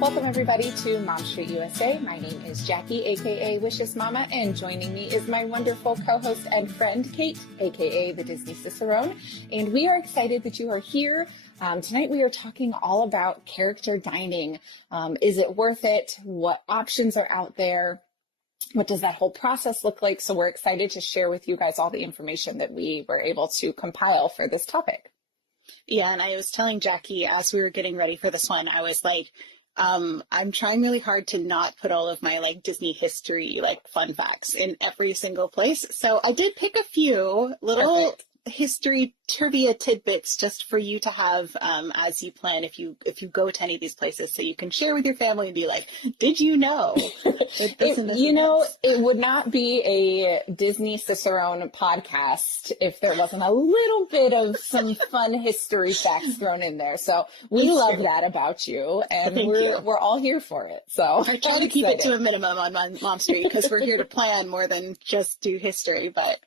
Welcome everybody to Mom Street USA. My name is Jackie, aka Wishes Mama, and joining me is my wonderful co-host and friend, Kate, aka the Disney Cicerone. And we are excited that you are here. Tonight we are talking all about character dining. Is it worth it? What options are out there? What does that whole process look like? So we're excited to share with you guys all the information that we were able to compile for this topic. Yeah, and I was telling Jackie as we were getting ready for this one, I was like, I'm trying really hard to not put all of my Disney history, fun facts in every single place. So I did pick a few little history trivia tidbits just for you to have as you plan if you go to any of these places, so you can share with your family and be like, did you know? It would not be a Disney Cicerone podcast if there wasn't a little bit of some fun history facts thrown in there. So we love that about you, and we're all here for it. So I try to keep it to a minimum on Mom Street because we're here to plan more than just do history, but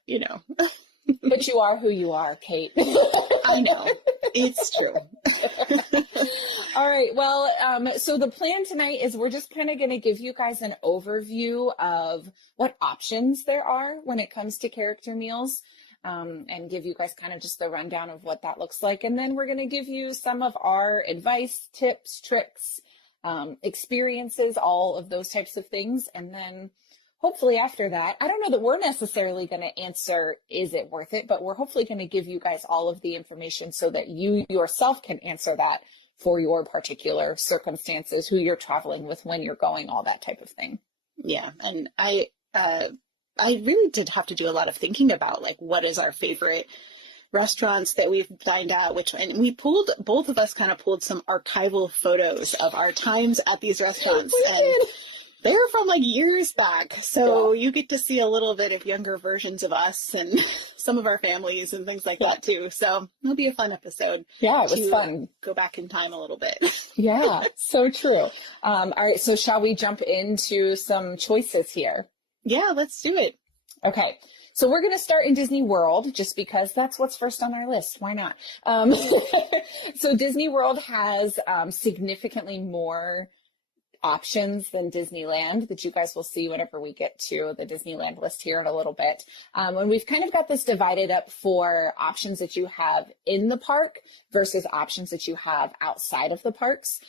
But you are who you are, Kate. I know. It's true. All right. Well, so the plan tonight is we're just kind of going to give you guys an overview of what options there are when it comes to character meals, and give you guys kind of just the rundown of what that looks like. And then we're going to give you some of our advice, tips, tricks, experiences, all of those types of things. And then hopefully after that, I don't know that we're necessarily going to answer, is it worth it? But we're hopefully going to give you guys all of the information so that you yourself can answer that for your particular circumstances, who you're traveling with, when you're going, all that type of thing. Yeah. And I really did have to do a lot of thinking about what is our favorite restaurants that we've dined at, and we both of us kind of pulled some archival photos of our times at these restaurants. They're from years back. So you get to see a little bit of younger versions of us and some of our families and things like that too. So it'll be a fun episode. Yeah, it was fun. Go back in time a little bit. Yeah, so true. All right. So shall we jump into some choices here? Yeah, let's do it. Okay. So we're going to start in Disney World just because that's what's first on our list. Why not? So Disney World has significantly more options than Disneyland that you guys will see whenever we get to the Disneyland list here in a little bit. And we've kind of got this divided up for options that you have in the park versus options that you have outside of the parks,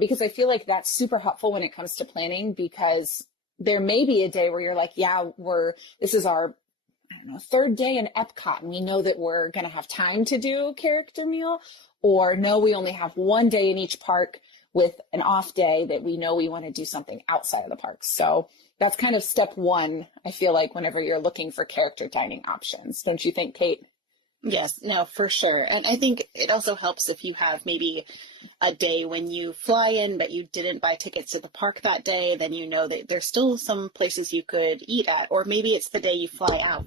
because I feel like that's super helpful when it comes to planning, because there may be a day where you're like, yeah, this is our third day in Epcot, and we know that we're going to have time to do character meal, or no, we only have one day in each park with an off day that we know we want to do something outside of the parks. So that's kind of step one, I feel like, whenever you're looking for character dining options. Don't you think, Kate? Yes, no, for sure. And I think it also helps if you have maybe a day when you fly in, but you didn't buy tickets to the park that day, then you know that there's still some places you could eat at, or maybe it's the day you fly out.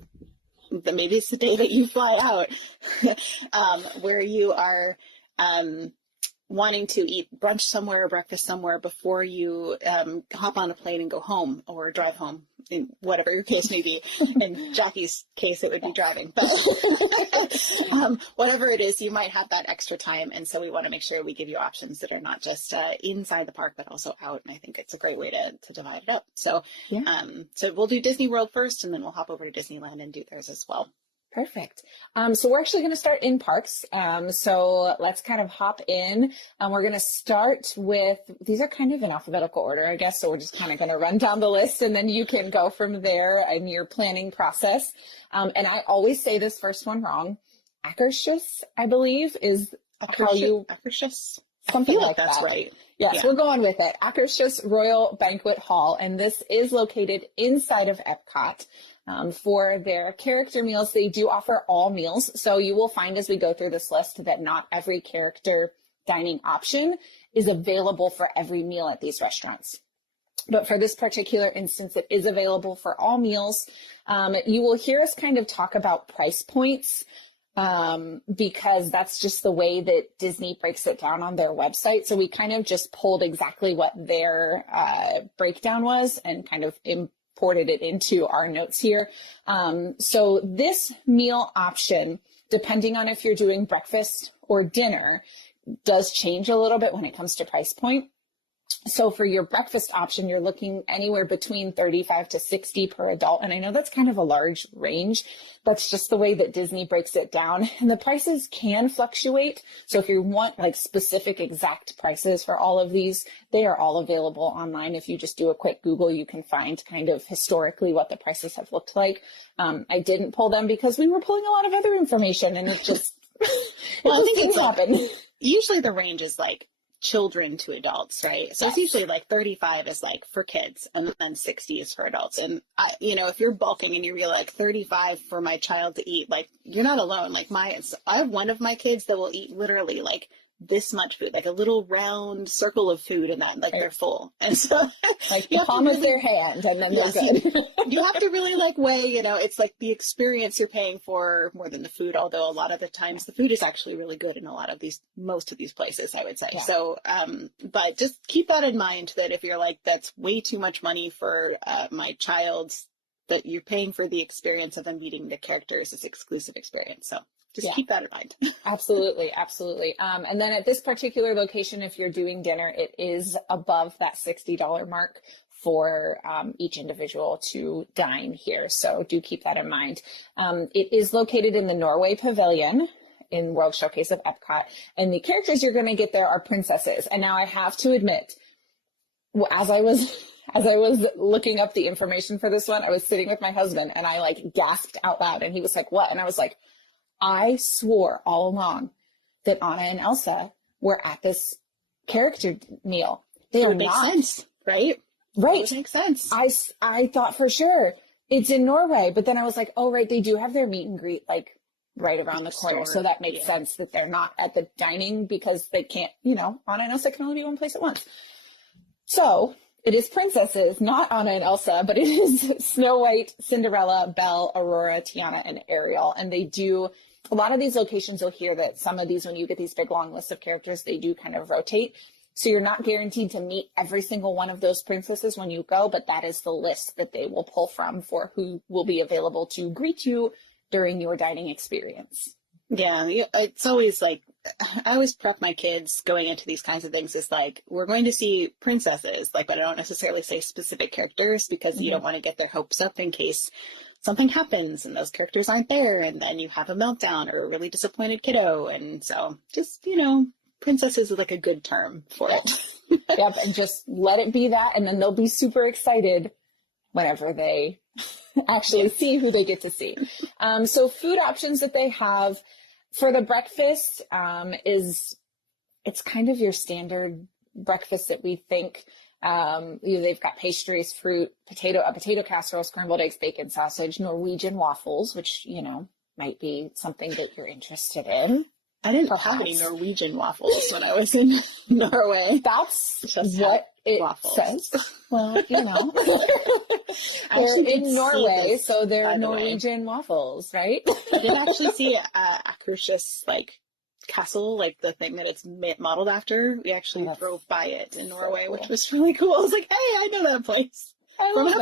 Maybe it's the day that you fly out where you are wanting to eat brunch somewhere or breakfast somewhere before you hop on a plane and go home or drive home, in whatever your case may be. In Jackie's case, it would be driving. But whatever it is, you might have that extra time. And so we want to make sure we give you options that are not just inside the park, but also out. And I think it's a great way to divide it up. So, so we'll do Disney World first, and then we'll hop over to Disneyland and do theirs as well. Perfect. So we're actually going to start in parks. So let's kind of hop in. We're going to start with, these are kind of in alphabetical order, I guess. So we're just kind of going to run down the list, and then you can go from there in your planning process. And I always say this first one wrong. Akershus, I believe, is how you... Akershus? Something like that's that. Right. Yes, Yeah. We're going with it. Akershus Royal Banquet Hall. And this is located inside of Epcot. For their character meals, they do offer all meals. So you will find as we go through this list that not every character dining option is available for every meal at these restaurants. But for this particular instance, it is available for all meals. You will hear us kind of talk about price points because that's just the way that Disney breaks it down on their website. So we kind of just pulled exactly what their breakdown was and kind of imported it into our notes here. So this meal option, depending on if you're doing breakfast or dinner, does change a little bit when it comes to price point. So for your breakfast option, you're looking anywhere between 35 to 60 per adult. And I know that's kind of a large range. That's just the way that Disney breaks it down. And the prices can fluctuate. So if you want like specific exact prices for all of these, they are all available online. If you just do a quick Google, you can find kind of historically what the prices have looked like. I didn't pull them because we were pulling a lot of other information, and it just, well, I think it's happen. Usually the range is like children to adults, right? So it's usually like 35 is like for kids, and then 60 is for adults. And if you're bulking and you're like 35 for my child to eat, like you're not alone. Like I have one of my kids that will eat literally like this much food, like a little round circle of food, and then like they're full. And so like the palm of their hand, and then they're good. You have to really like weigh, it's like the experience you're paying for more than the food, although a lot of the times the food is actually really good in most of these places, I would say. Yeah. So, but just keep that in mind, that if you're like, that's way too much money for my child's, that you're paying for the experience of them meeting the characters, this exclusive experience. So just keep that in mind. Absolutely. Absolutely. And then at this particular location, if you're doing dinner, it is above that $60 mark for each individual to dine here. So do keep that in mind. It is located in the Norway Pavilion in World Showcase of Epcot. And the characters you're going to get there are princesses. And now I have to admit, as I was looking up the information for this one, I was sitting with my husband and I like gasped out loud, and he was like, "What?" And I was like, I swore all along that Anna and Elsa were at this character meal. They are not. Makes sense, right? Right. It makes sense. I thought for sure it's in Norway, but then I was like, oh, right, they do have their meet and greet like right around the corner. So that makes sense that they're not at the dining, because they can't, Anna and Elsa can only be one place at once. So it is princesses, not Anna and Elsa, but it is Snow White, Cinderella, Belle, Aurora, Tiana, and Ariel. And they do, a lot of these locations, you'll hear that some of these, when you get these big long lists of characters, they do kind of rotate. So you're not guaranteed to meet every single one of those princesses when you go, but that is the list that they will pull from for who will be available to greet you during your dining experience. Yeah, it's always like, I always prep my kids going into these kinds of things. It's like, we're going to see princesses, like, but I don't necessarily say specific characters, because you don't want to get their hopes up in case something happens and those characters aren't there, and then you have a meltdown or a really disappointed kiddo. And so just, princesses is like a good term for it. Yep, and just let it be that, and then they'll be super excited whenever they actually see who they get to see. So food options that they have for the breakfast it's kind of your standard breakfast that we think. They've got pastries, fruit, a potato casserole, scrambled eggs, bacon, sausage, Norwegian waffles, which, might be something that you're interested in. I didn't have any Norwegian waffles when I was in Norway. That's just what it says. Well, they're in Norway, so they're Norwegian waffles, right? I did actually see Akershus, like, castle, like the thing that it's modeled after. We actually drove by it in Norway, which was really cool. I was like, hey, I know that place. I love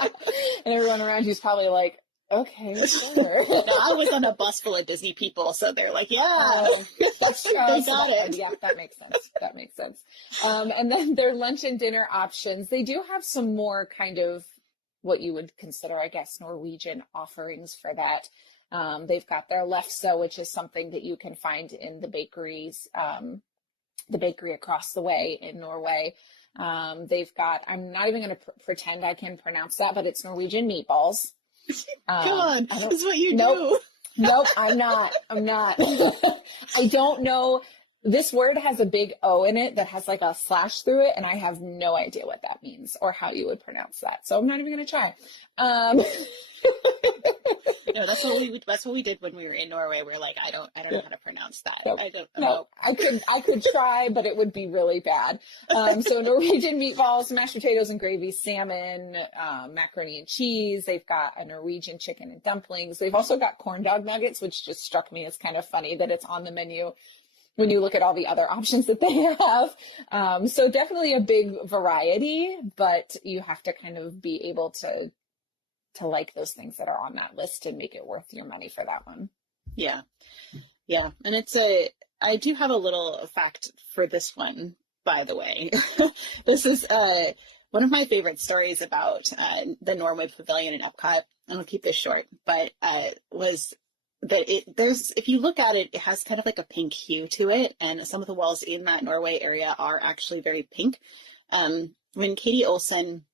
that. And everyone around you is probably like, okay, sure. No, I was on a bus full of Disney people, so they're like, yeah, that's they got it. Yeah, that makes sense. That makes sense. And then their lunch and dinner options, they do have some more kind of what you would consider, I guess, Norwegian offerings for that. They've got their lefse, which is something that you can find in the bakeries, the bakery across the way in Norway. They've got, I'm not even going to pretend I can pronounce that, but it's Norwegian meatballs. Come on, this is what you do. Nope, I'm not. I don't know. This word has a big O in it that has like a slash through it, and I have no idea what that means or how you would pronounce that. So I'm not even going to try. No, that's what we did when we were in Norway. We're like, I don't know how to pronounce that. Nope. I don't know. I could try, but it would be really bad. So Norwegian meatballs, mashed potatoes and gravy, salmon, macaroni and cheese. They've got a Norwegian chicken and dumplings. They've also got corn dog nuggets, which just struck me as kind of funny that it's on the menu when you look at all the other options that they have. So definitely a big variety, but you have to kind of be able to like those things that are on that list and make it worth your money for that one. Yeah. And I do have a little fact for this one. by the way. This is one of my favorite stories about the Norway Pavilion in Epcot, and I'll keep this short, but was that there's, if you look at it, it has kind of like a pink hue to it, and some of the walls in that Norway area are actually very pink. When Katie Olsen,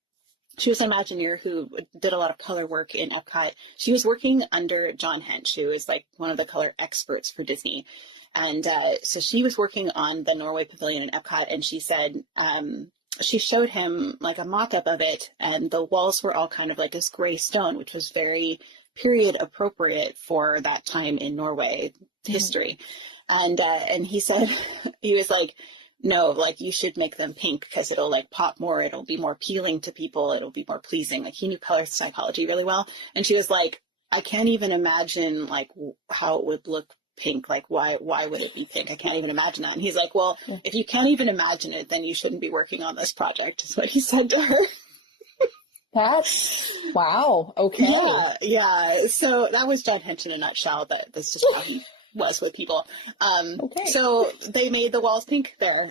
she was an Imagineer who did a lot of color work in Epcot. She was working under John Hench, who is like one of the color experts for Disney. And so she was working on the Norway Pavilion in Epcot, and she said, she showed him like a mock-up of it, and the walls were all kind of like this gray stone, which was very period appropriate for that time in Norway history. And he said, he was like, no, like you should make them pink because it'll like pop more. It'll be more appealing to people. It'll be more pleasing. Like he knew color psychology really well. And she was like, I can't even imagine like how it would look pink. Like why would it be pink? I can't even imagine that. And he's like, well, if you can't even imagine it, then you shouldn't be working on this project, is what he said to her. That's wow. Okay. Yeah. So that was John Hench in a nutshell. That's just how he was with people. Okay. So they made the walls pink there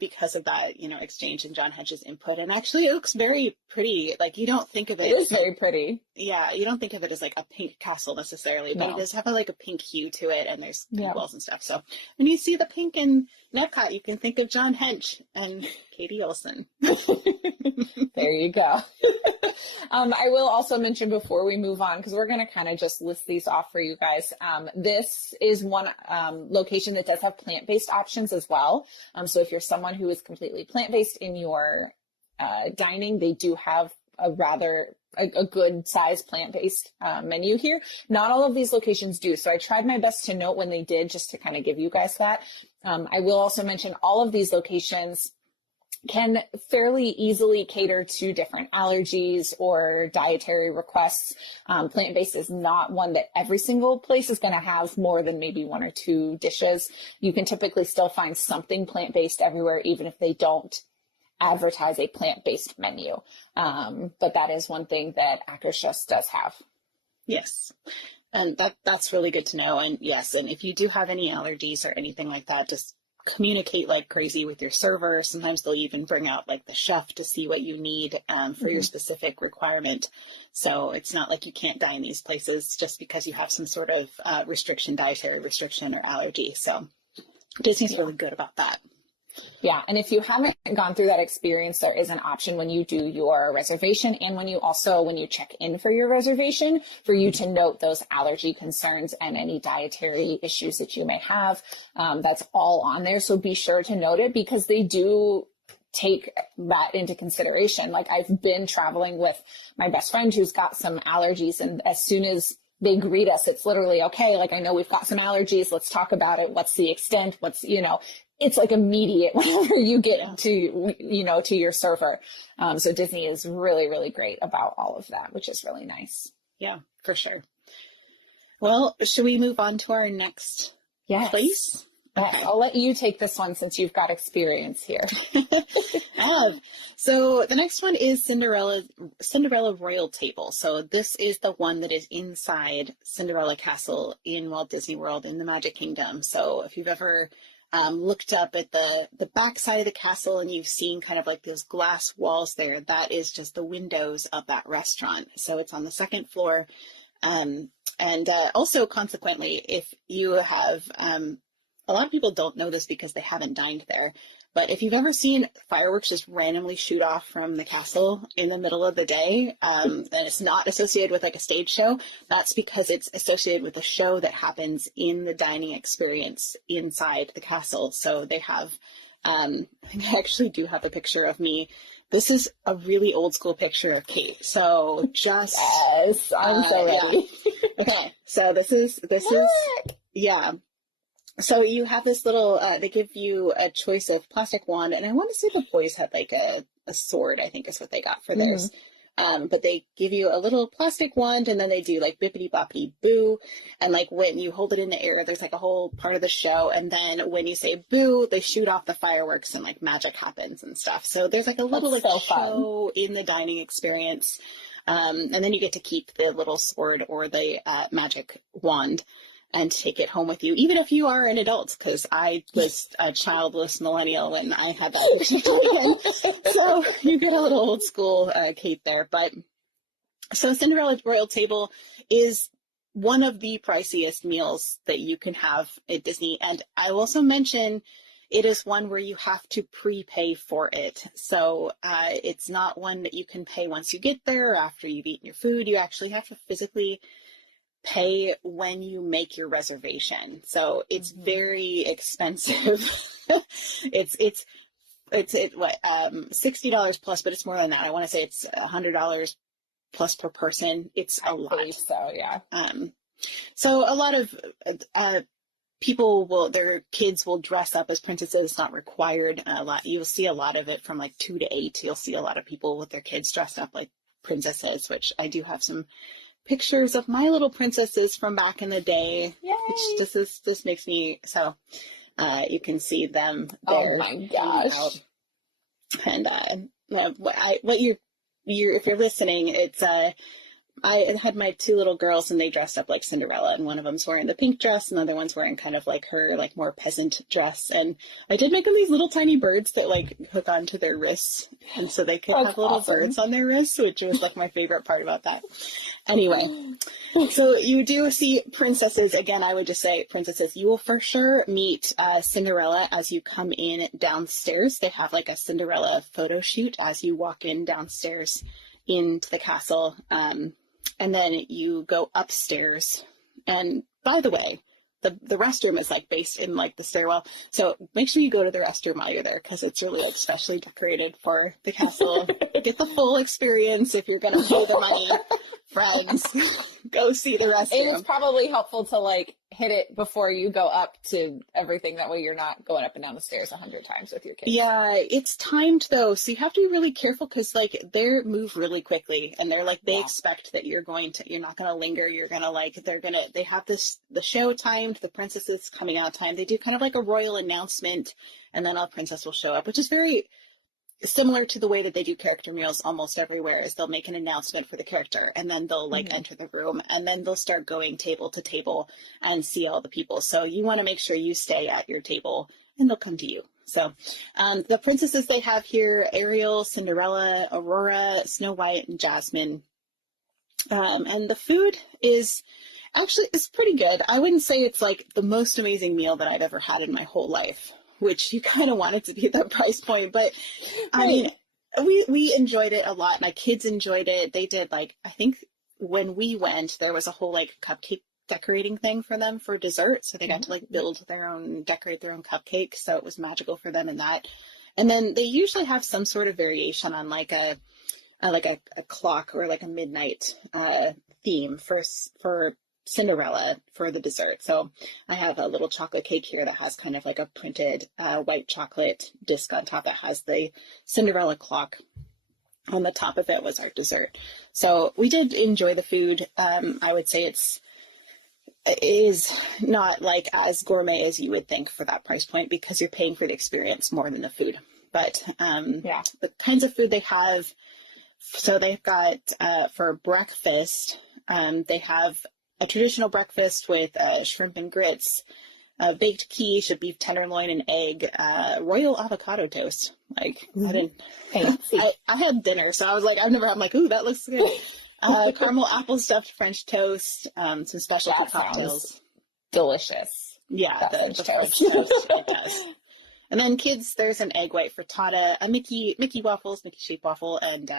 because of that, exchange and John Hench's input. And actually, it looks very pretty. Like you don't think of it. It is very pretty. Yeah, you don't think of it as like a pink castle necessarily, but it does have like a pink hue to it, and there's pink walls and stuff. So when you see the pink in Epcot, you can think of John Hench and Katie Olsen. There you go. I will also mention before we move on, because we're going to kind of just list these off for you guys. This is one location that does have plant-based options as well. So if you're someone who is completely plant-based in your dining, they do have a good size plant-based menu here. Not all of these locations do. So I tried my best to note when they did, just to kind of give you guys that. I will also mention all of these locations can fairly easily cater to different allergies or dietary requests. Plant-based is not one that every single place is going to have more than maybe one or two dishes. You can typically still find something plant-based everywhere, even if they don't advertise a plant-based menu. But that is one thing that Akershus does have. Yes. And that's really good to know. And yes, and if you do have any allergies or anything like that, just communicate like crazy with your server. Sometimes they'll even bring out like the chef to see what you need for your specific requirement. So it's not like you can't dine these places just because you have some sort of dietary restriction or allergy. So Disney's really good about that. Yeah. And if you haven't gone through that experience, there is an option when you do your reservation and when you check in for your reservation, for you to note those allergy concerns and any dietary issues that you may have. That's all on there. So be sure to note it, because they do take that into consideration. Like I've been traveling with my best friend who's got some allergies, and as soon as they greet us, it's literally, okay, like I know we've got some allergies. Let's talk about it. What's the extent? It's like immediate whenever you get to your server. So Disney is really, really great about all of that, which is really nice. Yeah, for sure. Well, should we move on to our next place? Okay. I'll let you take this one since you've got experience here. So the next one is Cinderella Royal Table. So this is the one that is inside Cinderella Castle in Walt Disney World in the Magic Kingdom. So if you've ever looked up at the back side of the castle and you've seen kind of like those glass walls there, that is just the windows of that restaurant. So it's on the second floor. And also consequently, if you have, a lot of people don't know this because they haven't dined there, but if you've ever seen fireworks just randomly shoot off from the castle in the middle of the day, and it's not associated with like a stage show, that's because it's associated with a show that happens in the dining experience inside the castle. So they have, I actually do have a picture of me. This is a really old school picture of Kate. So just, yes, I'm so ready. Yeah. Okay. So this is, yeah. So you have this little, they give you a choice of plastic wand, and I want to say the boys had like a sword, I think is what they got for theirs. But they give you a little plastic wand, and then they do like bippity boppity boo. And like when you hold it in the air, there's like a whole part of the show. And then when you say boo, they shoot off the fireworks and like magic happens and stuff. So there's like a little show in the dining experience. And then you get to keep the little sword or the magic wand. and take it home with you, even if you are an adult, because I was a childless millennial when I had that experience. So you get a little old school Kate there. But so Cinderella Royal Table is one of the priciest meals that you can have at Disney. And I will also mention it is one where you have to prepay for it. So it's not one that you can pay once you get there or after you've eaten your food. You actually have to physically pay when you make your reservation. So it's very expensive. it's what $60 plus, but it's more than that. I want to say it's $100 plus per person. It's a lot. So yeah. So a lot of people their kids will dress up as princesses. It's not required. You'll see a lot of it from like 2 to 8. You'll see a lot of people with their kids dressed up like princesses, which I do have some pictures of my little princesses from back in the day. Yay. Which this makes me so you can see them there. Oh my gosh. And what you're if you're listening, it's I had my 2 little girls and they dressed up like Cinderella, and one of them's wearing the pink dress and the other one's wearing kind of like her like more peasant dress. And I did make them these little tiny birds that like hook onto their wrists, and so they could have little birds on their wrists, which was like my favorite part about that. Anyway, so you do see princesses. Again, I would just say princesses. You will for sure meet Cinderella as you come in downstairs. They have like a Cinderella photo shoot as you walk in downstairs into the castle. And then you go upstairs. And by the way, the restroom is like based in like the stairwell. So make sure you go to the restroom while you're there, because it's really like specially decorated for the castle. Get the full experience if you're going to pay the money. Friends, go see the restroom. And it's probably helpful to like hit it before you go up to everything. That way you're not going up and down the stairs 100 times with your kids. Yeah, it's timed though, so you have to be really careful, because like they move really quickly, and they're like they expect that you're not gonna linger. You're gonna like they have the show timed, the princesses coming out time. They do kind of like a royal announcement, and then a princess will show up, which is very similar to the way that they do character meals almost everywhere. Is they'll make an announcement for the character, and then they'll like enter the room, and then they'll start going table to table and see all the people. So you want to make sure you stay at your table, and they'll come to you. So the princesses they have here: Ariel, Cinderella, Aurora, Snow White, and Jasmine. And the food is pretty good. I wouldn't say it's like the most amazing meal that I've ever had in my whole life, which you kind of want it to be at that price point. But I mean, we enjoyed it a lot. My kids enjoyed it. They did like, I think when we went, there was a whole like cupcake decorating thing for them for dessert. So they got to like decorate their own cupcake. So it was magical for them in that. And then they usually have some sort of variation on like a clock or like a midnight theme for Cinderella for the dessert. So I have a little chocolate cake here that has kind of like a printed white chocolate disc on top that has the Cinderella clock on the top of it was our dessert. So we did enjoy the food. I would say it is not like as gourmet as you would think for that price point, because you're paying for the experience more than the food. But the kinds of food they have, so they've got for breakfast, they have a traditional breakfast with shrimp and grits, baked quiche, a beef tenderloin, and egg, royal avocado toast. Like I had dinner, so I was like, I've never had. I'm like, ooh, that looks good. Caramel apple stuffed French toast, some specialty cocktails. Delicious. Yeah, the French toast. It does. And then kids, there's an egg white frittata, a Mickey waffles, Mickey shaped waffle, and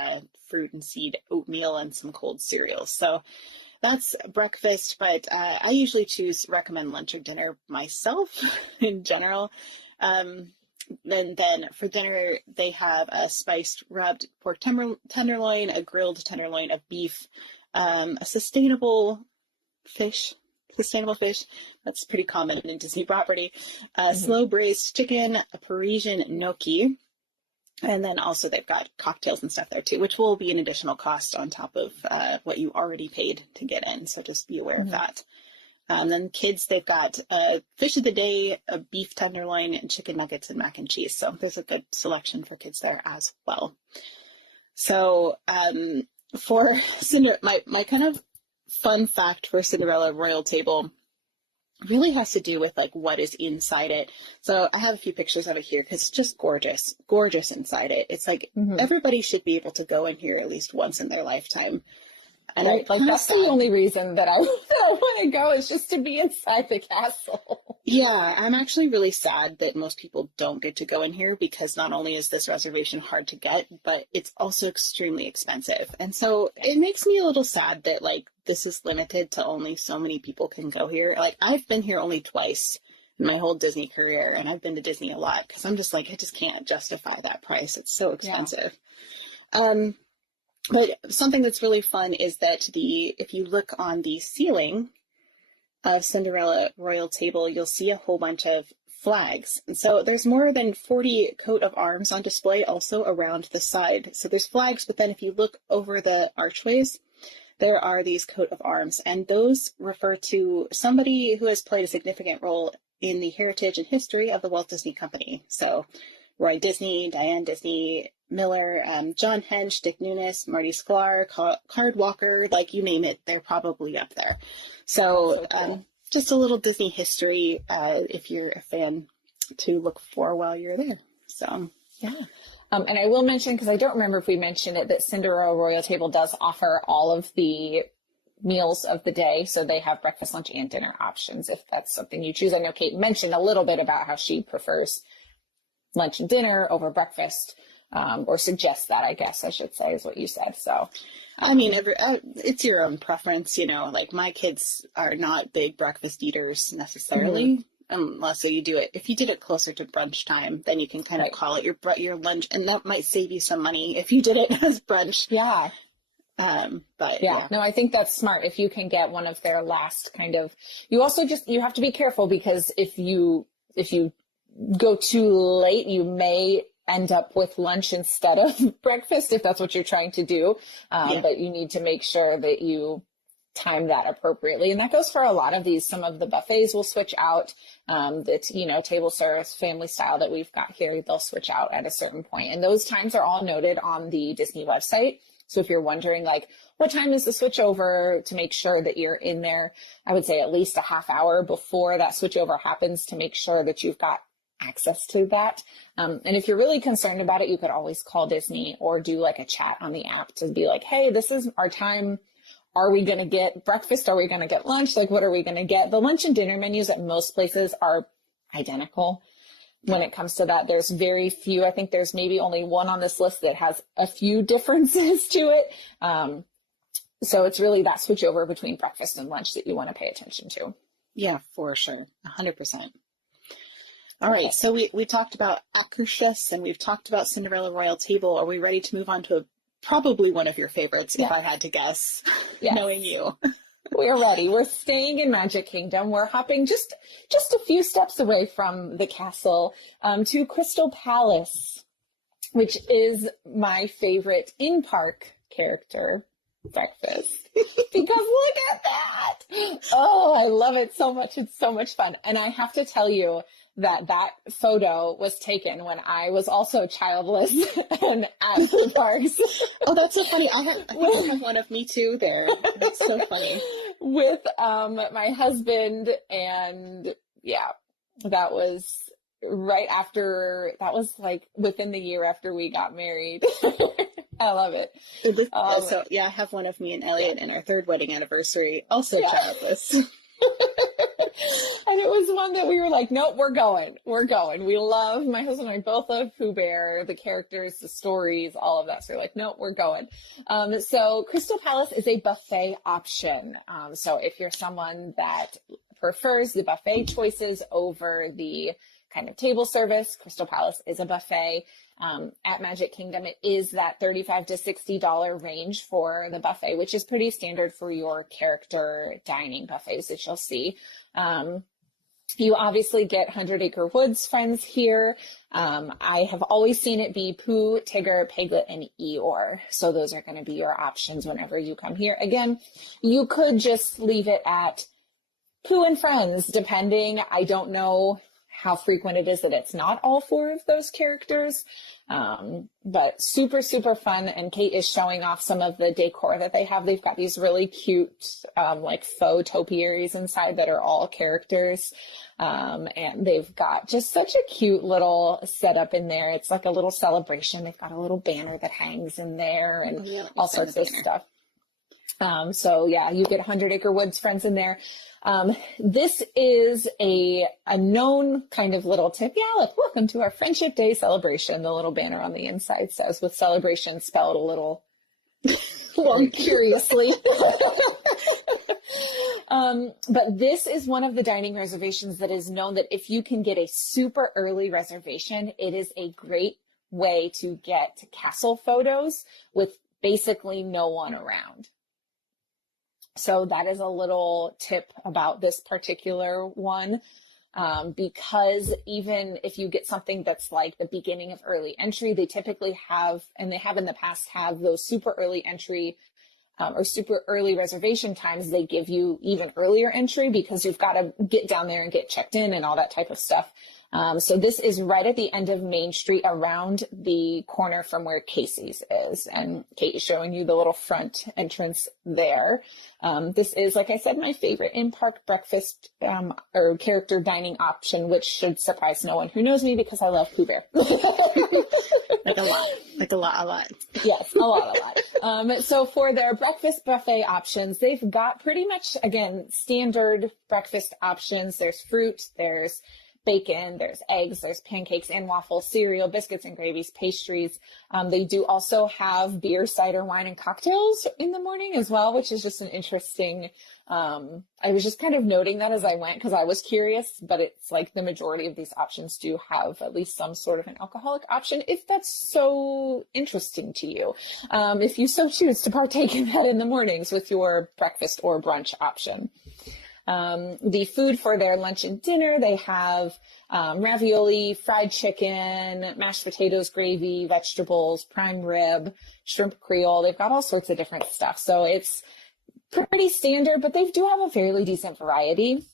fruit and seed oatmeal, and some cold cereals. So that's breakfast, but I usually recommend lunch or dinner myself in general. And then for dinner, they have a spiced rubbed pork tenderloin, a grilled tenderloin of beef, a sustainable fish. That's pretty common in Disney property. Slow braised chicken, a Parisian gnocchi. And then also they've got cocktails and stuff there too, which will be an additional cost on top of what you already paid to get in. So just be aware of that. And then kids, they've got fish of the day, a beef tenderloin, and chicken nuggets and mac and cheese. So there's a good selection for kids there as well. So for my kind of fun fact for Cinderella Royal Table really has to do with like what is inside it. So I have a few pictures of it here because it's just gorgeous, gorgeous inside it. It's like everybody should be able to go in here at least once in their lifetime. And right. Like that's the only reason that I want to go is just to be inside the castle. Yeah, I'm actually really sad that most people don't get to go in here because not only is this reservation hard to get, but it's also extremely expensive. And so it makes me a little sad that like this is limited to only so many people can go here. Like I've been here only twice in my whole Disney career, and I've been to Disney a lot because I'm just like, I just can't justify that price. It's so expensive. Yeah. But something that's really fun is that if you look on the ceiling of Cinderella Royal Table, you'll see a whole bunch of flags. And so there's more than 40 coat of arms on display also around the side. So there's flags, but then if you look over the archways, there are these coat of arms, and those refer to somebody who has played a significant role in the heritage and history of the Walt Disney Company. So Roy Disney, Diane Disney, Miller, John Hench, Dick Nunis, Marty Sklar, Card Walker, like you name it, they're probably up there. So cool. Just a little Disney history if you're a fan to look for while you're there. So, yeah. And I will mention, because I don't remember if we mentioned it, that Cinderella Royal Table does offer all of the meals of the day. So they have breakfast, lunch, and dinner options if that's something you choose. I know Kate mentioned a little bit about how she prefers lunch and dinner over breakfast, or suggests that, I guess I should say, is what you said. So, I mean, it's your own preference, like my kids are not big breakfast eaters necessarily, unless you do it. If you did it closer to brunch time, then you can kind of call it your lunch, and that might save you some money if you did it as brunch. Yeah. But no, I think that's smart. If you can get one of their last kind of, you have to be careful, because if you go too late, you may end up with lunch instead of breakfast, if that's what you're trying to do. But you need to make sure that you time that appropriately. And that goes for a lot of these. Some of the buffets will switch out, table service, family style that we've got here, they'll switch out at a certain point. And those times are all noted on the Disney website. So if you're wondering, like, what time is the switchover, to make sure that you're in there, I would say at least a half hour before that switchover happens, to make sure that you've got access to that. And if you're really concerned about it, you could always call Disney or do like a chat on the app to be like, hey, this is our time. Are we going to get breakfast? Are we going to get lunch? Like, what are we going to get? The lunch and dinner menus at most places are identical. When it comes to that, there's very few. I think there's maybe only one on this list that has a few differences to it. So it's really that switch over between breakfast and lunch that you want to pay attention to. Yeah, for sure. 100%. All right. So we talked about Akershus and we've talked about Cinderella Royal Table. Are we ready to move on to probably one of your favorites, if I had to guess, knowing you? We're ready. We're staying in Magic Kingdom. We're hopping just a few steps away from the castle to Crystal Palace, which is my favorite in-park character breakfast. Because look at that. Oh, I love it so much. It's so much fun. And I have to tell you that photo was taken when I was also childless and at the parks. Oh, that's so funny. I think I have one of me too there. That's so funny. With my husband, and that was right after, that was like within the year after we got married. I love it. I have one of me and Elliot in our third wedding anniversary, also childless. And it was one that we were like, nope, we're going. My husband and I both love Pooh Bear, the characters, the stories, all of that. So we're like, nope, we're going. So Crystal Palace is a buffet option. So if you're someone that prefers the buffet choices over the kind of table service, Crystal Palace is a buffet. At Magic Kingdom, it is that $35 to $60 range for the buffet, which is pretty standard for your character dining buffets that you'll see. You obviously get 100 Acre Woods friends here. I have always seen it be Pooh, Tigger, Piglet, and Eeyore. So those are going to be your options whenever you come here. Again, you could just leave it at Pooh and Friends, depending. I don't know how frequent it is that it's not all 4 of those characters. But super, super fun. And Kate is showing off some of the decor that they have. They've got these really cute, like faux topiaries inside that are all characters. And they've got just such a cute little setup in there. It's like a little celebration. They've got a little banner that hangs in there and all sorts of stuff. So yeah, you get 100 Acre Woods friends in there. This is a known kind of little tip. Yeah, look, welcome to our Friendship Day celebration. The little banner on the inside says, with celebration spelled a little curiously. But this is one of the dining reservations that is known that if you can get a super early reservation, it is a great way to get castle photos with basically no one around. So that is a little tip about this particular one, because even if you get something that's like the beginning of early entry, they typically have, and they have in the past, have those super early entry or super early reservation times. They give you even earlier entry because you've got to get down there and get checked in and all that type of stuff. So this is right at the end of Main Street, around the corner from where Casey's is. And Kate is showing you the little front entrance there. This is, like I said, my favorite in-park breakfast or character dining option, which should surprise no one who knows me because I love Pooh Bear. Like a lot. Yes, a lot. So for their breakfast buffet options, they've got pretty much, again, standard breakfast options. There's fruit, there's bacon, there's eggs, there's pancakes and waffles, cereal, biscuits and gravies, pastries. They do also have beer, cider, wine, and cocktails in the morning as well, which is just an interesting, I was just kind of noting that as I went because I was curious, but it's like the majority of these options do have at least some sort of an alcoholic option, if that's so interesting to you. If you so choose to partake in that in the mornings with your breakfast or brunch option. The food for their lunch and dinner, they have ravioli, fried chicken, mashed potatoes, gravy, vegetables, prime rib, shrimp creole. They've got all sorts of different stuff. So it's pretty standard, but they do have a fairly decent variety.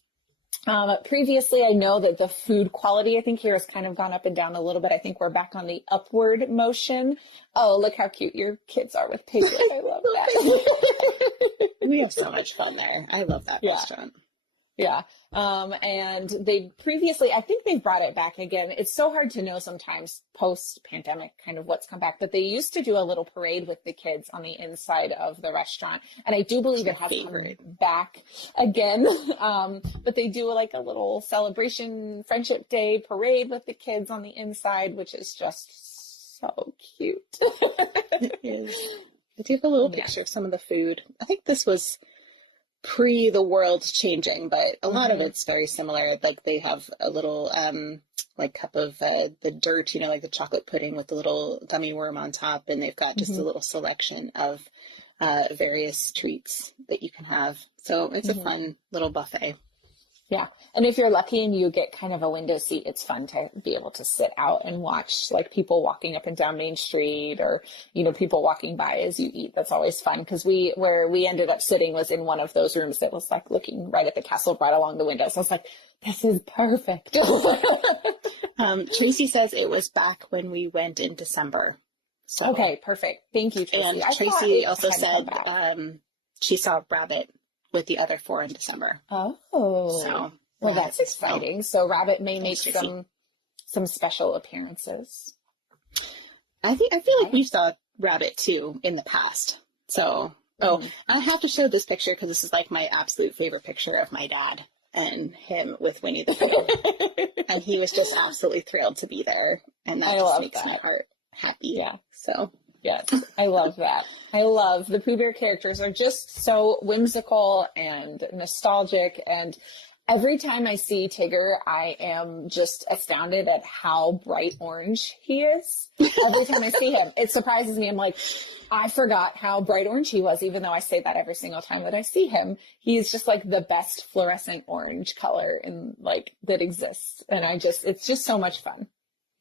Previously, I know that the food quality, I think here has kind of gone up and down a little bit. I think we're back on the upward motion. Oh, look how cute your kids are with piglet. I love that. We have so much fun there. I love that restaurant. Yeah. And they previously, I think they've brought it back again. It's so hard to know sometimes post-pandemic kind of what's come back, but they used to do a little parade with the kids on the inside of the restaurant. And I do believe it has come back again. But they do like a little celebration Friendship Day parade with the kids on the inside, which is just so cute. It is. I do have a little picture of some of the food. I think this was pre the world changing, but a lot of it's very similar. Like they have a little like cup of the dirt, like the chocolate pudding with the little gummy worm on top, and they've got just a little selection of various treats that you can have. So it's a fun little buffet. Yeah. And if you're lucky and you get kind of a window seat, it's fun to be able to sit out and watch like people walking up and down Main Street or, people walking by as you eat. That's always fun because where we ended up sitting was in one of those rooms that was like looking right at the castle, right along the window. So I was like, this is perfect. Tracy says it was back when we went in December. So, okay, perfect. Thank you, Tracy. And Tracy also said she saw Rabbit with the other 4 in December. Oh, so well, that's exciting. So Rabbit may make some special appearances. I feel like we saw Rabbit too in the past. So, I have to show this picture because this is like my absolute favorite picture of my dad and him with Winnie the Pooh. And he was just absolutely thrilled to be there. And that just makes my heart happy. Yeah. So. Yes, I love that. I love the Pooh Bear characters are just so whimsical and nostalgic. And every time I see Tigger, I am just astounded at how bright orange he is. Every time I see him, it surprises me. I'm like, I forgot how bright orange he was, even though I say that every single time that I see him. He's just like the best fluorescent orange color that exists. And it's just so much fun.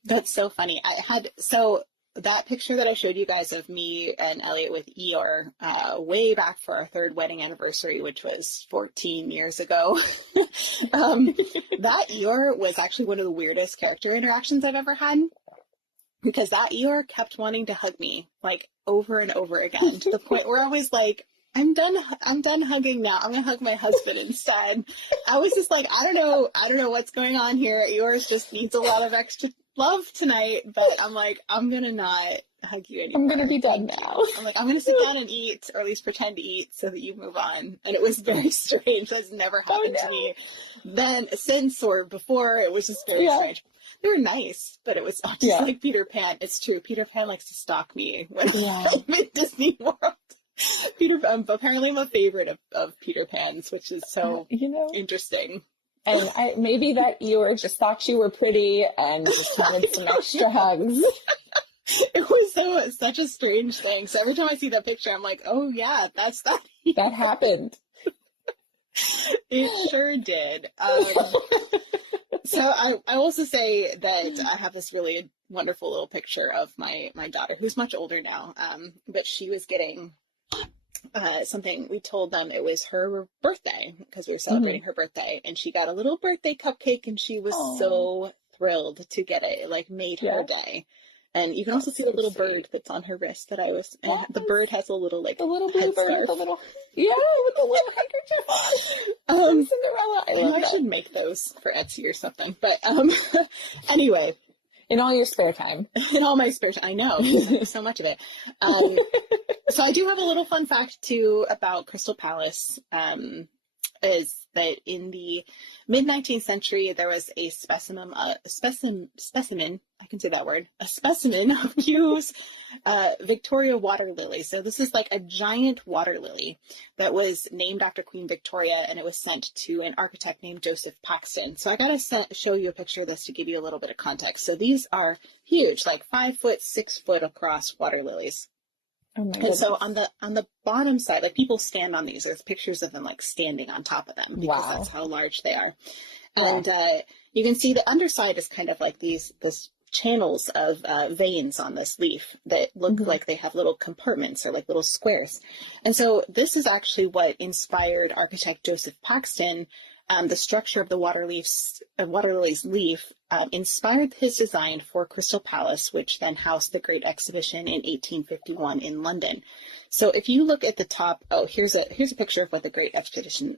That's so funny. that picture that I showed you guys of me and Elliot with Eeyore, way back for our third wedding anniversary, which was 14 years ago, that Eeyore was actually one of the weirdest character interactions I've ever had, because that Eeyore kept wanting to hug me like over and over again, to the point where I was like, I'm done hugging now. I'm gonna hug my husband instead. I was just like, I don't know what's going on here. Yours just needs a lot of extra love tonight, but I'm like, I'm gonna not hug you anymore. I'm gonna be done now. I'm like, I'm gonna sit down and eat, or at least pretend to eat, so that you move on. And it was very strange. That's never happened to me then, since, or before. It was just very strange. They were nice, but it was just like Peter Pan. It's true. Peter Pan likes to stalk me when I'm in Disney World. Apparently I'm a favorite of Peter Pan's, which is so interesting. And maybe that Eeyore just thought you were pretty and just wanted some extra hugs. It was such a strange thing. So every time I see that picture, I'm like, oh yeah, that's that. That happened. It sure did. So I also say that I have this really wonderful little picture of my daughter, who's much older now, but she was getting something. We told them it was her birthday, because we were celebrating her birthday, and she got a little birthday cupcake, and she was so thrilled to get it. It like made her day. And you can also see the little bird that's on her wrist that and the bird has a little like the little blue bird with the little with the little handkerchief on. Cinderella. I should make those for Etsy or something. But anyway. In all your spare time. In all my spare time. I know. So much of it. So I do have a little fun fact, too, about Crystal Palace, is that in the mid-19th century, there was a specimen, I can say that word, a specimen of Kew's Victoria water lily. So this is like a giant water lily that was named after Queen Victoria, and it was sent to an architect named Joseph Paxton. So I gotta show you a picture of this to give you a little bit of context. So these are huge, like 5 foot, 6 foot across water lilies. Oh my And so on the bottom side, like people stand on these. There's pictures of them like standing on top of them, because that's how large they are. And you can see the underside is kind of like this channels of veins on this leaf that look like they have little compartments, or like little squares. And so this is actually what inspired architect Joseph Paxton. The structure of the water lily's leaf inspired his design for Crystal Palace, which then housed the Great Exhibition in 1851 in London. So if you look at the top, here's a picture of what the Great Exhibition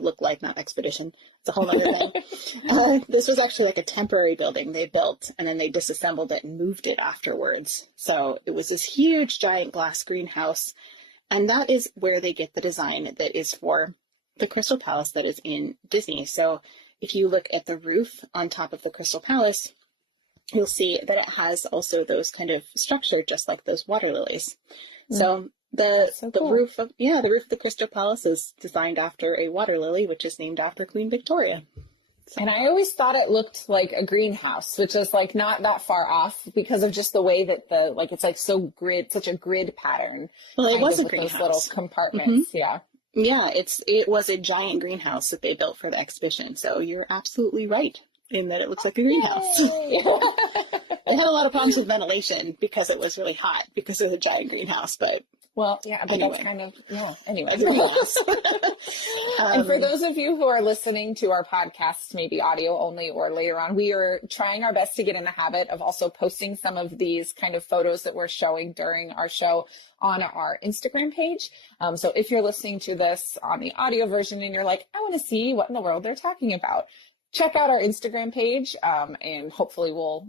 looked like, not expedition. It's a whole other thing. This was actually like a temporary building they built, and then they disassembled it and moved it afterwards. So it was this huge, giant glass greenhouse, and that is where they get the design that is for the Crystal Palace that is in Disney. So if you look at the roof on top of the Crystal Palace, you'll see that it has also those kind of structure, just like those water lilies. So the roof of the Crystal Palace is designed after a water lily, which is named after Queen Victoria. So. And I always thought it looked like a greenhouse, which is like not that far off, because of just the way that it's like such a grid pattern. Well, it was a greenhouse. Those little compartments, Yeah, it was a giant greenhouse that they built for the exhibition. So you're absolutely right in that it looks like a greenhouse. They had a lot of problems with ventilation because it was really hot because of the giant greenhouse, but anyway. That's kind of, anyway. And for those of you who are listening to our podcast, maybe audio only or later on, we are trying our best to get in the habit of also posting some of these kind of photos that we're showing during our show on our Instagram page. So if you're listening to this on the audio version and you're like, I want to see what in the world they're talking about, check out our Instagram page, and hopefully we'll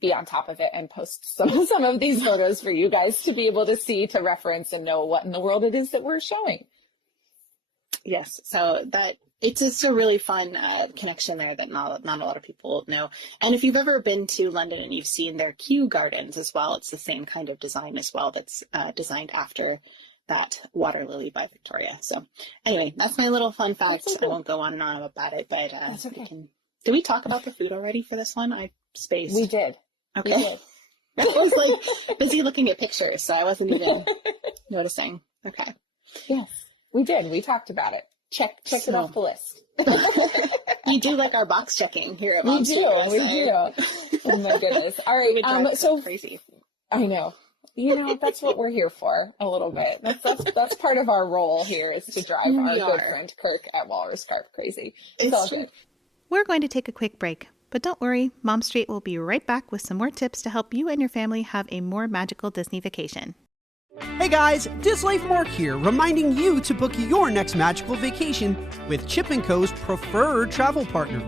be on top of it and post some of these photos for you guys to be able to see, to reference, and know what in the world it is that we're showing. Yes, so that it's just a really fun connection there that not a lot of people know. And if you've ever been to London and you've seen their Kew Gardens as well, it's the same kind of design as well. That's designed after that water lily by Victoria. So anyway, that's my little fun fact. I won't go on and on about it, but that's okay. Did we talk about the food already for this one? I spaced. We did. Okay. We did. I was like busy looking at pictures, so I wasn't even noticing. Okay. Yes, we did. We talked about it. Check it off the list. You do like our box checking here at We Mom do, Street, we do. Oh my goodness. All right. So crazy. I know. That's what we're here for a little bit. That's part of our role here is to drive our good friend Kirk at Walrus Carp crazy. It's all good. We're going to take a quick break, but don't worry, Mom Street will be right back with some more tips to help you and your family have a more magical Disney vacation. Hey guys, Dislife Mark here, reminding you to book your next magical vacation with Chip & Co's preferred travel partner.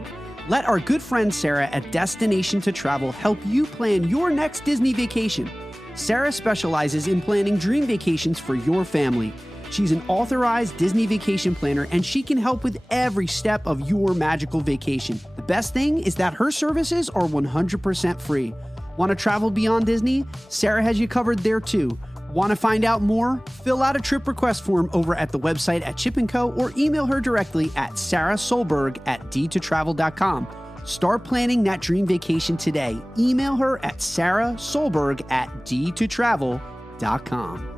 Let our good friend Sarah at Destination to Travel help you plan your next Disney vacation. Sarah specializes in planning dream vacations for your family. She's an authorized Disney vacation planner, and she can help with every step of your magical vacation. The best thing is that her services are 100% free. Want to travel beyond Disney? Sarah has you covered there too. Want to find out more? Fill out a trip request form over at the website at Chip & Co. or email her directly at sarahsolberg@d2travel.com. Start planning that dream vacation today. Email her at sarahsolberg@d2travel.com.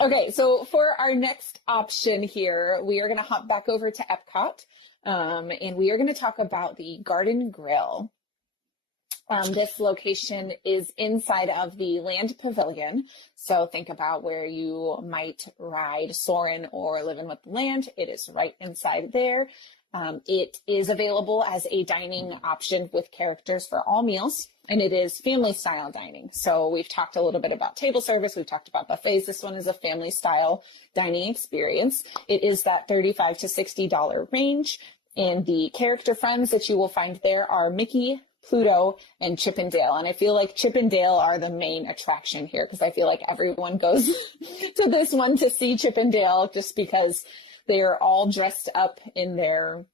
Okay, so for our next option here, we are going to hop back over to Epcot, and we are going to talk about the Garden Grill. This location is inside of the Land Pavilion. So think about where you might ride Soarin' or Living with the Land. It is right inside there. It is available as a dining option with characters for all meals, and it is family style dining. So we've talked a little bit about table service. We've talked about buffets. This one is a family style dining experience. It is that $35 to $60 range. And the character friends that you will find there are Mickey, Pluto, and Chip and Dale. And I feel like Chip and Dale are the main attraction here because I feel like everyone goes to this one to see Chip and Dale just because they're all dressed up in their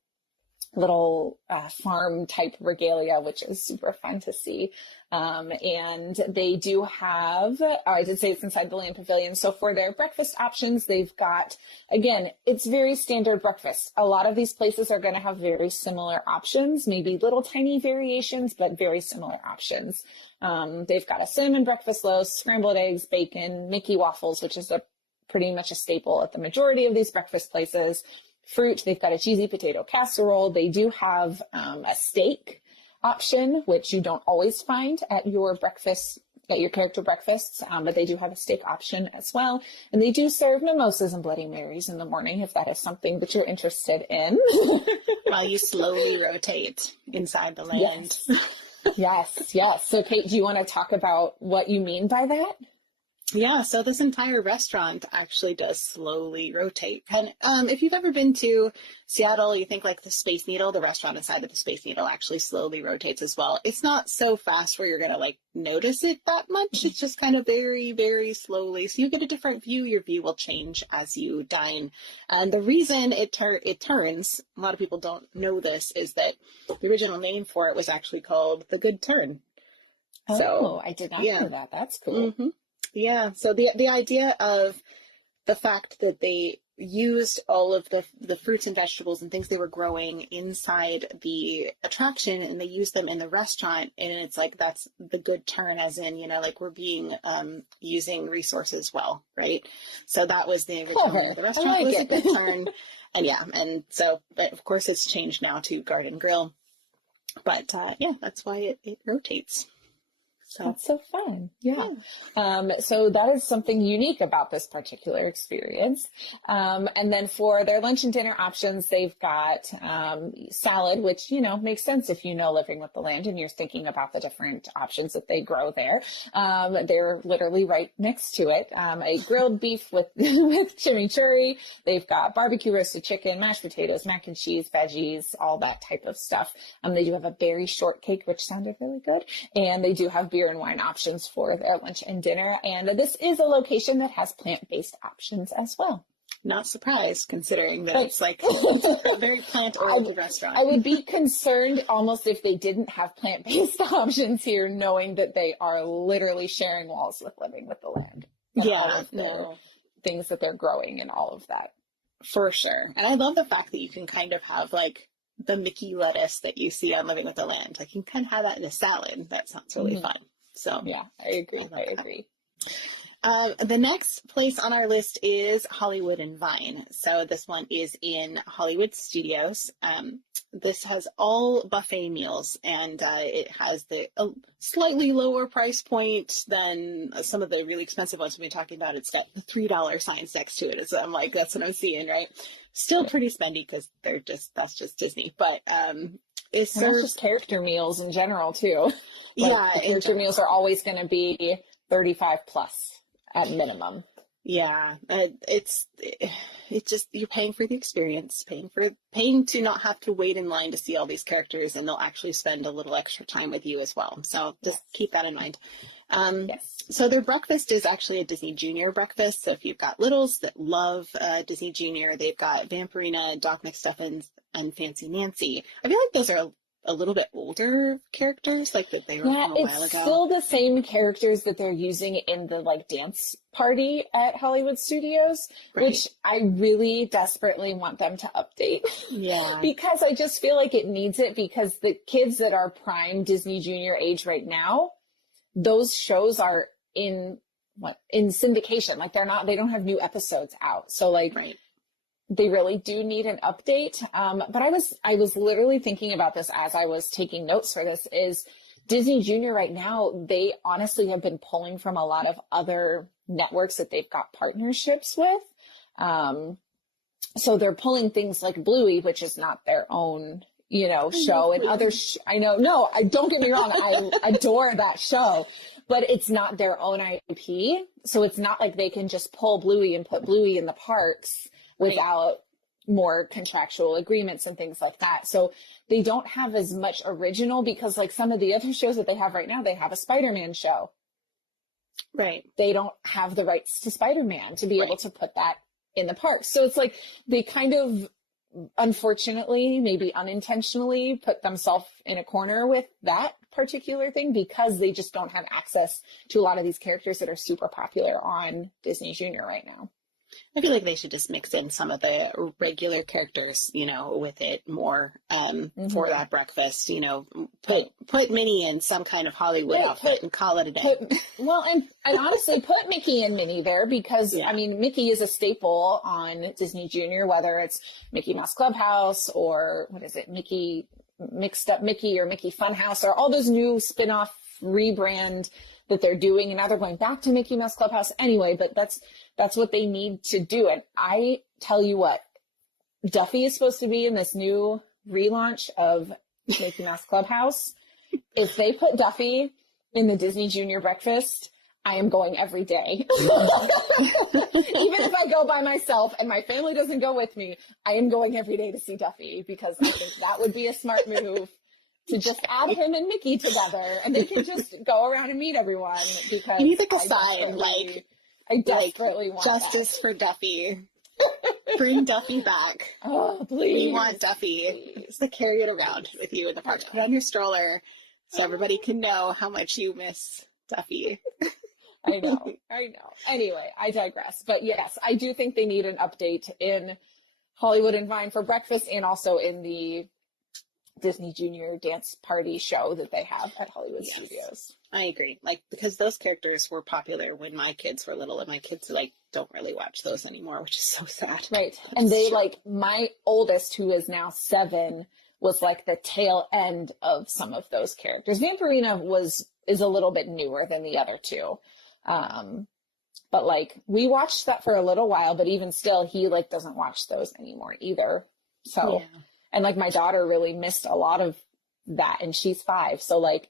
little farm type regalia, which is super fun to see. And they do have, I did say it's inside the Land Pavilion. So for their breakfast options, they've got, again, it's very standard breakfast. A lot of these places are going to have very similar options, maybe little tiny variations, but very similar options. They've got a cinnamon breakfast loaf, scrambled eggs, bacon, Mickey waffles, which is pretty much a staple at the majority of these breakfast places. Fruit, they've got a cheesy potato casserole. They do have a steak option, which you don't always find at your breakfast, at your character breakfasts, but they do have a steak option as well. And they do serve mimosas and Bloody Marys in the morning if that is something that you're interested in. While you slowly rotate inside the land. Yes. So Kate, do you want to talk about what you mean by that? Yeah, so this entire restaurant actually does slowly rotate. And if you've ever been to Seattle, you think like the Space Needle, the restaurant inside of the Space Needle actually slowly rotates as well. It's not so fast where you're going to like notice it that much. It's just kind of very, very slowly. So you get a different view. Your view will change as you dine. And the reason it turns, a lot of people don't know this, is that the original name for it was actually called The Good Turn. So I did not know that. That's cool. Mm-hmm. Yeah, so the idea of the fact that they used all of the fruits and vegetables and things they were growing inside the attraction and they used them in the restaurant, and it's like that's the good turn, as in, you know, like we're being using resources well, right? So that was the original name of the restaurant. It was a good turn. And so but of course it's changed now to Garden Grill. But that's why it rotates. So that's so fun. Yeah. So that is something unique about this particular experience. And then for their lunch and dinner options, they've got salad, which, you know, makes sense if you know Living with the Land and you're thinking about the different options that they grow there. They're literally right next to it. A grilled beef with chimichurri. They've got barbecue roasted chicken, mashed potatoes, mac and cheese, veggies, all that type of stuff. They do have a berry shortcake, which sounded really good. And they do have beer and wine options for their lunch and dinner. And this is a location that has plant-based options as well. Not surprised, considering that it's like a very plant-oriented restaurant. I would be concerned almost if they didn't have plant-based options here, knowing that they are literally sharing walls with Living with the Land. Things that they're growing and all of that. For sure. And I love the fact that you can kind of have like the Mickey lettuce that you see on Living with the Land. Like you can kind of have that in a salad. That sounds really fun. So yeah, I agree. The next place on our list is Hollywood and Vine. So this one is in Hollywood Studios. This has all buffet meals, and it has a slightly lower price point than some of the really expensive ones we've been talking about. It's got the $3 signs next to it. So I'm like, that's what I'm seeing, right? Still pretty spendy because that's just Disney. But it serves, and that's just character meals in general too. Like, the character meals are always going to be 35 plus at minimum. Yeah, it's just, you're paying for the experience, paying to not have to wait in line to see all these characters, and they'll actually spend a little extra time with you as well. So just keep that in mind. So their breakfast is actually a Disney Junior breakfast. So if you've got littles that love Disney Junior, they've got Vampirina, Doc McStuffins, and Fancy Nancy. I feel like those are a little bit older characters, like that they were from a while ago. It's still the same characters that they're using in the like dance party at Hollywood Studios, right, which I really desperately want them to update. Yeah. Because I just feel like it needs it, because the kids that are prime Disney Junior age right now, those shows are in syndication. Like they don't have new episodes out. So like, right, they really do need an update. But I was literally thinking about this as I was taking notes for this, is Disney Junior right now, they honestly have been pulling from a lot of other networks that they've got partnerships with. So they're pulling things like Bluey, which is not their own, show, and other, I know, no, don't get me wrong. I adore that show, but it's not their own IP. So it's not like they can just pull Bluey and put Bluey in the parks without more contractual agreements and things like that. So they don't have as much original, because like some of the other shows that they have right now, they have a Spider-Man show. right. They don't have the rights to Spider-Man to be able to put that in the park. So it's like they kind of, unfortunately, maybe unintentionally, put themselves in a corner with that particular thing, because they just don't have access to a lot of these characters that are super popular on Disney Junior right now. I feel like they should just mix in some of the regular characters, with it more for that breakfast. Put Minnie in some kind of Hollywood outfit and call it a day. And honestly, put Mickey and Minnie there, because I mean, Mickey is a staple on Disney Junior, whether it's Mickey Mouse Clubhouse or what is it, Mickey Mixed Up Mickey or Mickey Funhouse, or all those new spin-off rebrand that they're doing, and now they're going back to Mickey Mouse Clubhouse anyway. But that's what they need to do. And I tell you what, Duffy is supposed to be in this new relaunch of Mickey Mouse Clubhouse. If they put Duffy in the Disney Junior breakfast, I am going every day. Even if I go by myself and my family doesn't go with me, I am going every day to see Duffy, because I think that would be a smart move, to just add him and Mickey together, and they can just go around and meet everyone. Because you need like a sign, I desperately want justice for Duffy. Bring Duffy back. Oh, please. We want Duffy. Just to carry it around with you in the park. Put it on your stroller so everybody can know how much you miss Duffy. I know. Anyway, I digress. But yes, I do think they need an update in Hollywood and Vine for breakfast, and also in the Disney Junior dance party show that they have at Hollywood Studios. I agree. Because those characters were popular when my kids were little, and my kids don't really watch those anime, which is so sad. Right. And they my oldest, who is now 7, was like the tail end of some of those characters. Vampirina is a little bit newer than the other two. But we watched that for a little while, but even still, he doesn't watch those anymore either. So, and my daughter really missed a lot of that, and she's 5. So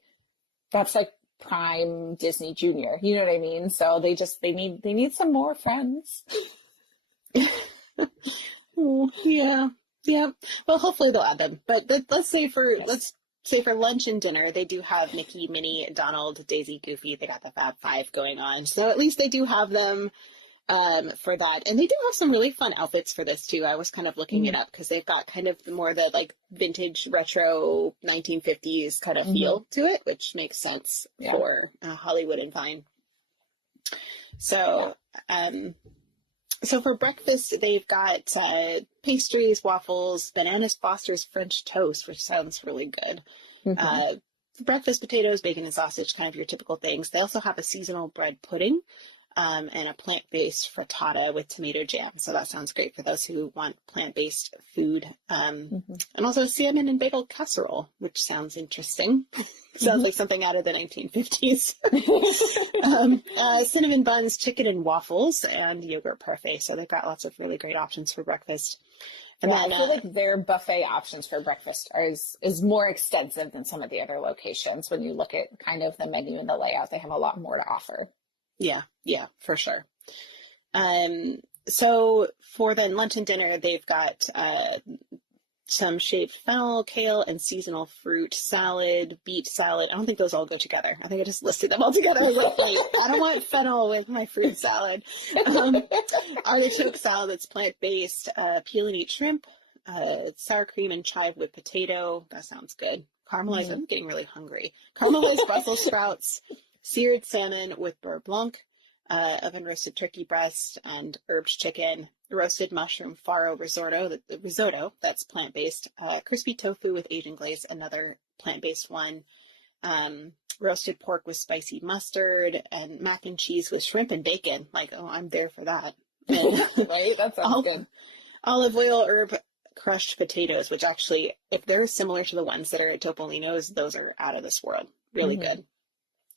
that's prime Disney Junior, you know what I mean? So they need some more friends. Yeah. Well, hopefully they'll add them. But let's say for lunch and dinner, they do have Mickey, Minnie, Donald, Daisy, Goofy. They got the Fab Five going on, so at least they do have them for that. And they do have some really fun outfits for this too. I was kind of looking it up, because they've got kind of more the vintage retro 1950s kind of feel to it, which makes sense for Hollywood and Vine. So, so for breakfast, they've got pastries, waffles, bananas, Foster's French toast, which sounds really good. Breakfast potatoes, bacon and sausage, kind of your typical things. They also have a seasonal bread pudding. and a plant-based frittata with tomato jam. So that sounds great for those who want plant-based food. And also salmon and bagel casserole, which sounds interesting. Sounds like something out of the 1950s. Cinnamon buns, chicken and waffles, and yogurt parfait. So they've got lots of really great options for breakfast. And then, I feel like their buffet options for breakfast is more extensive than some of the other locations. When you look at kind of the menu and the layout, they have a lot more to offer. Yeah, for sure. So for then lunch and dinner, they've got some shaved fennel, kale, and seasonal fruit salad, beet salad. I don't think those all go together. I think I just listed them all together. I was like, wait, I don't want fennel with my fruit salad. Artichoke salad that's plant-based, peel and eat shrimp, sour cream and chive with potato. That sounds good. Caramelized, I'm getting really hungry. Caramelized Brussels sprouts, seared salmon with beurre blanc, oven roasted turkey breast and herbed chicken, roasted mushroom farro risotto that's plant-based, crispy tofu with Asian glaze, another plant-based one, roasted pork with spicy mustard, and mac and cheese with shrimp and bacon. Like, oh, I'm there for that. And Right? That sounds good. Olive oil, herb, crushed potatoes, which actually, if they're similar to the ones that are at Topolino's, those are out of this world. Really good.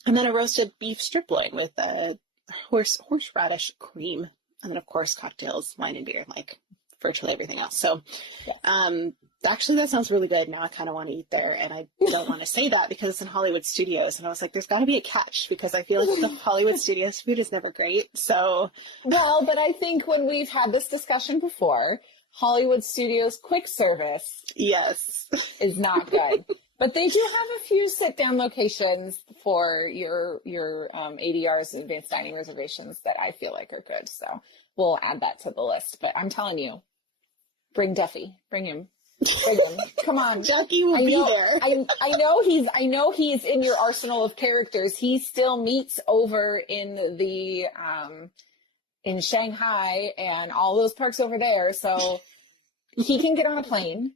And then a roasted beef strip loin with horseradish cream. And then, of course, cocktails, wine and beer, like virtually everything else. So actually, that sounds really good. Now I kind of want to eat there. And I don't want to say that because it's in Hollywood Studios. And I was like, there's got to be a catch because I feel like the Hollywood Studios food is never great. So, well, but I think when we've had this discussion before, Hollywood Studios quick service is not good. But they do have a few sit-down locations for your ADRs, advanced dining reservations, that I feel like are good. So we'll add that to the list. But I'm telling you, bring Duffy, bring him. Come on, Jackie will be there. I know he's in your arsenal of characters. He still meets over in the in Shanghai and all those parks over there, so he can get on a plane.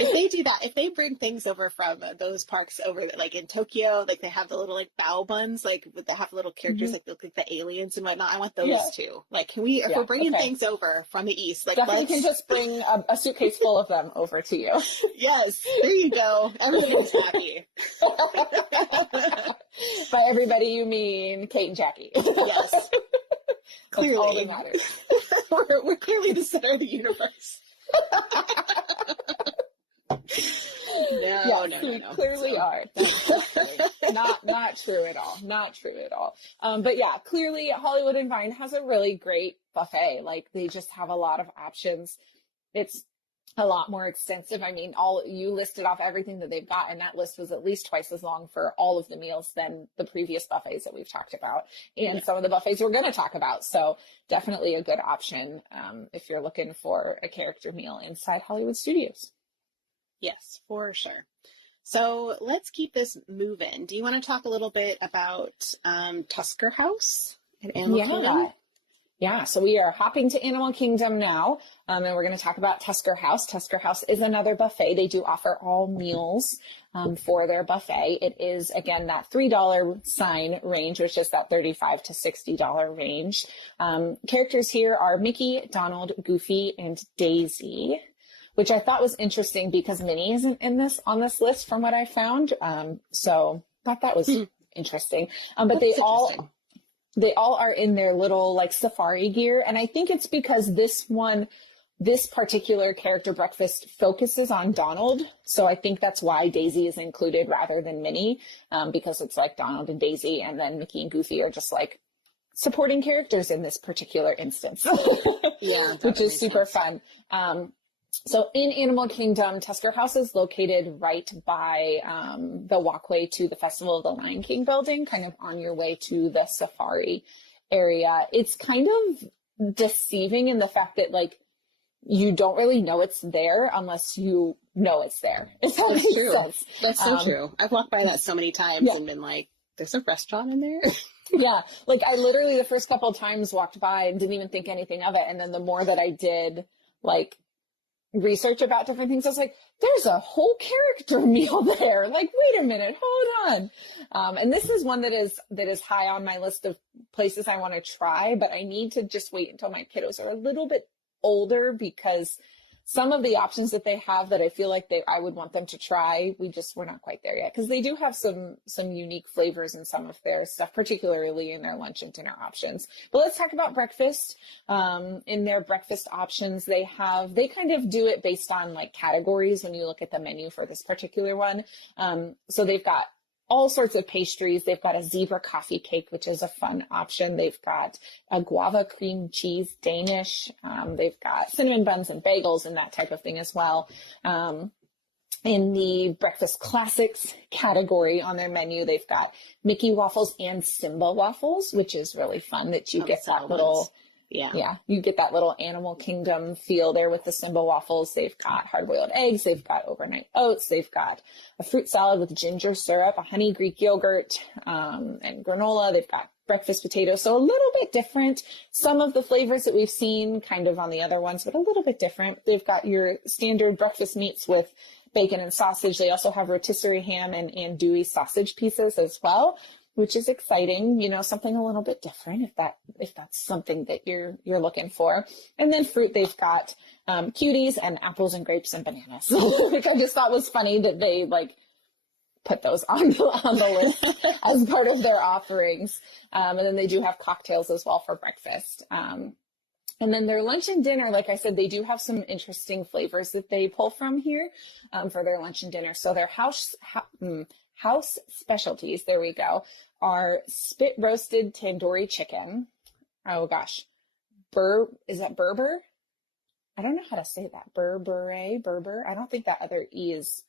If they do that, if they bring things over from those parks over, like in Tokyo, like they have the little like bao buns, like they have little characters like look like the aliens and whatnot. I want those too. Like, can we? If we're bringing things over from the east, like definitely can just bring a suitcase full of them over to you. Yes, there you go. Everybody's happy. By everybody, you mean Kate and Jackie? Yes, clearly. All that matters. we're clearly the center of the universe. No. Clearly are. Not true at all. Not true at all. But yeah, clearly Hollywood and Vine has a really great buffet. Like, they just have a lot of options. It's a lot more extensive. I mean, you listed off everything that they've got, and that list was at least twice as long for all of the meals than the previous buffets that we've talked about, and some of the buffets we're going to talk about. So definitely a good option if you're looking for a character meal inside Hollywood Studios. Yes, for sure. So let's keep this moving. Do you want to talk a little bit about Tusker House at Animal Kingdom? Yeah, so we are hopping to Animal Kingdom now, and we're going to talk about Tusker House. Tusker House is another buffet. They do offer all meals for their buffet. It is, again, that $3 sign range, which is that $35 to $60 range. Characters here are Mickey, Donald, Goofy, and Daisy, which I thought was interesting because Minnie isn't on this list from what I found. So I thought that was interesting. But they all are in their little like safari gear. And I think it's because this particular character breakfast focuses on Donald. So I think that's why Daisy is included rather than Minnie, because it's like Donald and Daisy, and then Mickey and Goofy are just like supporting characters in this particular instance. Yeah, which is super fun. So in Animal Kingdom, Tusker House is located right by the walkway to the Festival of the Lion King building, kind of on your way to the safari area. It's kind of deceiving in the fact that, like, you don't really know it's there unless you know it's there. If that makes sense. That's so true. I've walked by that so many times and been like, there's a restaurant in there? Yeah. Like, I literally the first couple of times walked by and didn't even think anything of it. And then the more that I did, like, research about different things, I was like, there's a whole character meal there. Like, wait a minute, hold on. And this is one that is high on my list of places I want to try, but I need to just wait until my kiddos are a little bit older, because some of the options that they have that I feel like I would want them to try, we're not quite there yet, because they do have some unique flavors in some of their stuff, particularly in their lunch and dinner options. But let's talk about breakfast. In their breakfast options, they kind of do it based on like categories when you look at the menu for this particular one. So they've got all sorts of pastries. They've got a zebra coffee cake, which is a fun option. They've got a guava cream cheese Danish. They've got cinnamon buns and bagels and that type of thing as well. In the breakfast classics category on their menu, they've got Mickey waffles and Simba waffles, which is really fun that you get that little... Yeah, you get that little Animal Kingdom feel there with the Simba waffles. They've got hard-boiled eggs. They've got overnight oats. They've got a fruit salad with ginger syrup, a honey Greek yogurt, and granola. They've got breakfast potatoes, so a little bit different. Some of the flavors that we've seen kind of on the other ones, but a little bit different. They've got your standard breakfast meats with bacon and sausage. They also have rotisserie ham and andouille sausage pieces as well, which is exciting, something a little bit different if that's something that you're looking for. And then fruit, they've got cuties and apples and grapes and bananas, which I just thought was funny that they like put those on the list as part of their offerings. And then they do have cocktails as well for breakfast. And then their lunch and dinner, like I said, they do have some interesting flavors that they pull from here for their lunch and dinner. So their house specialties, there we go, are spit roasted tandoori chicken. Oh gosh. Is that Berber? I don't know how to say that. Berber. I don't think that other E is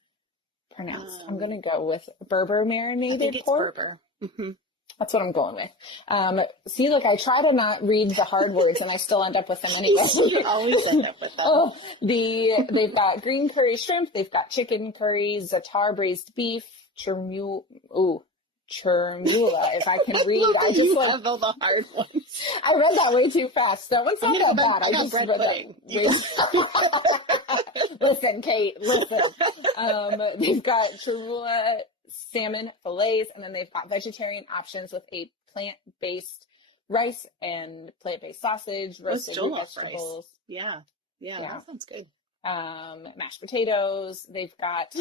pronounced. I'm going to go with Berber marinated I think pork. It's Berber. Mm-hmm. That's what I'm going with. See, look, I try to not read the hard words and I still end up with them anyway. You always end up with them. They've got green curry shrimp. They've got chicken curry, za'atar braised beef, chermula, if I can read. I just have all the hard ones. I read that way too fast. That one's not that bad. I just read that. Listen, Kate, listen. They've got chermula salmon fillets, and then they've got vegetarian options with a plant-based rice and plant-based sausage, roasted vegetables. Rice. Yeah, that sounds good. Mashed potatoes. They've got...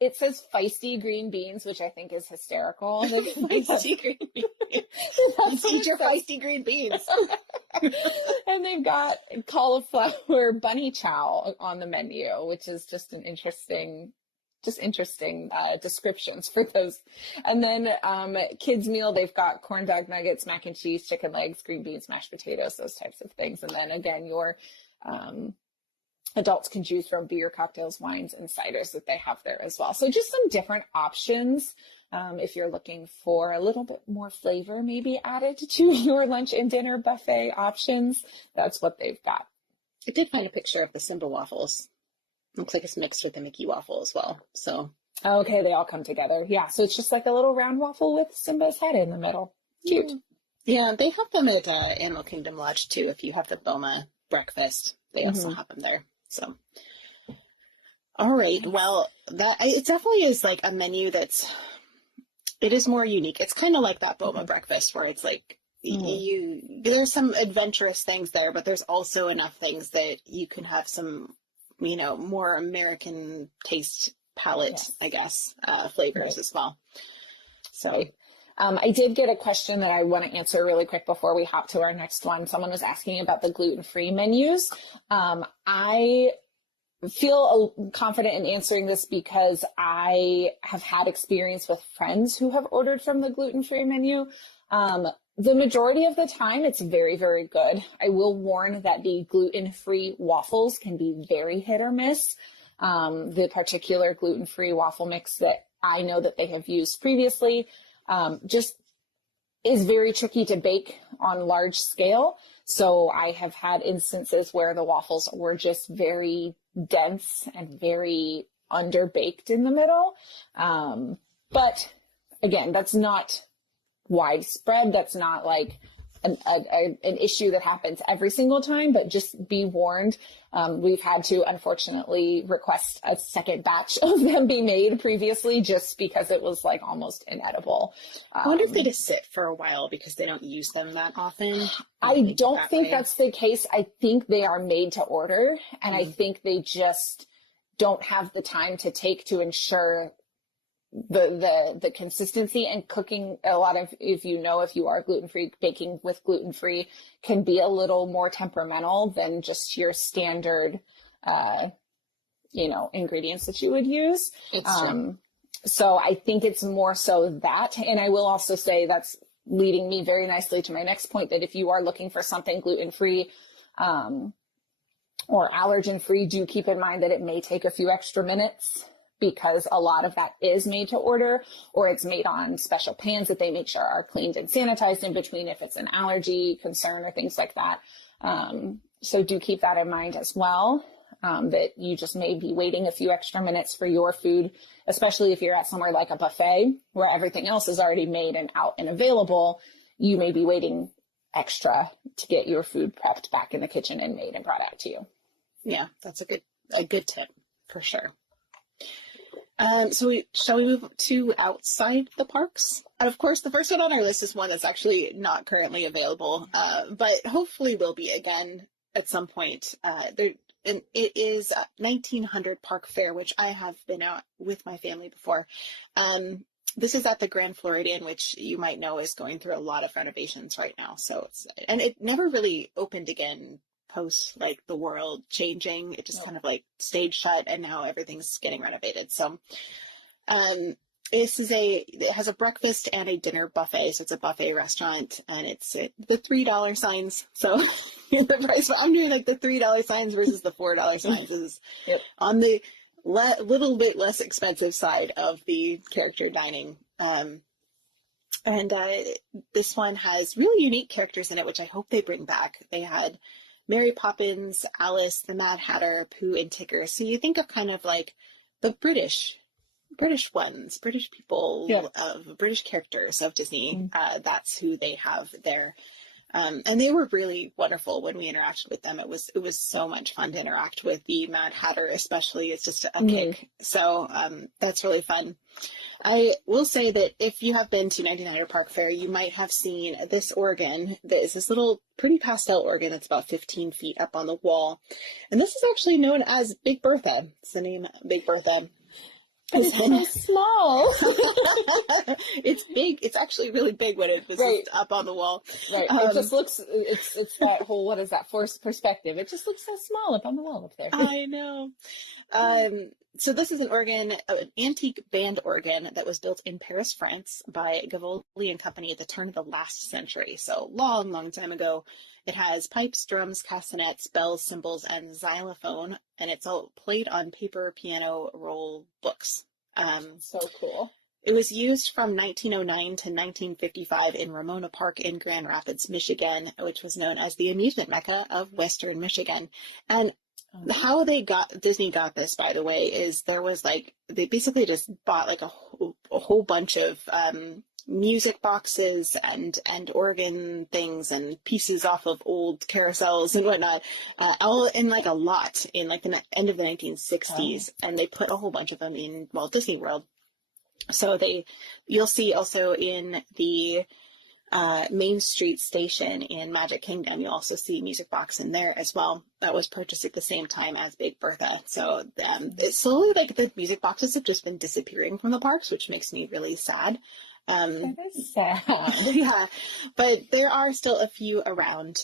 It says feisty green beans, which I think is hysterical. Feisty green beans. Eat your feisty green beans. And they've got cauliflower bunny chow on the menu, which is just interesting descriptions for those. And then kids meal, they've got corn dog nuggets, mac and cheese, chicken legs, green beans, mashed potatoes, those types of things. And then again, your adults can choose from beer, cocktails, wines, and ciders that they have there as well. So just some different options if you're looking for a little bit more flavor maybe added to your lunch and dinner buffet options. That's what they've got. I did find a picture of the Simba waffles. Looks like it's mixed with the Mickey waffle as well. So okay, they all come together. Yeah, so it's just like a little round waffle with Simba's head in the middle. Cute. Yeah, they have them at Animal Kingdom Lodge too. If you have the Boma breakfast, they also have them there. So, all right. Well, it definitely is like a menu it is more unique. It's kind of like that Boma breakfast where it's like there's some adventurous things there, but there's also enough things that you can have some, more American taste palette, I guess, flavors as well. So. I did get a question that I want to answer really quick before we hop to our next one. Someone was asking about the gluten-free menus. I feel confident in answering this because I have had experience with friends who have ordered from the gluten-free menu. The majority of the time, it's very, very good. I will warn that the gluten-free waffles can be very hit or miss. The particular gluten-free waffle mix that I know that they have used previously just is very tricky to bake on large scale. So I have had instances where the waffles were just very dense and very underbaked in the middle. But again, that's not widespread. That's not like an issue that happens every single time, but just be warned. We've had to unfortunately request a second batch of them be made previously just because it was like almost inedible. I wonder if they just sit for a while because they don't use them that often. I don't think that's the case. I think they are made to order, and I think they just don't have the time to take to ensure the consistency. And cooking, a lot of, if you are gluten-free, baking with gluten-free can be a little more temperamental than just your standard, ingredients that you would use. So I think it's more so that, and I will also say that's leading me very nicely to my next point, that if you are looking for something gluten-free, or allergen-free, do keep in mind that it may take a few extra minutes, because a lot of that is made to order, or it's made on special pans that they make sure are cleaned and sanitized in between if it's an allergy concern or things like that. So do keep that in mind as well, that you just may be waiting a few extra minutes for your food, especially if you're at somewhere like a buffet where everything else is already made and out and available. You may be waiting extra to get your food prepped back in the kitchen and made and brought out to you. Yeah, that's a good tip for sure. Shall we move to outside the parks? And of course, the first one on our list is one that's actually not currently available, but hopefully will be again at some point. And it is 1900 Park Fair, which I have been out with my family before. This is at the Grand Floridian, which you might know is going through a lot of renovations right now. And it never really opened again post like the world changing. It just kind of like stayed shut, and now everything's getting renovated. So it has a breakfast and a dinner buffet. So it's a buffet restaurant, and it's the $3 signs. So the price under like the $3 signs versus the $4 signs is on the little bit less expensive side of the character dining. And this one has really unique characters in it, which I hope they bring back. They had Mary Poppins, Alice, the Mad Hatter, Pooh, and Tigger. So you think of kind of like the British ones, British people of British characters of Disney. That's who they have there. And they were really wonderful when we interacted with them. It was so much fun to interact with the Mad Hatter, especially. It's just a kick. So that's really fun. I will say that if you have been to 1900 Park Fair, you might have seen this organ. There's this little pretty pastel organ that's about 15 feet up on the wall. And this is actually known as Big Bertha. It's the name Big Bertha. It's so small. It's big. It's actually really big when it was just up on the wall. Right. It just looks, it's that whole, what is that, forced perspective. It just looks so small up on the wall up there. I know. So this is an organ, an antique band organ that was built in Paris, France by Gavoli and Company at the turn of the last century. So long time ago. It has pipes, drums, castanets, bells, cymbals, and xylophone, and it's all played on paper piano roll books. So cool. It was used from 1909 to 1955 in Ramona Park in Grand Rapids, Michigan, which was known as the amusement mecca of Western Michigan. And how Disney got this, by the way, is there was they basically just bought like a whole bunch of music boxes and organ things and pieces off of old carousels and whatnot, all in like a lot in like the end of the 1960s. And they put a whole bunch of them in Walt Disney World. So you'll see also in the Main Street station in Magic Kingdom, you'll also see music box in there as well. That was purchased at the same time as Big Bertha. So it's slowly like the music boxes have just been disappearing from the parks, which makes me really sad. That is sad. Yeah, but there are still a few around.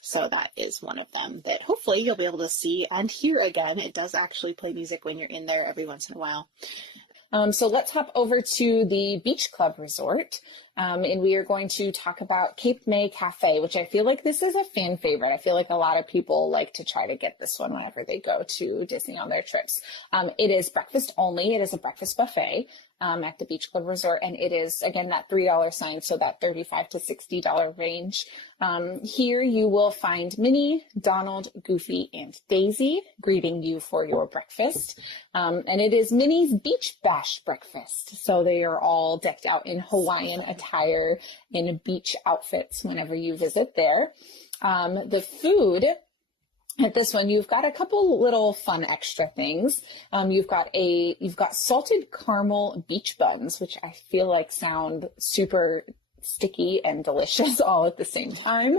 So that is one of them that hopefully you'll be able to see and hear again. It does actually play music when you're in there every once in a while. So let's hop over to the Beach Club Resort, and we are going to talk about Cape May Cafe, which I feel like this is a fan favorite. I feel like a lot of people like to try to get this one whenever they go to Disney on their trips. It is breakfast only. It is a breakfast buffet at the Beach Club Resort, and it is, again, that $3 sign, so that $35 to $60 range. Here you will find Minnie, Donald, Goofy, and Daisy greeting you for your breakfast. And it is Minnie's Beach Bash breakfast. So they are all decked out in Hawaiian attire. attire in beach outfits whenever you visit there. The food at this one, you've got a couple little fun extra things. You've got salted caramel beach buns, which I feel like sound super sticky and delicious all at the same time.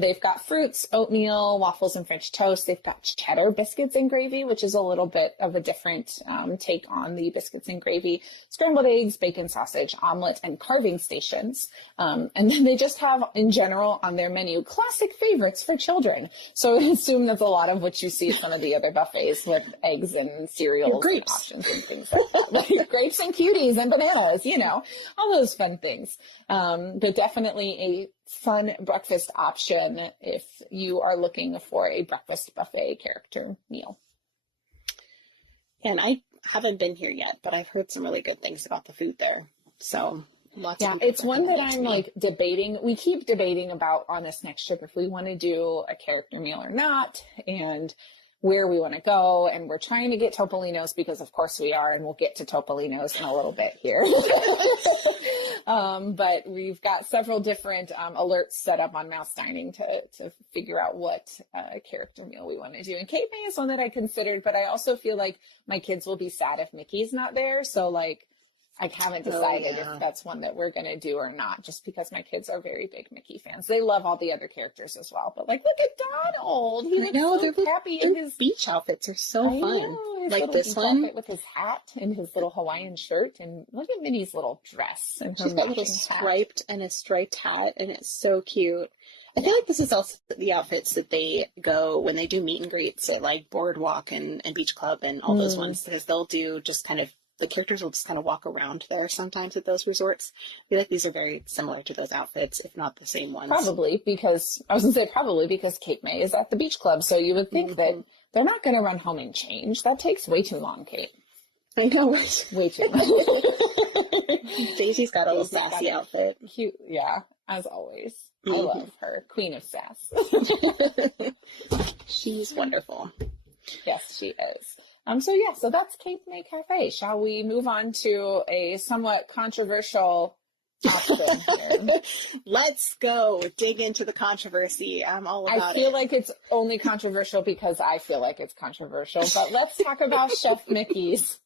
They've got fruits, oatmeal, waffles, and French toast. They've got cheddar biscuits and gravy, which is a little bit of a different take on the biscuits and gravy, scrambled eggs, bacon, sausage, omelet, and carving stations. And then they just have, in general, on their menu, classic favorites for children. So I assume that's a lot of what you see at some of the other buffets with eggs and cereals and options and things like that. Like grapes and cuties and bananas, all those fun things. But definitely a fun breakfast option if you are looking for a breakfast buffet character meal. And I haven't been here yet, but I've heard some really good things about the food there. So it's one that I'm like debating. We keep debating about on this next trip if we want to do a character meal or not, and where we want to go. And we're trying to get Topolino's because of course we are, and we'll get to Topolino's in a little bit here. But we've got several different alerts set up on Mouse Dining to figure out what character meal we want to do. And Cape May is one that I considered, but I also feel like my kids will be sad if Mickey's not there. So like, I haven't decided if that's one that we're going to do or not, just because my kids are very big Mickey fans. They love all the other characters as well. But like, look at Donald. He looks so happy in his beach outfits are so fun. Like this one with his hat and his little Hawaiian shirt, and look at Minnie's little dress and she's got a striped hat, and it's so cute. I feel like this is also the outfits that they go when they do meet and greets at like Boardwalk and Beach Club and all those ones, because they'll do just kind of, the characters will just kind of walk around there sometimes at those resorts. I feel like these are very similar to those outfits, if not the same ones. Probably because Cape May is at the Beach Club. So you would think that they're not going to run home and change. That takes way too long, Kate. I know, right? Way too long. Daisy's got a little sassy outfit. Cute. Yeah, as always. I love her. Queen of sass. She's wonderful. Yes, she is. So that's Cape May Cafe. Shall we move on to a somewhat controversial option here? Let's go dig into the controversy. I'm all about it. I feel like it's only controversial because I feel like it's controversial, but let's talk about Chef Mickey's.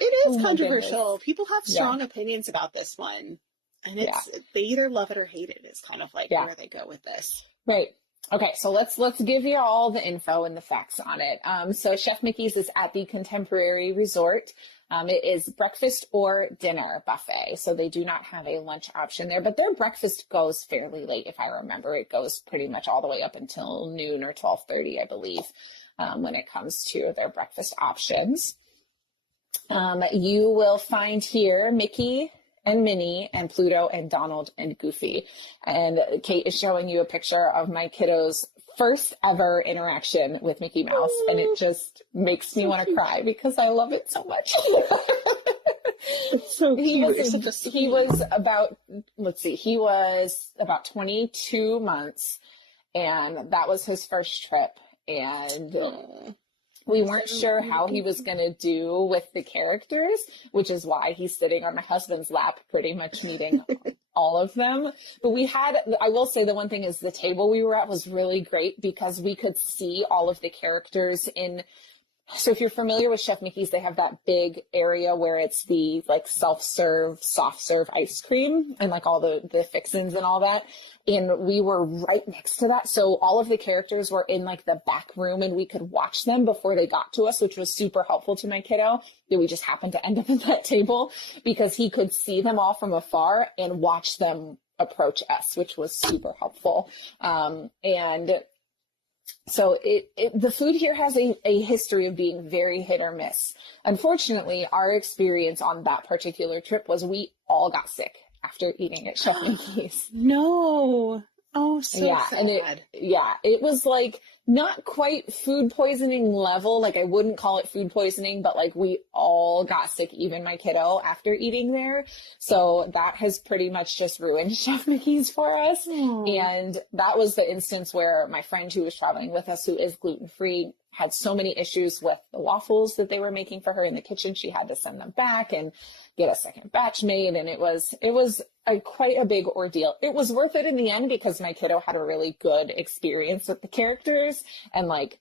It is controversial. People have strong opinions about this one. And they either love it or hate it is kind of like where they go with this. Right. Okay, so let's give you all the info and the facts on it. So Chef Mickey's is at the Contemporary Resort. It is breakfast or dinner buffet, so they do not have a lunch option there, but their breakfast goes fairly late, if I remember. It goes pretty much all the way up until noon or 12:30, I believe, when it comes to their breakfast options. You will find here Mickey and Minnie and Pluto and Donald and Goofy. And Kate is showing you a picture of my kiddo's first ever interaction with Mickey Mouse. And it just makes me want to cry because I love it so much. So he was about 22 months, and that was his first trip. And we weren't sure how he was going to do with the characters, which is why he's sitting on my husband's lap, pretty much meeting all of them. But I will say the one thing is the table we were at was really great because we could see all of the characters so if you're familiar with Chef Mickey's, they have that big area where it's the like self-serve, soft serve ice cream and like all the fixins and all that. And we were right next to that. So all of the characters were in like the back room and we could watch them before they got to us, which was super helpful to my kiddo. That we just happened to end up at that table because he could see them all from afar and watch them approach us, which was super helpful. So the food here has a history of being very hit or miss. Unfortunately, our experience on that particular trip was we all got sick after eating at Chef Mickey's. No. Oh, so Yeah, sad. and it was like not quite food poisoning level. Like I wouldn't call it food poisoning, but like we all got sick, even my kiddo, after eating there. So that has pretty much just ruined Chef Mickey's for us. And that was the instance where my friend who was traveling with us, who is gluten-free, had so many issues with the waffles that they were making for her in the kitchen. She had to send them back and get a second batch made. And it was quite a big ordeal. It was worth it in the end because my kiddo had a really good experience with the characters, and like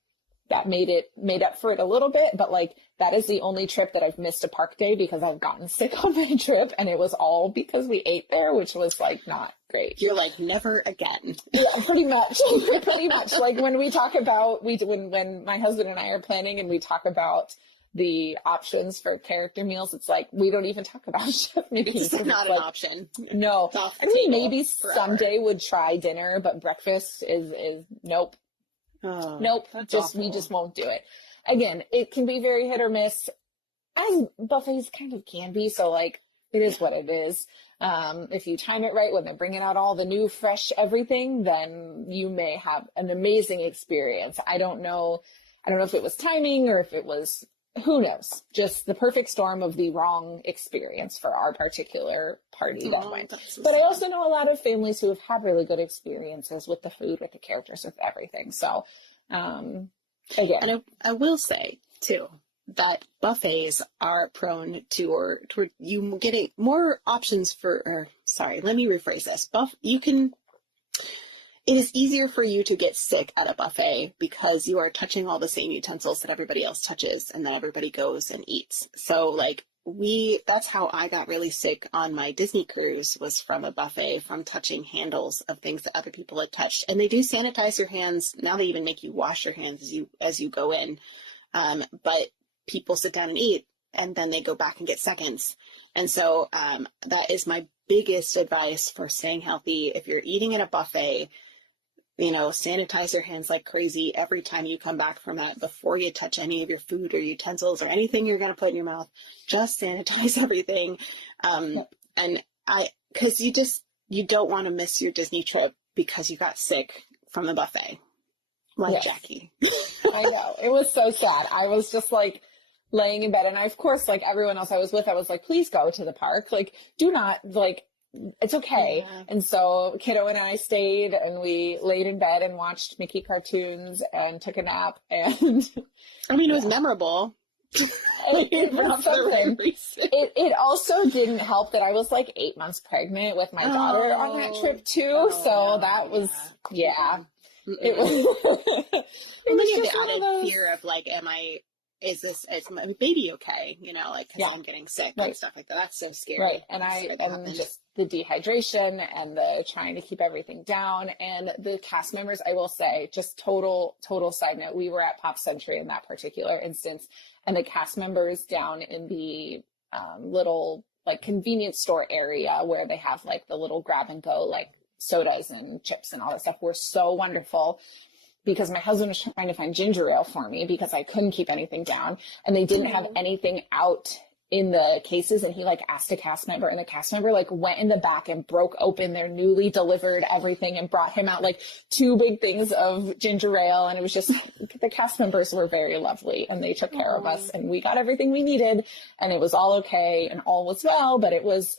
that made up for it a little bit. But like that is the only trip that I've missed a park day because I've gotten sick on my trip, and it was all because we ate there, which was like not great. You're like, never again. Yeah, pretty much. Pretty much. Like when we talk about, when my husband and I are planning and we talk about the options for character meals, it's like we don't even talk about Chef Mickey's. It's not an option. No. Off the I mean, table maybe forever. someday would try dinner, but breakfast is nope. Oh, Nope. that's We awful. just won't do it. Again, it can be very hit or miss, as buffets kind of can be. So like, it is what it is. If you time it right when they're bringing out all the new, fresh everything, then you may have an amazing experience. I don't know if it was timing or if it was, who knows, just the perfect storm of the wrong experience for our particular party that went. So But I sad. also know a lot of families who have had really good experiences with the food, with the characters, with everything. So, again, And I will say too that buffets are prone to you getting more options let me rephrase this. It is easier for you to get sick at a buffet because you are touching all the same utensils that everybody else touches, and then everybody goes and eats. So like that's how I got really sick on my Disney cruise, was from a buffet, from touching handles of things that other people had touched. And they do sanitize your hands. Now they even make you wash your hands as you go in. But people sit down and eat, and then they go back and get seconds. And so that is my biggest advice for staying healthy. If you're eating at a buffet, sanitize your hands like crazy every time you come back from that, before you touch any of your food or utensils or anything you're going to put in your mouth. Just sanitize everything. Because you don't want to miss your Disney trip because you got sick from the buffet. Like Yes. Jackie. I know. It was so sad. I was just like laying in bed, and I, of course, like everyone else I was with, I was like, please go to the park. Like, do not, like, it's okay. Yeah. And so kiddo and I stayed, and we laid in bed and watched Mickey cartoons and took a nap. And I mean, it was memorable. it was something. It also didn't help that I was like 8 months pregnant with my daughter on that trip too. So that was, yeah. It was, it And then was you have just the one of added those. fear of like, is my baby okay? Like, cause Yeah. I'm getting sick Right. and stuff like that. That's so scary. Right. And Sorry that happened. just the dehydration and the trying to keep everything down, and the cast members, I will say, just total side note. We were at Pop Century in that particular instance, and the cast members down in the little like convenience store area where they have like the little grab and go, like sodas and chips and all that stuff, were so wonderful. Because my husband was trying to find ginger ale for me because I couldn't keep anything down, and they didn't have anything out in the cases. And he like asked a cast member, and the cast member like went in the back and broke open their newly delivered everything and brought him out like 2 big things of ginger ale. And it was just, the cast members were very lovely, and they took care of us, and we got everything we needed, and it was all okay and all was well, but it was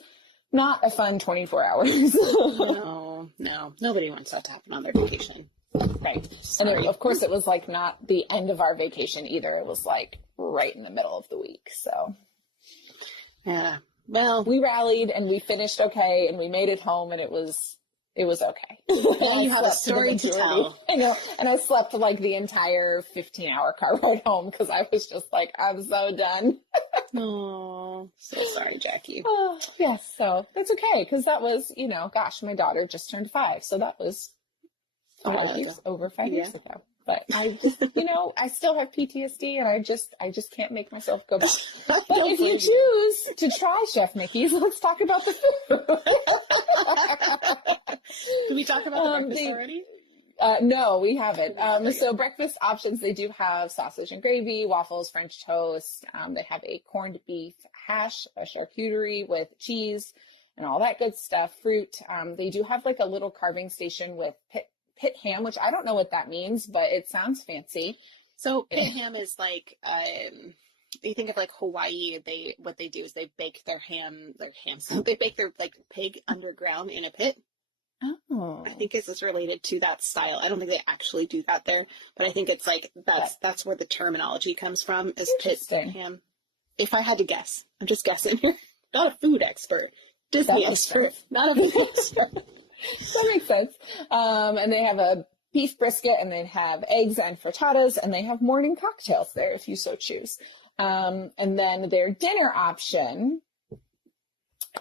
not a fun 24 hours. No, nobody wants that to happen on their vacation. Right. Sorry. And of course it was like not the end of our vacation either. It was like right in the middle of the week. So Yeah. Well, we rallied and we finished okay, and we made it home, and it was okay. Well, you I have a slept the story to majority. tell. I know. And I slept like the entire 15-hour car ride home because I was just like, I'm so done. oh, so sorry, Jackie. Oh, yes. So it's okay. Because that was, gosh, my daughter just turned 5. So that was over 5 years ago. But I just, I still have PTSD, and I just can't make myself go back. But if you choose to try Chef Mickey's, let's talk about the food. Did we talk about the breakfast already? No, we haven't. So breakfast options, they do have sausage and gravy, waffles, French toast. They have a corned beef hash, a charcuterie with cheese, and all that good stuff. Fruit. They do have like a little carving station with pit ham, which I don't know what that means, but it sounds fancy. So pit ham is like, you think of like Hawaii, what they do is they bake their hams. They bake their like pig underground in a pit. Oh, I think it's related to that style. I don't think they actually do that there, but I think it's like that's where the terminology comes from, is pit ham. If I had to guess, I'm just guessing here. Not a food expert. Disney expert, not a food expert. That makes sense. And they have a beef brisket, and they have eggs and frittatas, and they have morning cocktails there if you so choose. And then their dinner option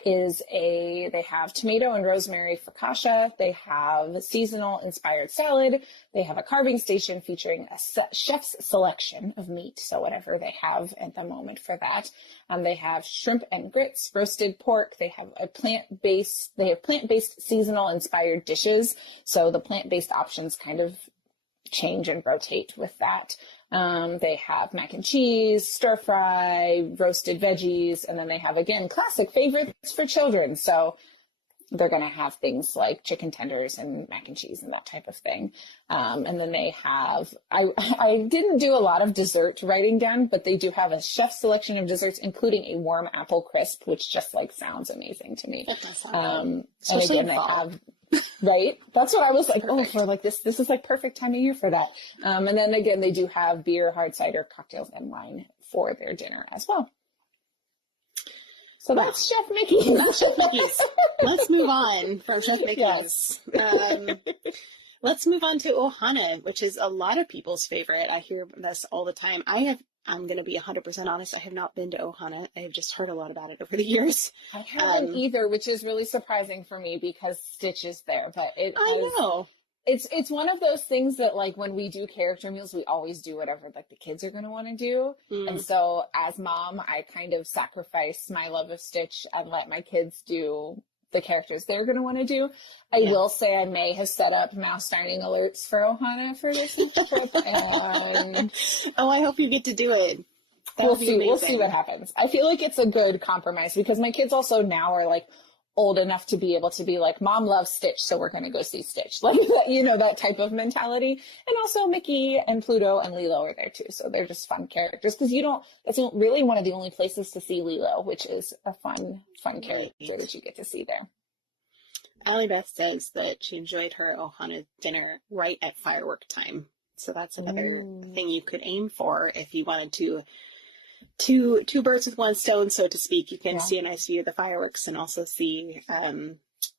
is they have tomato and rosemary focaccia. They have seasonal inspired salad. They have a carving station featuring a chef's selection of meat. So whatever they have at the moment for that. They have shrimp and grits, roasted pork. They have plant-based seasonal inspired dishes. So the plant-based options kind of change and rotate with that. They have mac and cheese, stir fry, roasted veggies, and then they have, again, classic favorites for children. So they're going to have things like chicken tenders and mac and cheese and that type of thing. And then they have, I didn't do a lot of dessert writing down, but they do have a chef's selection of desserts, including a warm apple crisp, which just like sounds amazing to me. And again, they have, right? That's what I was like, oh, for like this is like perfect time of year for that. And then again, they do have beer, hard cider, cocktails, and wine for their dinner as well. So that's Chef Mickey. That's Chef Mickey's. Let's move on from Chef Mickey's. Yes. Let's move on to Ohana, which is a lot of people's favorite. I hear this all the time. I'm going to be 100% honest. I have not been to Ohana. I have just heard a lot about it over the years. I haven't either, which is really surprising for me because Stitch is there. But I know. It's one of those things that, like, when we do character meals, we always do whatever like the kids are going to want to do. And so as mom, I kind of sacrifice my love of Stitch and let my kids do the characters they're going to want to do. I will say I may have set up mouse dining alerts for Ohana for this trip. And I hope you get to do it. We'll see what happens. I feel like it's a good compromise because my kids also now are like old enough to be able to be like, Mom loves Stitch, so we're going to go see Stitch. Like, you know, that type of mentality. And also Mickey and Pluto and Lilo are there too. So they're just fun characters because that's really one of the only places to see Lilo, which is a fun character that you get to see there. Allie Beth says that she enjoyed her Ohana dinner right at firework time. So that's another thing you could aim for if you wanted to two birds with one stone, so to speak. You can see a nice view of the fireworks and also see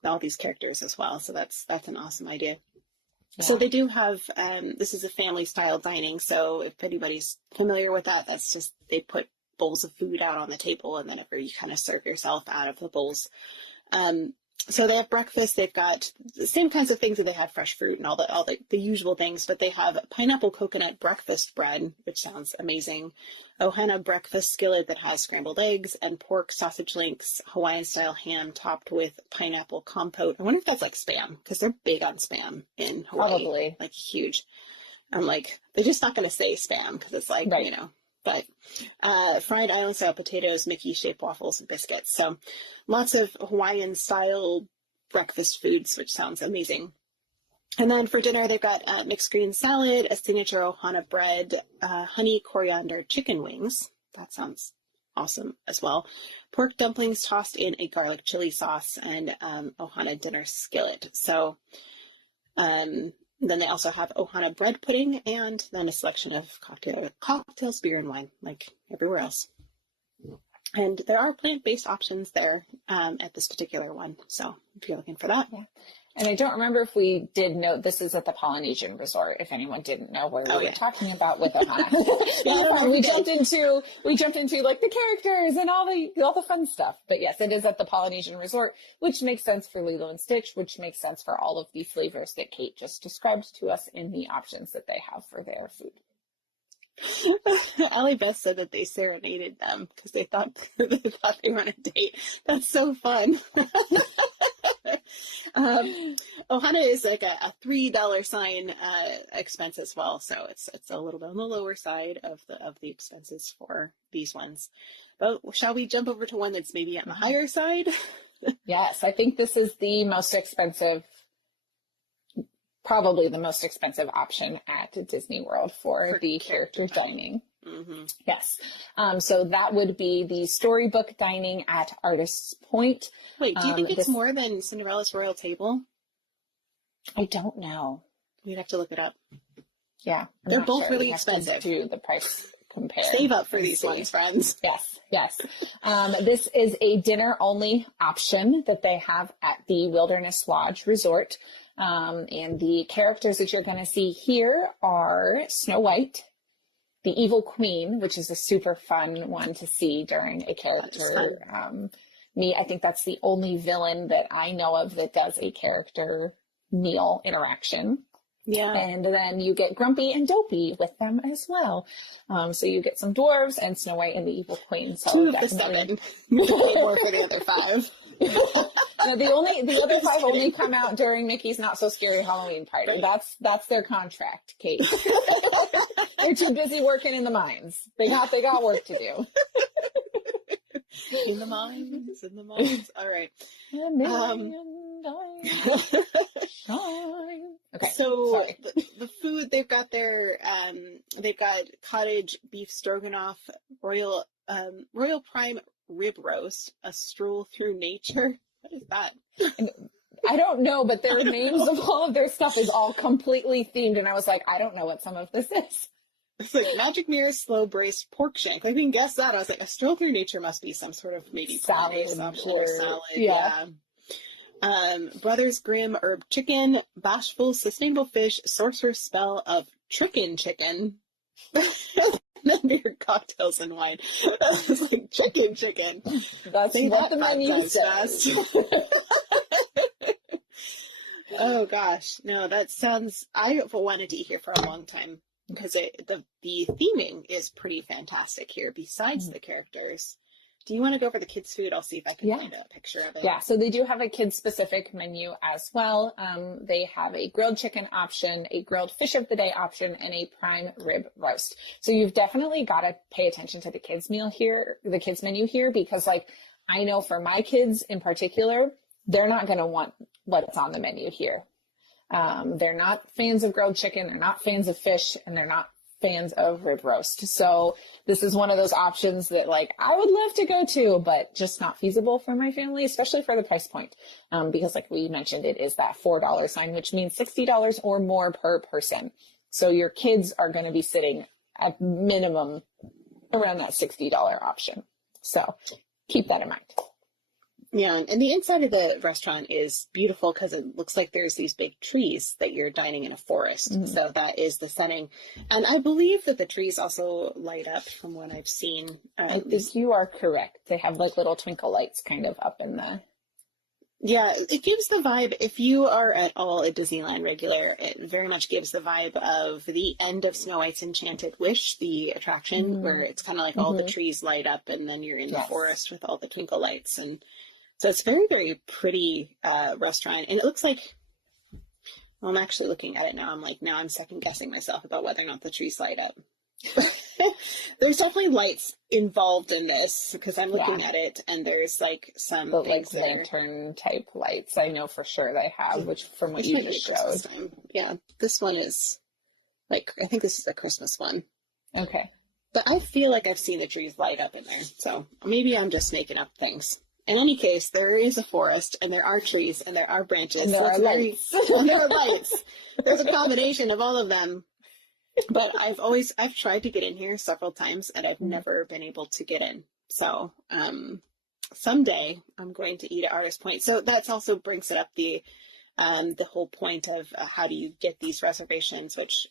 all these characters as well. So that's an awesome idea. Yeah. So they do have this is a family style dining. So if anybody's familiar with that, that's just they put bowls of food out on the table and then you kind of serve yourself out of the bowls. So they have breakfast. They've got the same kinds of things that they have, fresh fruit and all the usual things, but they have pineapple coconut breakfast bread, which sounds amazing. Ohana breakfast skillet that has scrambled eggs and pork sausage links, Hawaiian style ham topped with pineapple compote. I wonder if that's like Spam, because they're big on Spam in Hawaii. Probably. Like huge. I'm like, they're just not going to say Spam because it's like, you know. But fried island style potatoes, Mickey shaped waffles, and biscuits. So lots of Hawaiian style breakfast foods, which sounds amazing. And then for dinner, they've got mixed green salad, a signature Ohana bread, honey coriander chicken wings. That sounds awesome as well. Pork dumplings tossed in a garlic chili sauce, and Ohana dinner skillet. So then they also have Ohana bread pudding and then a selection of cocktails, beer, and wine, like everywhere else. And there are plant-based options there at this particular one. So if you're looking for that. Yeah. And I don't remember if we did note this is at the Polynesian Resort, if anyone didn't know where we were talking about with Ohana. We jumped into like the characters and all the fun stuff. But yes, it is at the Polynesian Resort, which makes sense for Lilo and Stitch, which makes sense for all of the flavors that Kate just described to us in the options that they have for their food. Allie Beth said that they serenaded them because they thought they were on a date. That's so fun. Ohana is like a $3 sign expense as well, so it's a little bit on the lower side of the expenses for these ones. But shall we jump over to one that's maybe on the higher side? Yes, I think this is the most expensive, probably the most expensive option at Disney World for the character dining. Mm-hmm. Yes. So that would be the storybook dining at Artist's Point. Wait, do you think it's more than Cinderella's Royal Table? I don't know. You'd have to look it up. Yeah. They're both really expensive. Do the price compare. Save up for these ones, friends. Yes, yes. This is a dinner-only option that they have at the Wilderness Lodge Resort. And the characters that you're going to see here are Snow White, the Evil Queen, which is a super fun one to see during a character. I think that's the only villain that I know of that does a character meal interaction. Yeah. And then you get Grumpy and Dopey with them as well. So you get some dwarves and Snow White and the Evil Queen. So 2 of the 7. More for the other 5. No, the other 5 only come out during Mickey's Not So Scary Halloween Party. That's their contract, Kate. They're too busy working in the mines. They got work to do. In the mines. All right. Okay. So the food they've got they've got cottage beef stroganoff, royal prime rib roast, a stroll through nature. What is that? I don't know, but their names of all of their stuff is all completely themed, and I was like, I don't know what some of this is. It's like Magic Mirror slow braised pork shank. Like we can guess that. I was like, a stroll through nature must be some sort of maybe salad or salad. Yeah. Brothers Grimm herb chicken, bashful sustainable fish, sorcerer's spell of trickin' chicken. Then beer, cocktails, and wine. It's like chicken. That's what the menu says. Oh gosh, no, that sounds. I've wanted to eat here for a long time because the theming is pretty fantastic here. Besides the characters, do you want to go over the kids' food? I'll see if I can find a picture of it. Yeah, so they do have a kids-specific menu as well. They have a grilled chicken option, a grilled fish of the day option, and a prime rib roast. So you've definitely got to pay attention to the kids' menu here, because like I know for my kids in particular, they're not going to want what's on the menu here. They're not fans of grilled chicken, they're not fans of fish, and they're not fans of rib roast. So this is one of those options that like I would love to go to, but just not feasible for my family, especially for the price point. Because like we mentioned, it is that $4 sign, which means $60 or more per person. So your kids are going to be sitting at minimum around that $60 option. So keep that in mind. Yeah, and the inside of the restaurant is beautiful because it looks like there's these big trees that you're dining in a forest. Mm-hmm. So that is the setting. And I believe that the trees also light up from what I've seen. I think you are correct. They have like little twinkle lights kind of up in the... Yeah, it gives the vibe, if you are at all a Disneyland regular, it very much gives the vibe of the end of Snow White's Enchanted Wish, the attraction, where it's kind of like all the trees light up and then you're in the forest with all the twinkle lights. And so it's very, very pretty restaurant. And it looks like, well, I'm actually looking at it now. Now I'm second guessing myself about whether or not the trees light up. There's definitely lights involved in this because I'm looking at it and there's like some like lantern type lights. I know for sure they have, which from what you just showed. Yeah, this one is like, I think this is a Christmas one. Okay. But I feel like I've seen the trees light up in there. So maybe I'm just making up things. In any case, there is a forest, and there are trees, and there are branches. And there are lights. And there are lights. There's a combination of all of them. But I've tried to get in here several times, and I've never been able to get in. So someday I'm going to eat at Artist Point. So that also brings it up the whole point of how do you get these reservations, which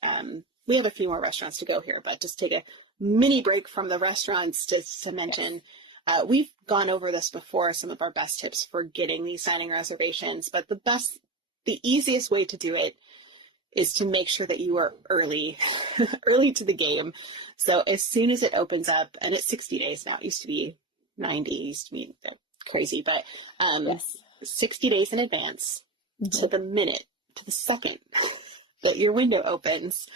we have a few more restaurants to go here, but just take a mini break from the restaurants to mention. Yes. We've gone over this before, some of our best tips for getting these signing reservations, but the easiest way to do it is to make sure that you are early to the game. So as soon as it opens up, and it's 60 days now, it used to be 90, used to be crazy, but 60 days in advance to the minute, to the second that your window opens,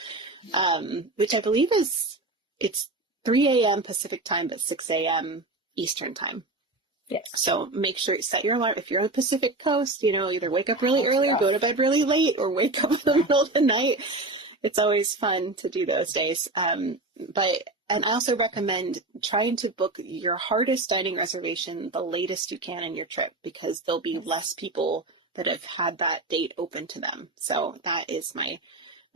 which I believe it's 3 a.m. Pacific time, but 6 a.m. Eastern time. Yes. So make sure you set your alarm. If you're on the Pacific Coast, either wake up really early, go to bed really late, or wake up in the middle of the night. It's always fun to do those days. And I also recommend trying to book your hardest dining reservation the latest you can in your trip, because there'll be less people that have had that date open to them. So that is my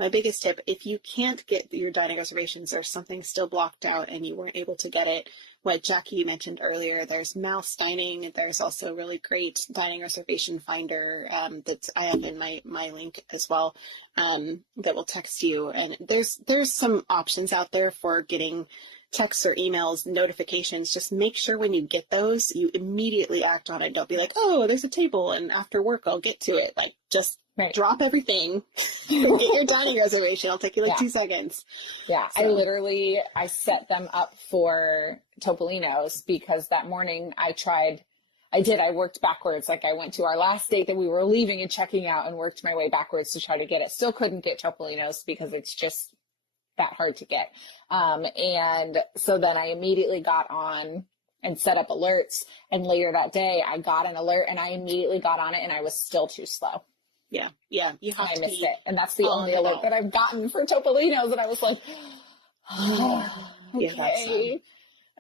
biggest tip. If you can't get your dining reservations or something's still blocked out and you weren't able to get it, what Jackie mentioned earlier, there's Mouse Dining. There's also a really great dining reservation finder that I have in my link as well, that will text you. And there's some options out there for getting texts or emails, notifications. Just make sure when you get those, you immediately act on it. Don't be like, oh, there's a table and after work I'll get to it. Like, just drop everything and get your dining reservation. It'll take you 2 seconds. Yeah. So. I set them up for Topolino's because that morning I worked backwards. Like, I went to our last date that we were leaving and checking out and worked my way backwards to try to get it. Still couldn't get Topolino's because it's just that hard to get. And so then I immediately got on and set up alerts. And later that day I got an alert and I immediately got on it and I was still too slow. Yeah. You have I to missed it. And that's the only alert that I've gotten for Topolino's. And I was like,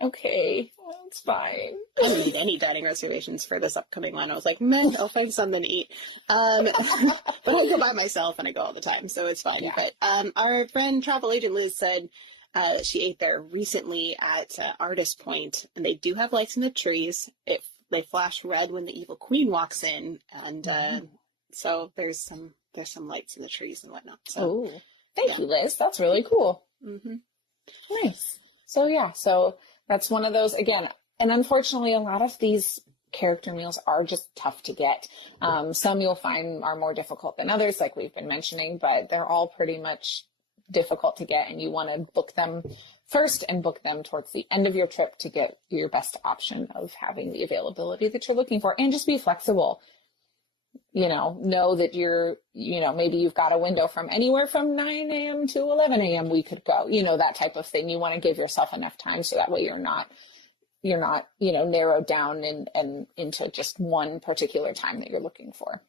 okay, well, it's fine. I didn't need any dining reservations for this upcoming one. I was like, man, I'll find something to eat. But I go by myself and I go all the time, so it's fine. Yeah. But our friend travel agent Liz said she ate there recently at Artist Point, and they do have lights in the trees. They flash red when the evil queen walks in, and so there's some lights in the trees and whatnot. So thank you, Liz. That's really cool. Mm-hmm. Nice. So that's one of those, again, and unfortunately a lot of these character meals are just tough to get. Some you'll find are more difficult than others, like we've been mentioning, but they're all pretty much difficult to get, and you want to book them first and book them towards the end of your trip to get your best option of having the availability that you're looking for, and just be flexible. Know that maybe you've got a window from anywhere from 9 a.m. to 11 a.m. we could go, that type of thing. You want to give yourself enough time so that way you're not, narrowed down and into just one particular time that you're looking for.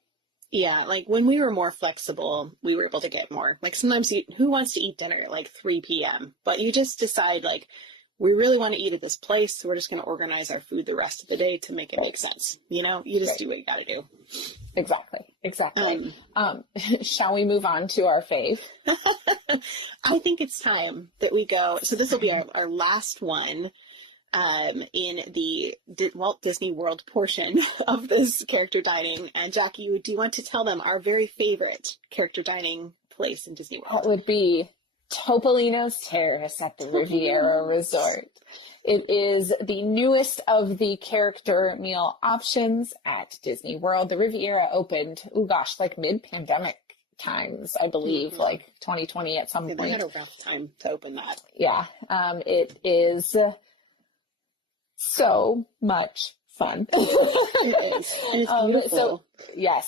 Yeah. Like when we were more flexible, we were able to get more. Like sometimes who wants to eat dinner at like 3 p.m., but you just decide like, we really want to eat at this place, so we're just going to organize our food the rest of the day to make it make sense. You just do what you got to do. Exactly. Shall we move on to our fave? I think it's time that we go. So this will be our last one in the Walt Disney World portion of this character dining. And Jackie, do you want to tell them our very favorite character dining place in Disney World? That would be Topolino's Terrace at the Riviera Resort. It is the newest of the character meal options at Disney World. The Riviera opened, like mid-pandemic times, I believe, like 2020 at some point. They had a rough time to open that. Yeah. It is so much fun. It is. And it's beautiful.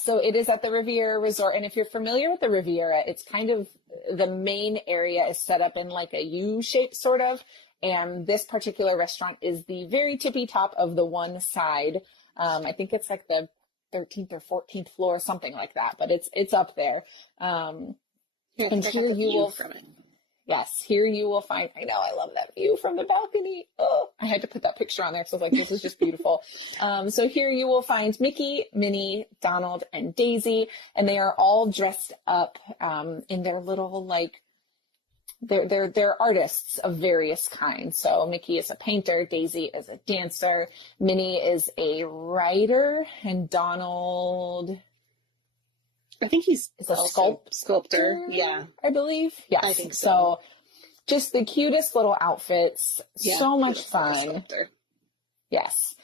So it is at the Riviera Resort. And if you're familiar with the Riviera, it's kind of the main area is set up in like a U shape sort of. And this particular restaurant is the very tippy top of the one side. I think it's like the 13th or 14th floor, something like that, but it's up there. And here you will from it. Yes, here you will find, I know, I love that view from the balcony. Oh, I had to put that picture on there. So I was like, this is just beautiful. So here you will find Mickey, Minnie, Donald, and Daisy, and they are all dressed up in their little, like, they're artists of various kinds. So Mickey is a painter, Daisy is a dancer, Minnie is a writer, and Donald, I think he's a sculptor. Yeah, I believe. Yes. I think so. Just the cutest little outfits. Yeah, so much fun. Yes.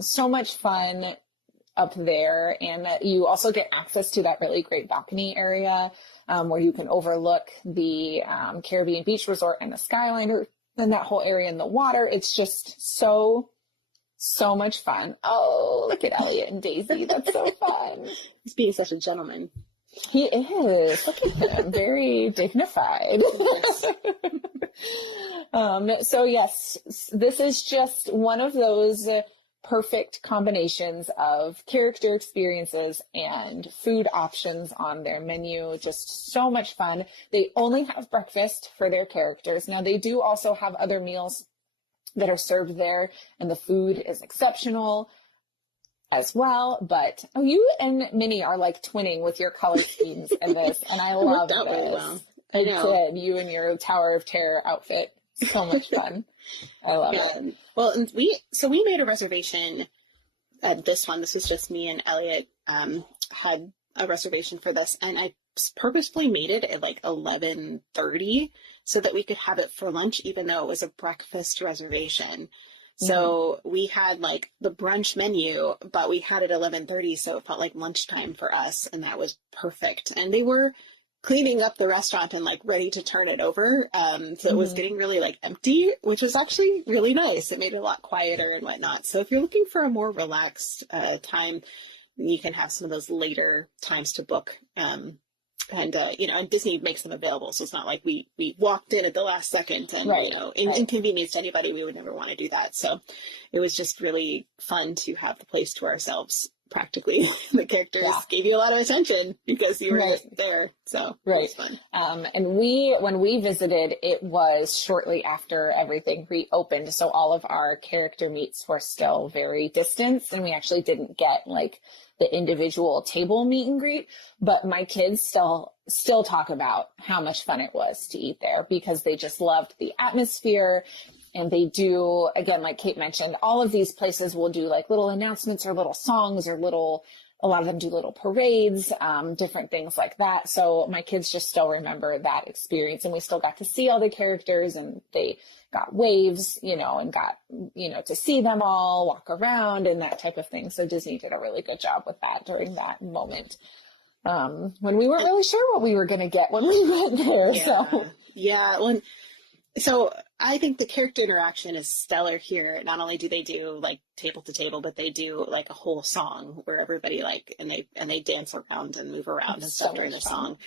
So much fun up there. And you also get access to that really great balcony area where you can overlook the Caribbean Beach Resort and the Skyliner and that whole area in the water. It's just so much fun. Oh, look at Elliot and Daisy. That's so fun. He's being such a gentleman. He is. Look at him. Very dignified. So yes, this is just one of those perfect combinations of character experiences and food options on their menu. Just so much fun. They only have breakfast for their characters. Now, they do also have other meals that are served there, and the food is exceptional as well. But you and Minnie are like twinning with your color schemes in this, and I love this. Really well. I know. You and your Tower of Terror outfit. So much fun. I love it. Well, and we made a reservation at this one. This was just me and Elliot had a reservation for this, and I purposefully made it at like 11:30 so that we could have it for lunch, even though it was a breakfast reservation. So we had like the brunch menu, but we had it 11:30, so it felt like lunchtime for us, and that was perfect. And they were cleaning up the restaurant and like ready to turn it over. So it was getting really like empty, which was actually really nice. It made it a lot quieter and whatnot. So if you're looking for a more relaxed time, you can have some of those later times to book. And Disney makes them available. So it's not like we walked in at the last second and, inconvenienced anybody. We would never want to do that. So it was just really fun to have the place to ourselves. Practically, the characters gave you a lot of attention because you were there. So it was fun. And when we visited, it was shortly after everything reopened. So all of our character meets were still very distant, and we actually didn't get like the individual table meet and greet. But my kids still talk about how much fun it was to eat there because they just loved the atmosphere. And they do, again, like Kate mentioned, all of these places will do like little announcements or little songs or a lot of them do little parades, different things like that. So my kids just still remember that experience, and we still got to see all the characters, and they got waves, and got, to see them all walk around and that type of thing. So Disney did a really good job with that during that moment. When we weren't really sure what we were going to get when we went there. So I think the character interaction is stellar here. Not only do they do like table to table, but they do like a whole song where everybody and they dance around and move around and stuff during the song.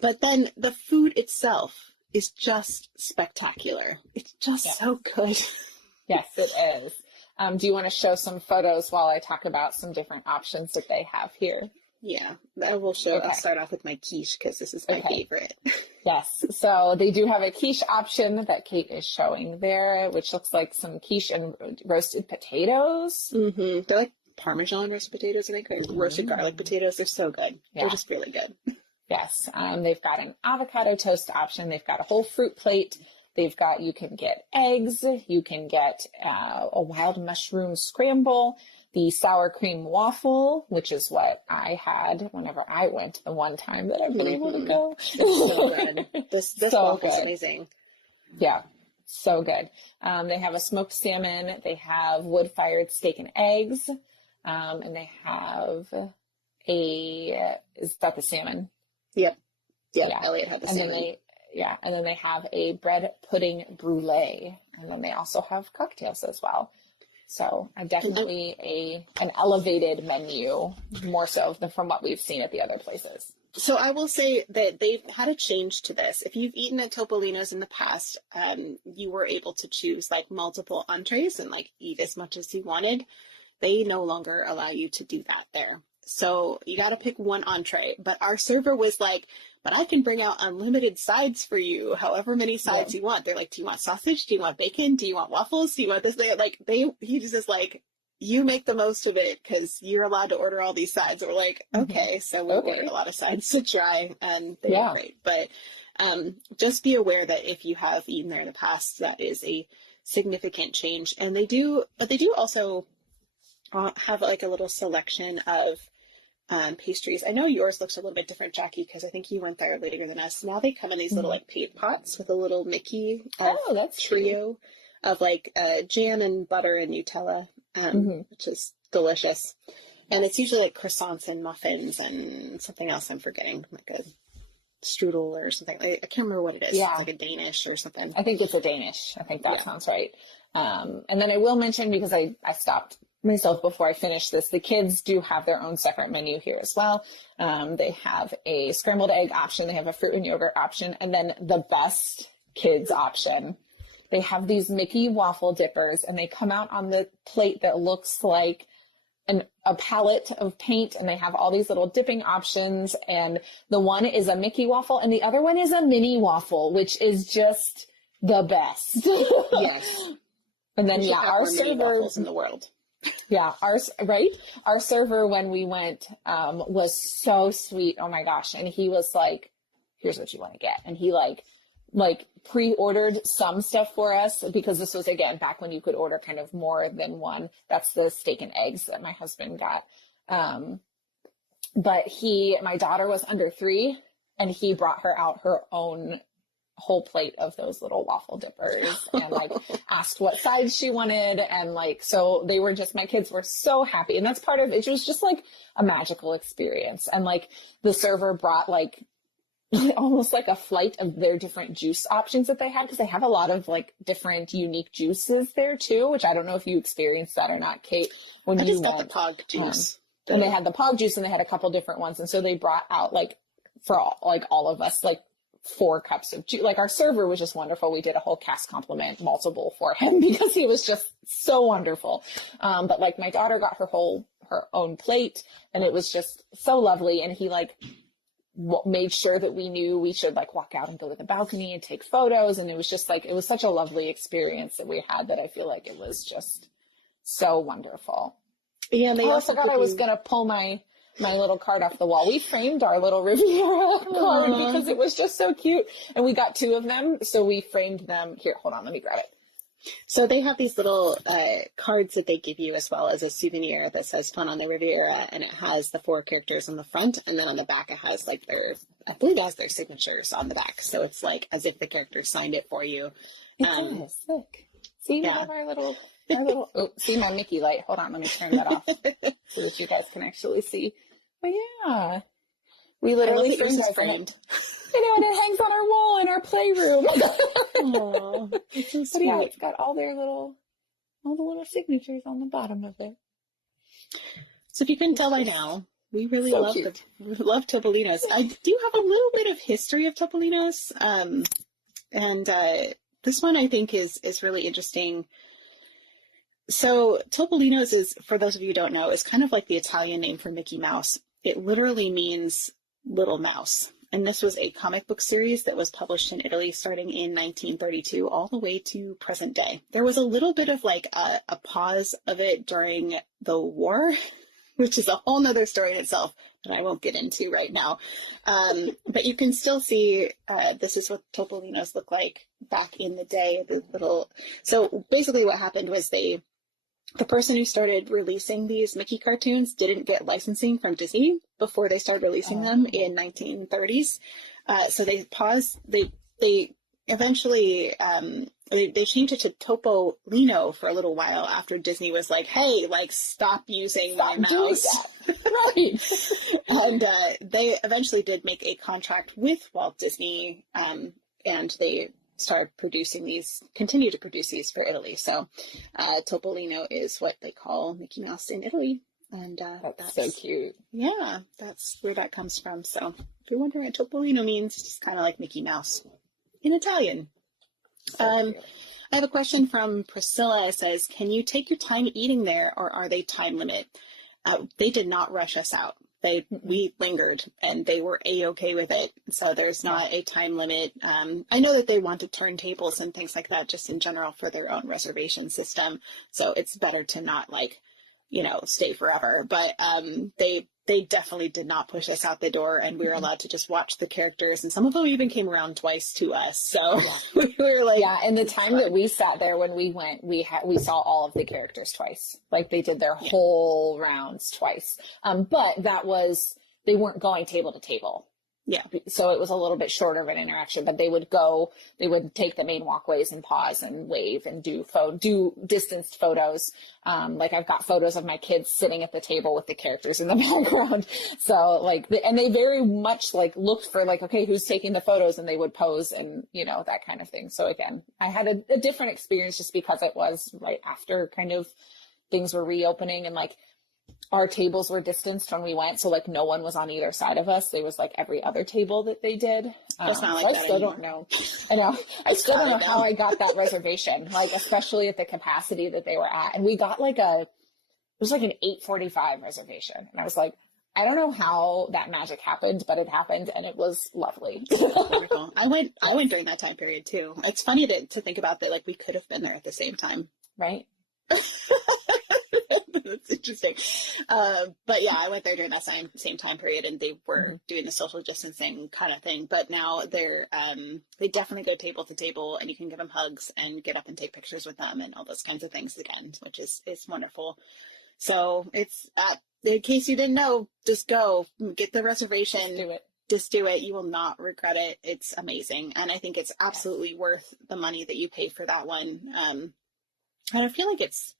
But then the food itself is just spectacular. It's just so good. Yes, it is. Do you want to show some photos while I talk about some different options that they have here? Yeah, I will show. Okay. I'll start off with my quiche because this is my favorite. Yes, so they do have a quiche option that Kate is showing there, which looks like some quiche and roasted potatoes. Mm-hmm. They're like Parmesan roasted potatoes, I think, or roasted garlic potatoes. They're so good. Yeah. They're just really good. Yes, they've got an avocado toast option. They've got a whole fruit plate. They've got, you can get eggs. You can get a wild mushroom scramble. The sour cream waffle, which is what I had whenever I went the one time that I've been able to go. It's so good. This waffle is amazing. Yeah, so good. They have a smoked salmon. They have wood-fired steak and eggs. And they have is that the salmon? Yep. Yeah. Elliot had the salmon. And then they have a bread pudding brulee. And then they also have cocktails as well. So definitely an elevated menu, more so than from what we've seen at the other places. So I will say that they've had a change to this. If you've eaten at Topolino's in the past, you were able to choose like multiple entrees and like eat as much as you wanted. They no longer allow you to do that there. So you got to pick one entree. But our server was like, but I can bring out unlimited sides for you, however many sides you want. They're like, do you want sausage? Do you want bacon? Do you want waffles? Do you want this? He's just like, you make the most of it because you're allowed to order all these sides. We're like, okay. So we ordered a lot of sides to try, and they were great. But just be aware that if you have eaten there in the past, that is a significant change. And they do also have like a little selection of pastries. I know yours looks a little bit different, Jackie, because I think you went there later than us. Now they come in these little like paint pots with a little Mickey that's trio of like jam and butter and Nutella, which is delicious. And it's usually like croissants and muffins and something else I'm forgetting, like a strudel or something. I can't remember what it is. Yeah. It's like a Danish or something. I think it's a Danish. I think that sounds right. And then I will mention, because I stopped myself before I finish this, the kids do have their own separate menu here as well. They have a scrambled egg option. They have a fruit and yogurt option. And then the best kids option they have these Mickey waffle dippers, and they come out on the plate that looks like a palette of paint, and they have all these little dipping options, and the one is a Mickey waffle and the other one is a mini waffle, which is just the best. Yes. And then our mini server waffles in the world. Yeah, our server when we went was so sweet. Oh my gosh. And he was like, here's what you want to get. And he like pre-ordered some stuff for us, because this was, again, back when you could order kind of more than one. That's the steak and eggs that my husband got. But my daughter was under 3, and he brought her out her own whole plate of those little waffle dippers, and like asked what size she wanted. And like, so they were just, my kids were so happy. And that's part of it. It was just like a magical experience. And like the server brought like almost like a flight of their different juice options that they had, because they have a lot of like different unique juices there too, which I don't know if you experienced that or not, Kate, when I you just got went. the Pog juice. And they had the Pog juice, and they had a couple different ones. And so they brought out like for all of us, like 4 cups of juice. Like our server was just wonderful. We did a whole cast compliment multiple for him because he was just so wonderful. But like my daughter got her own plate, and it was just so lovely. And he like made sure that we knew we should like walk out and go to the balcony and take photos. And it was just like, it was such a lovely experience that we had, that I feel like it was just so wonderful. Yeah. And they I forgot I was going to pull my little card off the wall. We framed our little Riviera card because it was just so cute. And we got 2 of them. So we framed them. Here, hold on, let me grab it. So they have these little cards that they give you as well as a souvenir that says Fun on the Riviera, and it has the 4 characters on the front, and then on the back it has like I believe it has their signatures on the back. So it's like as if the character signed it for you. It does. Look. See, we have our little, oh, see my Mickey light. Hold on, let me turn that off so that you guys can actually see. But yeah, we literally framed. I know, and it hangs on our wall in our playroom. Oh, it's so sweet. But yeah, it's got all the little signatures on the bottom of it. So if you couldn't tell by now, we really So love Topolino's. I do have a little bit of history of Topolino's, and this one I think is really interesting. So Topolino's is, for those of you who don't know, is kind of like the Italian name for Mickey Mouse. It literally means little mouse. And this was a comic book series that was published in Italy starting in 1932 all the way to present day. There was a little bit of like a pause of it during the war, which is a whole nother story in itself that I won't get into right now. But you can still see this is what Topolino's look like back in the day. So basically what happened was the person who started releasing these Mickey cartoons didn't get licensing from Disney before they started releasing them in 1930s. So they paused. They eventually they changed it to Topolino for a little while after Disney was like, "Hey, like stop using my mouse." Right. And they eventually did make a contract with Walt Disney, and they continue to produce these for Italy. So Topolino is what they call Mickey Mouse in Italy. And that's so cute. Yeah, that's where that comes from. So if you're wondering what Topolino means, it's just kind of like Mickey Mouse in Italian. I have a question from Priscilla. It says, can you take your time eating there, or are they time limit? They did not rush us out. We lingered, and they were A-okay with it. So there's not a time limit. I know that they wanted turntables and things like that just in general for their own reservation system. So it's better to not stay forever. But they definitely did not push us out the door, and we were allowed to just watch the characters. And some of them even came around twice to us. So we were like, yeah. And the time that we sat there when we went, we saw all of the characters twice. Like they did their whole rounds twice. But they weren't going table to table. Yeah. So it was a little bit shorter of an interaction, but they would take the main walkways and pause and wave and do distanced photos. Like I've got photos of my kids sitting at the table with the characters in the background. So and they very much looked for okay, who's taking the photos, and they would pose and, that kind of thing. So again, I had a different experience just because it was right after kind of things were reopening, and our tables were distanced when we went, so like no one was on either side of us. There was like every other table that they did. It's not like so that I still anymore. don't know. I know. I still don't know how I got that reservation, like especially at the capacity that they were at. And we got like it was like an 8:45 reservation. And I was like, I don't know how that magic happened, but it happened and it was lovely. Wonderful. I went during that time period too. It's funny to think about that, like we could have been there at the same time. Right. That's interesting. But yeah, I went there during that same time period, and they were doing the social distancing kind of thing. But now they definitely go table to table, and you can give them hugs and get up and take pictures with them and all those kinds of things again, which is wonderful. So it's in case you didn't know, just go get the reservation. Just do it. You will not regret it. It's amazing, and I think it's absolutely worth the money that you pay for that one. And I feel like it's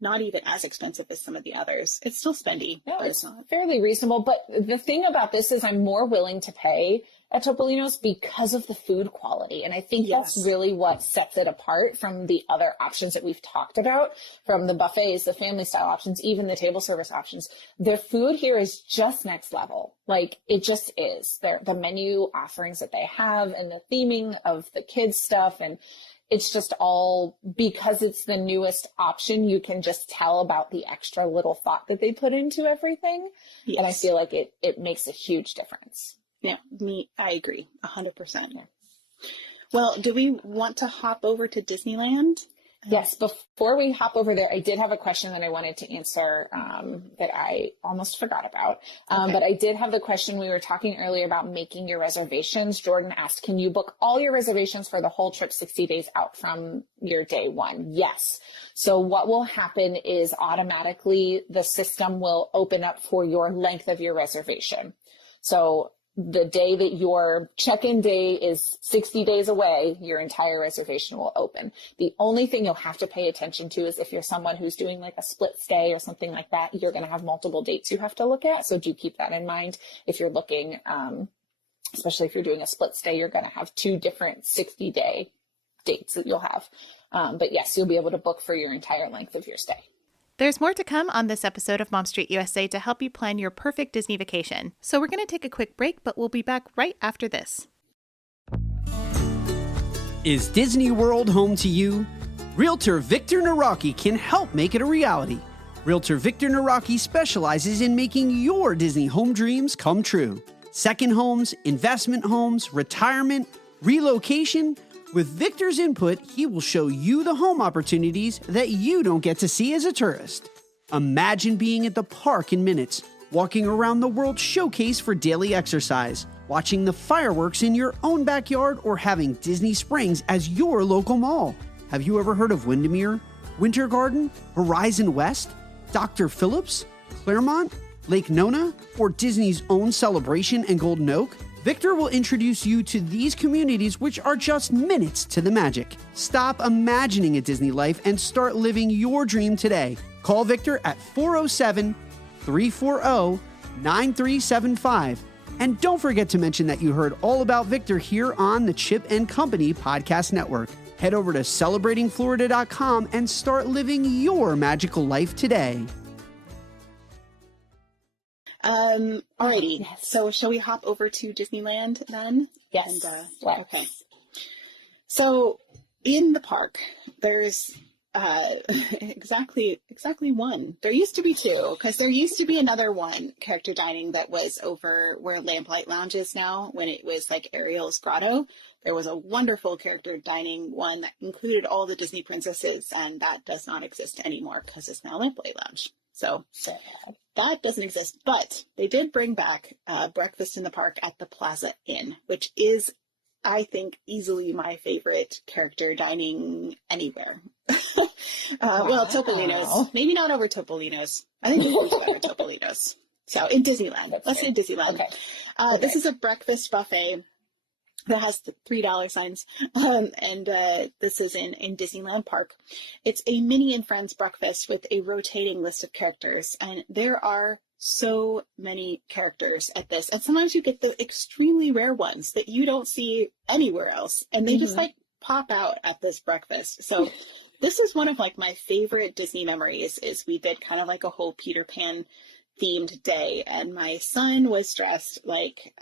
not even as expensive as some of the others. It's still spendy. No, but it's not fairly reasonable. But the thing about this is I'm more willing to pay at Topolino's because of the food quality. And I think that's really what sets it apart from the other options that we've talked about, from the buffets, the family style options, even the table service options. Their food here is just next level. Like it just is. The menu offerings that they have and the theming of the kids stuff, and it's just all because it's the newest option. You can just tell about the extra little thought that they put into everything. Yes. And I feel like it makes a huge difference. Yeah, I agree 100%. Well, do we want to hop over to Disneyland? Yes. Before we hop over there, I did have a question that I wanted to answer that I almost forgot about. But I did have the question. We were talking earlier about making your reservations. Jordan asked, can you book all your reservations for the whole trip 60 days out from your day one? Yes. So what will happen is automatically the system will open up for your length of your reservation. So the day that your check-in day is 60 days away, your entire reservation will open. The only thing you'll have to pay attention to is if you're someone who's doing like a split stay or something like that, you're going to have multiple dates you have to look at. So do keep that in mind. If you're looking, especially if you're doing a split stay, you're going to have 2 different 60-day dates that you'll have. But yes, you'll be able to book for your entire length of your stay. There's more to come on this episode of Mom Street USA to help you plan your perfect Disney vacation. So we're going to take a quick break, but we'll be back right after this. Is Disney World home to you? Realtor Victor Naraki can help make it a reality. Realtor Victor Naraki specializes in making your Disney home dreams come true. Second homes, investment homes, retirement, relocation. With Victor's input, he will show you the home opportunities that you don't get to see as a tourist. Imagine being at the park in minutes, walking around the World Showcase for daily exercise, watching the fireworks in your own backyard, or having Disney Springs as your local mall. Have you ever heard of Windermere, Winter Garden, Horizon West, Dr. Phillips, Claremont, Lake Nona, or Disney's own Celebration and Golden Oak? Victor will introduce you to these communities, which are just minutes to the magic. Stop imagining a Disney life and start living your dream today. Call Victor at 407-340-9375. And don't forget to mention that you heard all about Victor here on the Chip and Company Podcast Network. Head over to celebratingflorida.com and start living your magical life today. Alrighty. Yes. So shall we hop over to Disneyland then? Yes. And, okay. So in the park, there's exactly one. There used to be 2, because there used to be another one, character dining, that was over where Lamplight Lounge is now, when it was like Ariel's Grotto. There was a wonderful character dining one that included all the Disney princesses, and that does not exist anymore because it's now Lamplight Lounge. So that doesn't exist, but they did bring back breakfast in the park at the Plaza Inn, which is, I think, easily my favorite character dining anywhere. Well, Topolino's, maybe not over Topolino's. I think it's over Topolino's. So in Disneyland, let's say Disneyland. Okay. This is a breakfast buffet that has the $3 signs, and this is in Disneyland Park. It's a Minnie and Friends breakfast with a rotating list of characters, and there are so many characters at this, and sometimes you get the extremely rare ones that you don't see anywhere else, and they just like pop out at this breakfast. So this is one of like my favorite Disney memories is we did kind of like a whole Peter Pan themed day, and my son was dressed like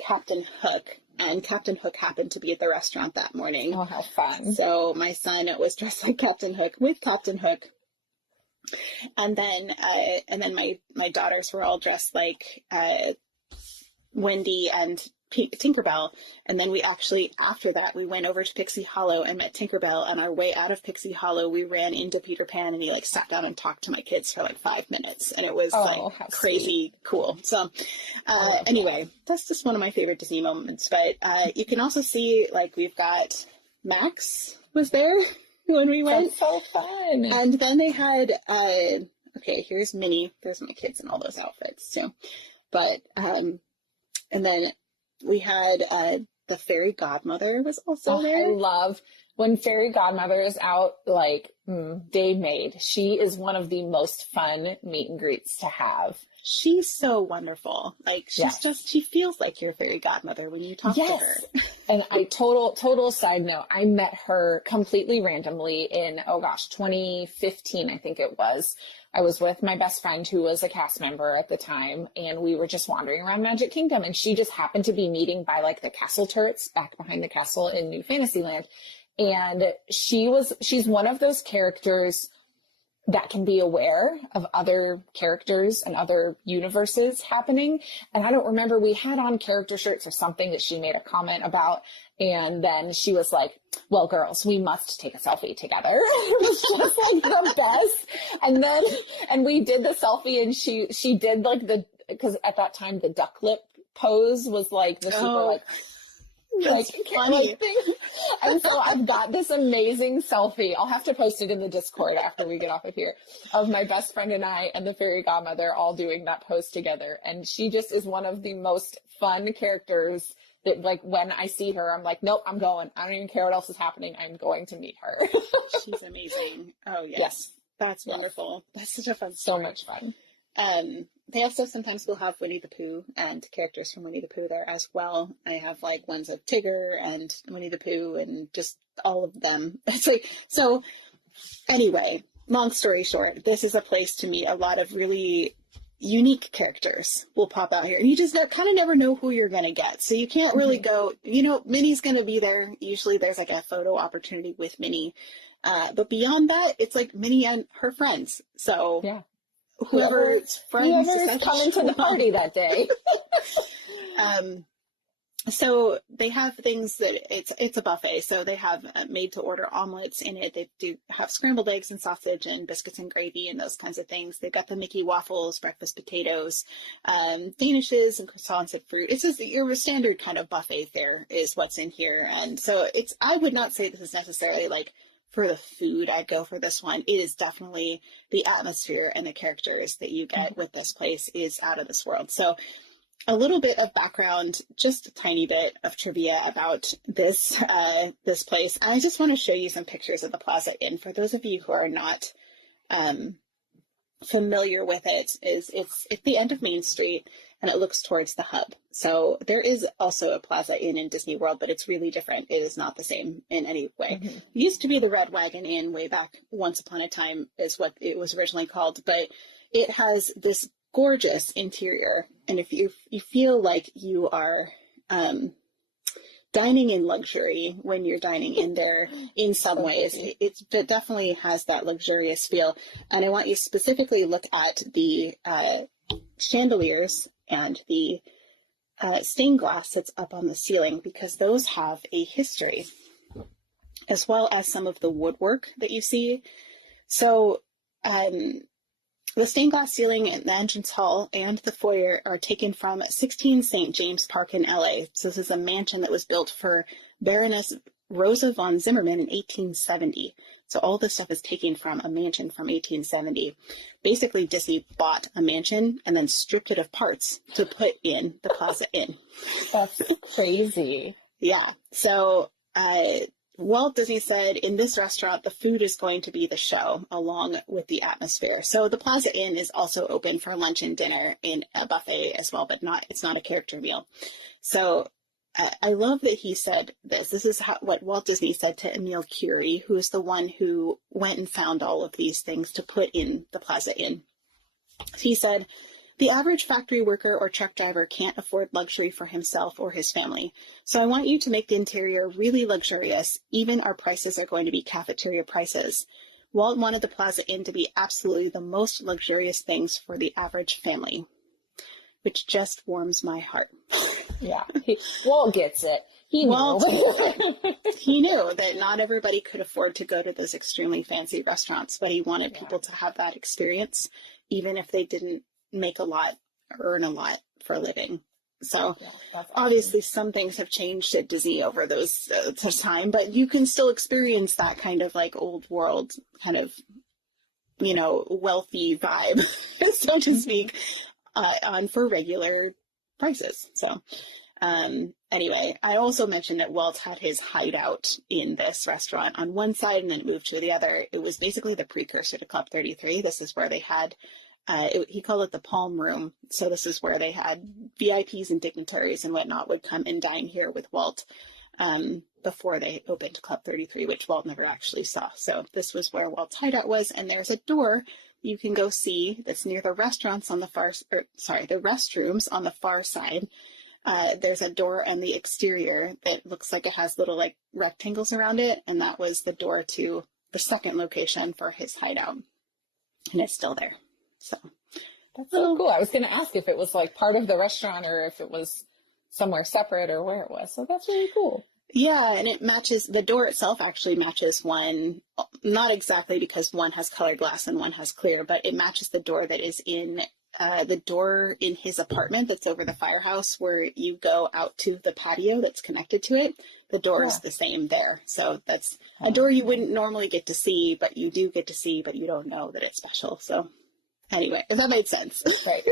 Captain Hook, and Captain Hook happened to be at the restaurant that morning. Oh, how fun. So my son was dressed like Captain Hook with Captain Hook. And then my daughters were all dressed like Wendy and Tinkerbell. And then we actually, after that, we went over to Pixie Hollow and met Tinkerbell. On our way out of Pixie Hollow, we ran into Peter Pan, and he like sat down and talked to my kids for like 5 minutes. And it was crazy cool. So anyway, that's just one of my favorite Disney moments. But you can also see like we've got Max was there when we went. That's so fun. And then they had, okay, here's Minnie. There's my kids in all those outfits too. But, and then we had the fairy godmother was also there. I love when fairy godmother is out, like day made. She is one of the most fun meet and greets to have. She's so wonderful. Like she's just, she feels like your fairy godmother when you talk to her. And total side note, I met her completely randomly in, 2015, I think it was. I was with my best friend who was a cast member at the time, and we were just wandering around Magic Kingdom, and she just happened to be meeting by like the castle turrets back behind the castle in New Fantasyland. And she's one of those characters that can be aware of other characters and other universes happening. And I don't remember, we had on character shirts or something that she made a comment about. And then she was like, well, girls, we must take a selfie together. It was just like the best. And we did the selfie, and she did like because at that time the duck lip pose was like the super That's funny. thing. And so I've got this amazing selfie. I'll have to post it in the Discord after we get off of here, of my best friend and I and the fairy godmother all doing that pose together. And she just is one of the most fun characters that, like, when I see her, I'm like, nope, I'm going. I don't even care what else is happening. I'm going to meet her. She's amazing. Oh, yes. That's wonderful. That's such a fun So story. much fun. They also sometimes will have Winnie the Pooh and characters from Winnie the Pooh there as well. I have like ones of Tigger and Winnie the Pooh and just all of them. It's like, so anyway, long story short, this is a place to meet a lot of really unique characters will pop out here, and you just kind of never know who you're going to get. So you can't really go, Minnie's going to be there. Usually there's like a photo opportunity with Minnie. But beyond that, it's like Minnie and her friends. So whoever's coming to the party that day. So they have things that it's a buffet. So they have made to order omelets in it. They do have scrambled eggs and sausage and biscuits and gravy and those kinds of things. They've got the Mickey waffles, breakfast potatoes, danishes and croissants and fruit. It's just your standard kind of buffet fare is what's in here. And so I would not say this is necessarily like for the food, I'd go for this one. It is definitely the atmosphere and the characters that you get with this place is out of this world. So a little bit of background, just a tiny bit of trivia about this this place. I just want to show you some pictures of the Plaza Inn. For those of you who are not familiar with it, it's at the end of Main Street, and it looks towards the hub. So there is also a Plaza Inn in Disney World, but it's really different. It is not the same in any way. Mm-hmm. It used to be the Red Wagon Inn way back once upon a time is what it was originally called, but it has this gorgeous interior. And if you feel like you are dining in luxury when you're dining in there in some ways, it definitely has that luxurious feel. And I want you to specifically look at the chandeliers and the stained glass that's up on the ceiling, because those have a history, as well as some of the woodwork that you see. So the stained glass ceiling in the entrance hall and the foyer are taken from 16 St. James Park in LA. So this is a mansion that was built for Baroness Rosa von Zimmermann in 1870. So all this stuff is taken from a mansion from 1870. Basically, Disney bought a mansion and then stripped it of parts to put in the Plaza Inn. That's crazy. Yeah. So Walt Disney said, in this restaurant, the food is going to be the show along with the atmosphere. So the Plaza Inn is also open for lunch and dinner in a buffet as well, but it's not a character meal. So I love that he said this. This is what Walt Disney said to Emile Curie, who is the one who went and found all of these things to put in the Plaza Inn. He said, "The average factory worker or truck driver can't afford luxury for himself or his family. So I want you to make the interior really luxurious. Even our prices are going to be cafeteria prices." Walt wanted the Plaza Inn to be absolutely the most luxurious things for the average family, which just warms my heart. Yeah, Walt gets it. He knew that not everybody could afford to go to those extremely fancy restaurants, but he wanted people to have that experience, even if they didn't make a lot, earn a lot for a living. So obviously some things have changed at Disney over those time, but you can still experience that kind of like old world kind of, wealthy vibe, so to speak, on for regular prices. So anyway, I also mentioned that Walt had his hideout in this restaurant on one side and then moved to the other. It was basically the precursor to Club 33. This is where they had, he called it the Palm Room. So this is where they had VIPs and dignitaries and whatnot would come and dine here with Walt before they opened Club 33, which Walt never actually saw. So this was where Walt's hideout was. And there's a door you can go see that's near the restaurants on the the restrooms on the far side. There's a door on the exterior that looks like it has little like rectangles around it. And that was the door to the second location for his hideout. And it's still there. So that's so cool. I was going to ask if it was like part of the restaurant or if it was somewhere separate or where it was. So that's really cool. Yeah, and it matches, the door itself actually matches one, not exactly because one has colored glass and one has clear, but it matches the door that is in the door in his apartment that's over the firehouse where you go out to the patio that's connected to it. The door is the same there. So that's a door you wouldn't normally get to see, but you do get to see, but you don't know that it's special. So anyway, if that made sense. Right.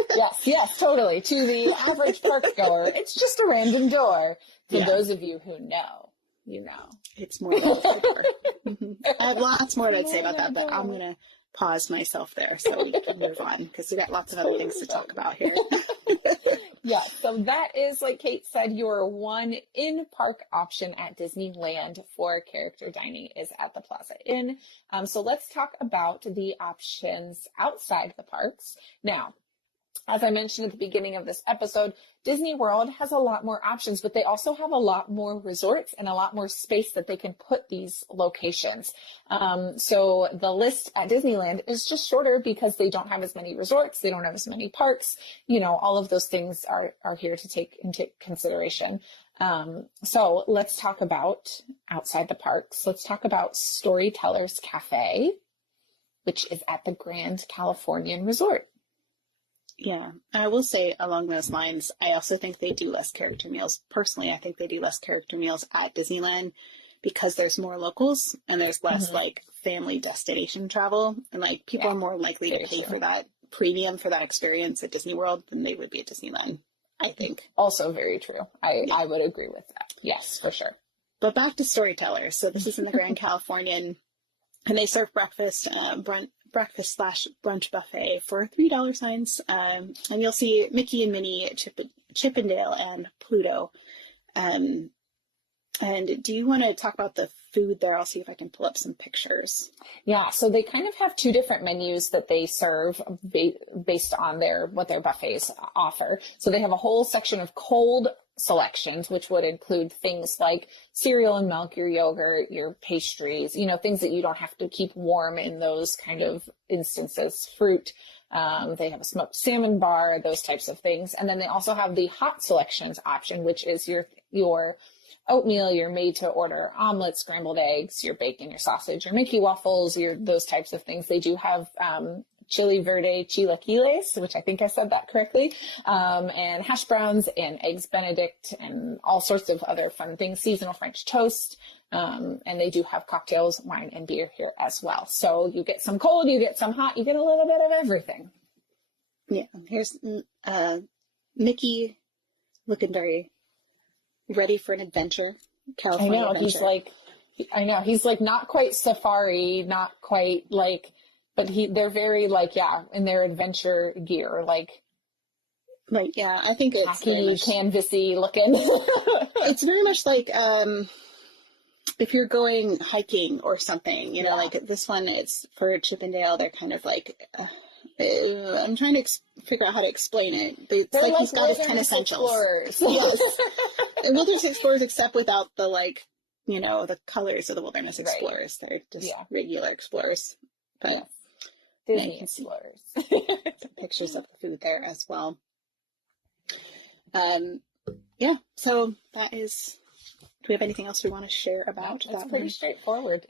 Yes, totally. To the average park goer, it's just a random door. To those of you who know, you know. It's more than a door. I have lots more to say about that, but I'm going to pause myself there so we can move on because we've got lots of other things to talk about here. Yeah, so that is, like Kate said, your one in-park option at Disneyland for character dining is at the Plaza Inn. So let's talk about the options outside the parks. Now, as I mentioned at the beginning of this episode, Disney World has a lot more options, but they also have a lot more resorts and a lot more space that they can put these locations. So the list at Disneyland is just shorter because they don't have as many resorts. They don't have as many parks. All of those things are here to take into consideration. So let's talk about outside the parks. Let's talk about Storytellers Cafe, which is at the Grand Californian Resort. Yeah, I will say along those lines, I also think they do less character meals. Personally, I think they do less character meals at Disneyland because there's more locals and there's less like family destination travel. And like people are more likely to pay for that premium for that experience at Disney World than they would be at Disneyland, I think. Also very true. I would agree with that. Yes, for sure. But back to Storytellers. So this is in the Grand Californian and they serve breakfast /brunch buffet for $3 signs. And you'll see Mickey and Minnie, Chip and Dale, and Pluto. And do you want to talk about the food there? I'll see if I can pull up some pictures. Yeah, so they kind of have two different menus that they serve based on what their buffets offer. So they have a whole section of cold selections, which would include things like cereal and milk, your yogurt, your pastries, things that you don't have to keep warm in those kind of instances, fruit. They have a smoked salmon bar, those types of things. And then they also have the hot selections option, which is your oatmeal, your made-to-order omelets, scrambled eggs, your bacon, your sausage, your Mickey waffles, those types of things. They do have chili verde chilaquiles, which I think I said that correctly, and hash browns and eggs Benedict and all sorts of other fun things, seasonal French toast, and they do have cocktails, wine, and beer here as well. So you get some cold, you get some hot, you get a little bit of everything. Yeah, here's Mickey looking very ready for an adventure. California adventure. He's like not quite safari, not quite like, but they're very like, in their adventure gear, like Right. Yeah, I think it's very tacky, much, canvasy looking. it's very much like if you're going hiking or something, you know, like this one, it's for Chippendale. They're kind of like, I'm trying to figure out how to explain it. It's They're like like he's got his 10 essentials. Yes. Wilderness Explorers, except without the, like, you know, the colors of the Wilderness Explorers. They're just regular explorers. But Disney Explorers. Some pictures of the food there as well. Yeah, so that is, do we have anything else we want to share about that? It's pretty straightforward.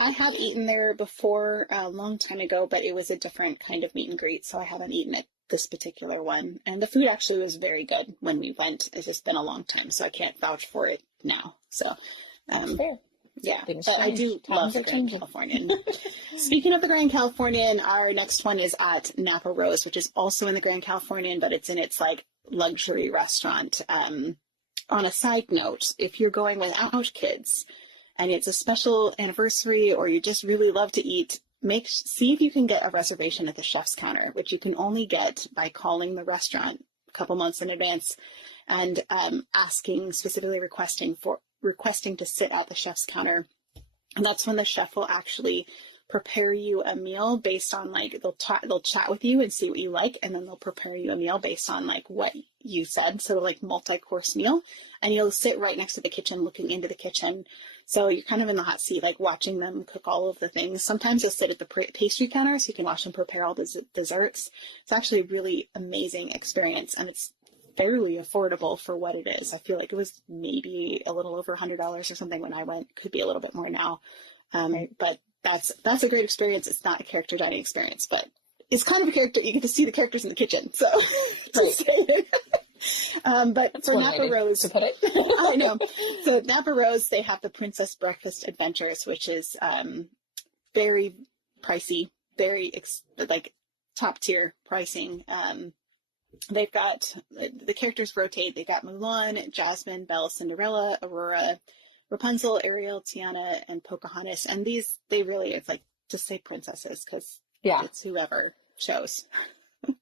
I have eaten there before a long time ago, but it was a different kind of meet and greet, so I haven't eaten at this particular one. And the food actually was very good when we went. It's just been a long time, so I can't vouch for it now. So, fair. Yeah, Things but I change. do love the Grand Californian. Speaking of the Grand Californian, our next one is at Napa Rose, which is also in the Grand Californian, but it's in its like luxury restaurant. On a side note, if you're going without kids and it's a special anniversary or you just really love to eat, see if you can get a reservation at the chef's counter, which you can only get by calling the restaurant a couple months in advance and specifically requesting to sit at the chef's counter. And that's when the chef will actually prepare you a meal based on like, they'll chat with you and see what you like. And then they'll prepare you a meal based on like what you said. So like multi-course meal, and you'll sit right next to the kitchen, looking into the kitchen. So you're kind of in the hot seat, like watching them cook all of the things. Sometimes they'll sit at the pastry counter so you can watch them prepare all the desserts. It's actually a really amazing experience, and it's fairly affordable for what it is. I feel like it was maybe a little over $100 or something when I went. Could be a little bit more now. But that's a great experience. It's not a character dining experience, but it's kind of a character. You get to see the characters in the kitchen. So, but that's for Napa Rose, to put it, I know. So at Napa Rose, they have the Princess Breakfast Adventures, which is very pricey, very like top tier pricing. They've got the characters rotate. They've got Mulan, Jasmine, Belle, Cinderella, Aurora, Rapunzel, Ariel, Tiana, and Pocahontas. And these, it's like, just say princesses, because it's whoever chose.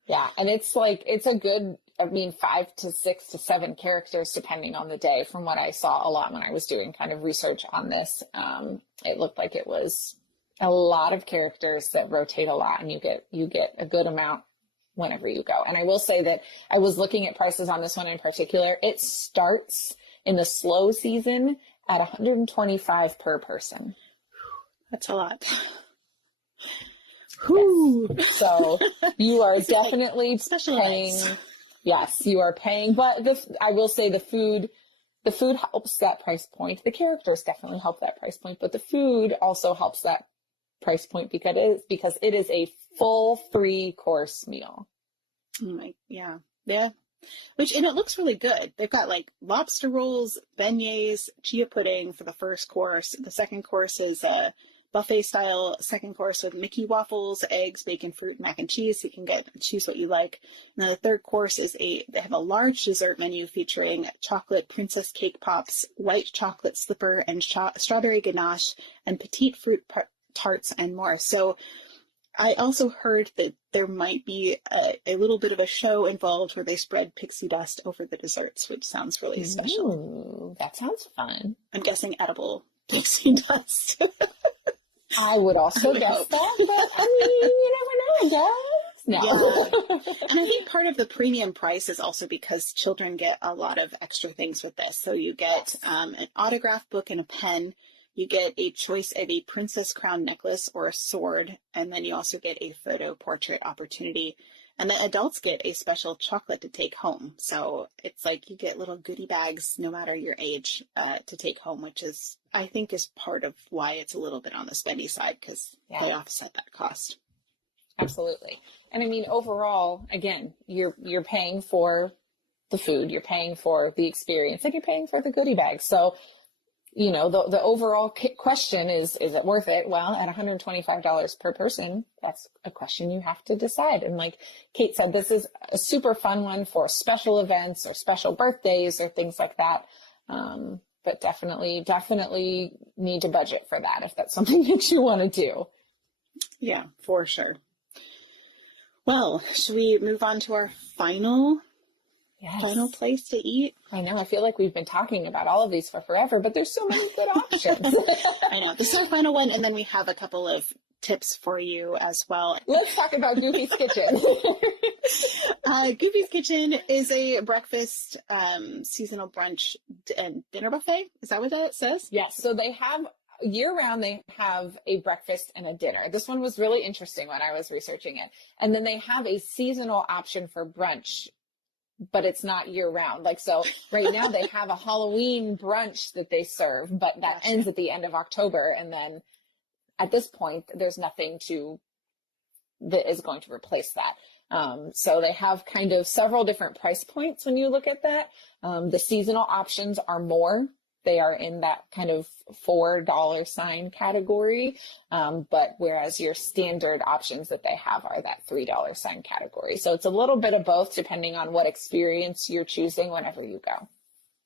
Yeah, and it's a good, 5 to 6 to 7 characters depending on the day. From what I saw a lot when I was doing kind of research on this, it looked like it was a lot of characters that rotate a lot, and you get a good amount whenever you go. And I will say that I was looking at prices on this one in particular. It starts in the slow season at $125 per person. That's a lot. Yes. So you are definitely paying. Yes, you are paying. But I will say the food helps that price point. The characters definitely help that price point, but the food also helps that price point because it is a full 3-course meal. Yeah. And it looks really good. They've got like lobster rolls, beignets, chia pudding for the first course. The second course is a buffet style second course with Mickey waffles, eggs, bacon, fruit, mac and cheese. So you can choose what you like. And then the third course is they have a large dessert menu featuring chocolate princess cake pops, white chocolate slipper, and strawberry ganache, and petite fruit tarts and more. So I also heard that there might be a little bit of a show involved where they spread pixie dust over the desserts, which sounds really special. Ooh, that sounds fun. I'm guessing edible pixie dust. I would also guess that, but you never know, guys. No. Yeah. And I think part of the premium price is also because children get a lot of extra things with this. So you get an autograph book and a pen. You get a choice of a princess crown necklace or a sword, and then you also get a photo portrait opportunity. And the adults get a special chocolate to take home. So it's like you get little goodie bags, no matter your age, to take home, which is, I think, is part of why it's a little bit on the spendy side, because they offset that cost. Absolutely. And overall, again, you're paying for the food, you're paying for the experience, and you're paying for the goodie bags. So the overall question is it worth it? Well, at $125 per person, that's a question you have to decide. And like Kate said, this is a super fun one for special events or special birthdays or things like that. But definitely need to budget for that if that's something that you want to do. Yeah, for sure. Well, should we move on to our final Yes. final place to eat. I know. I feel like we've been talking about all of these for forever, but there's so many good options. I know. This is our final one, and then we have a couple of tips for you as well. Let's talk about Goofy's Kitchen. Goofy's Kitchen is a breakfast, seasonal brunch and dinner buffet. Is that what that says? Yes. So they have year-round, they have a breakfast and a dinner. This one was really interesting when I was researching it. And then they have a seasonal option for brunch, but it's not year-round. Like, so right now they have a Halloween brunch that they serve, but that ends at the end of October. And then at this point, there's nothing that is going to replace that. So they have kind of several different price points when you look at that. The seasonal options are more. They are in that kind of $4 sign category. But whereas your standard options that they have are that $3 sign category. So it's a little bit of both depending on what experience you're choosing whenever you go.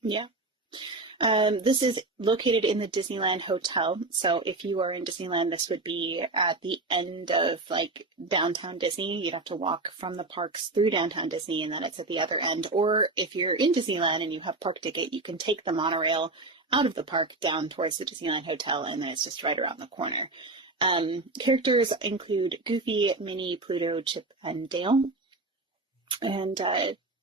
Yeah. This is located in the Disneyland Hotel. So if you are in Disneyland, this would be at the end of like downtown Disney. You'd have to walk from the parks through downtown Disney, and then it's at the other end. Or if you're in Disneyland and you have park ticket, you can take the monorail out of the park down towards the Disneyland Hotel, and then it's just right around the corner. Characters include Goofy, Minnie, Pluto, Chip, and Dale. And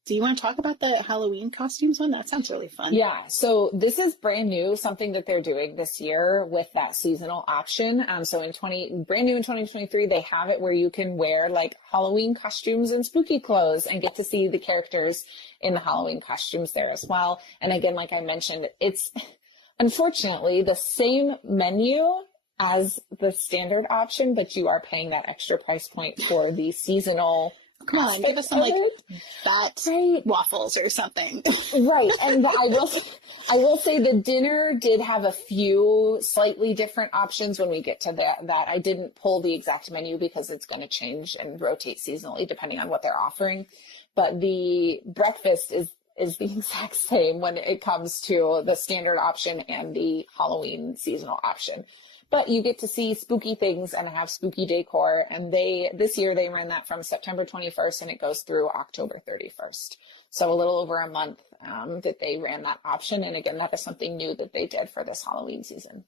do you want to talk about the Halloween costumes one? That sounds really fun. Yeah, so this is brand new, something that they're doing this year with that seasonal option. So brand new in 2023, they have it where you can wear like Halloween costumes and spooky clothes and get to see the characters in the Halloween costumes there as well. And again, like I mentioned, it's unfortunately the same menu as the standard option, but you are paying that extra price point for the seasonal. Come on, give us some like fat waffles or something. Right. And I will say the dinner did have a few slightly different options when we get to that. I didn't pull the exact menu because it's going to change and rotate seasonally depending on what they're offering. But the breakfast is the exact same when it comes to the standard option and the Halloween seasonal option. But you get to see spooky things and have spooky decor. And this year they ran that from September 21st and it goes through October 31st. So a little over a month that they ran that option. And again, that is something new that they did for this Halloween season.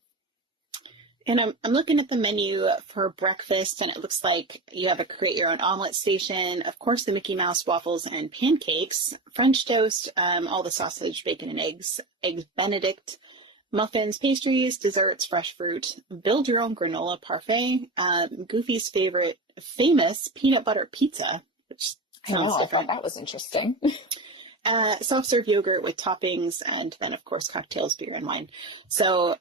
And I'm looking at the menu for breakfast, and it looks like you have a create your own omelet station, of course, the Mickey Mouse waffles and pancakes, French toast, all the sausage, bacon, and eggs Benedict, muffins, pastries, desserts, fresh fruit, build your own granola parfait, Goofy's famous peanut butter pizza, which sounds I thought that was interesting. Soft serve yogurt with toppings, and then of course cocktails, beer, and wine. So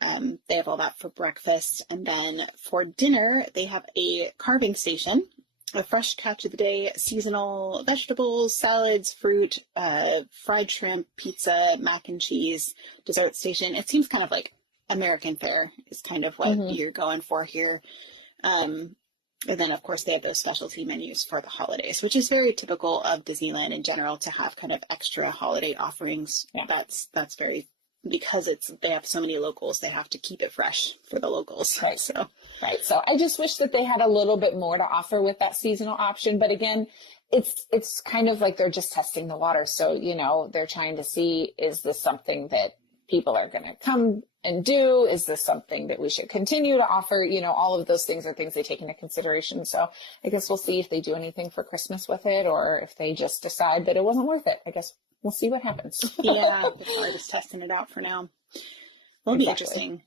they have all that for breakfast. And then for dinner, they have a carving station, a fresh catch of the day, seasonal vegetables, salads, fruit, fried shrimp, pizza, mac and cheese, dessert station. It seems kind of like American fare is kind of what you're going for here. And then, of course, they have those specialty menus for the holidays, which is very typical of Disneyland in general to have kind of extra holiday offerings. Yeah. That's very, because they have so many locals, they have to keep it fresh for the locals. Right. So I just wish that they had a little bit more to offer with that seasonal option. But again, it's kind of like they're just testing the water. So, they're trying to see, is this something that people are going to come and do? Is this something that we should continue to offer? All of those things are things they take into consideration. So I guess we'll see if they do anything for Christmas with it, or if they just decide that it wasn't worth it. I guess we'll see what happens. Yeah, they're just testing it out for now. That'll be interesting.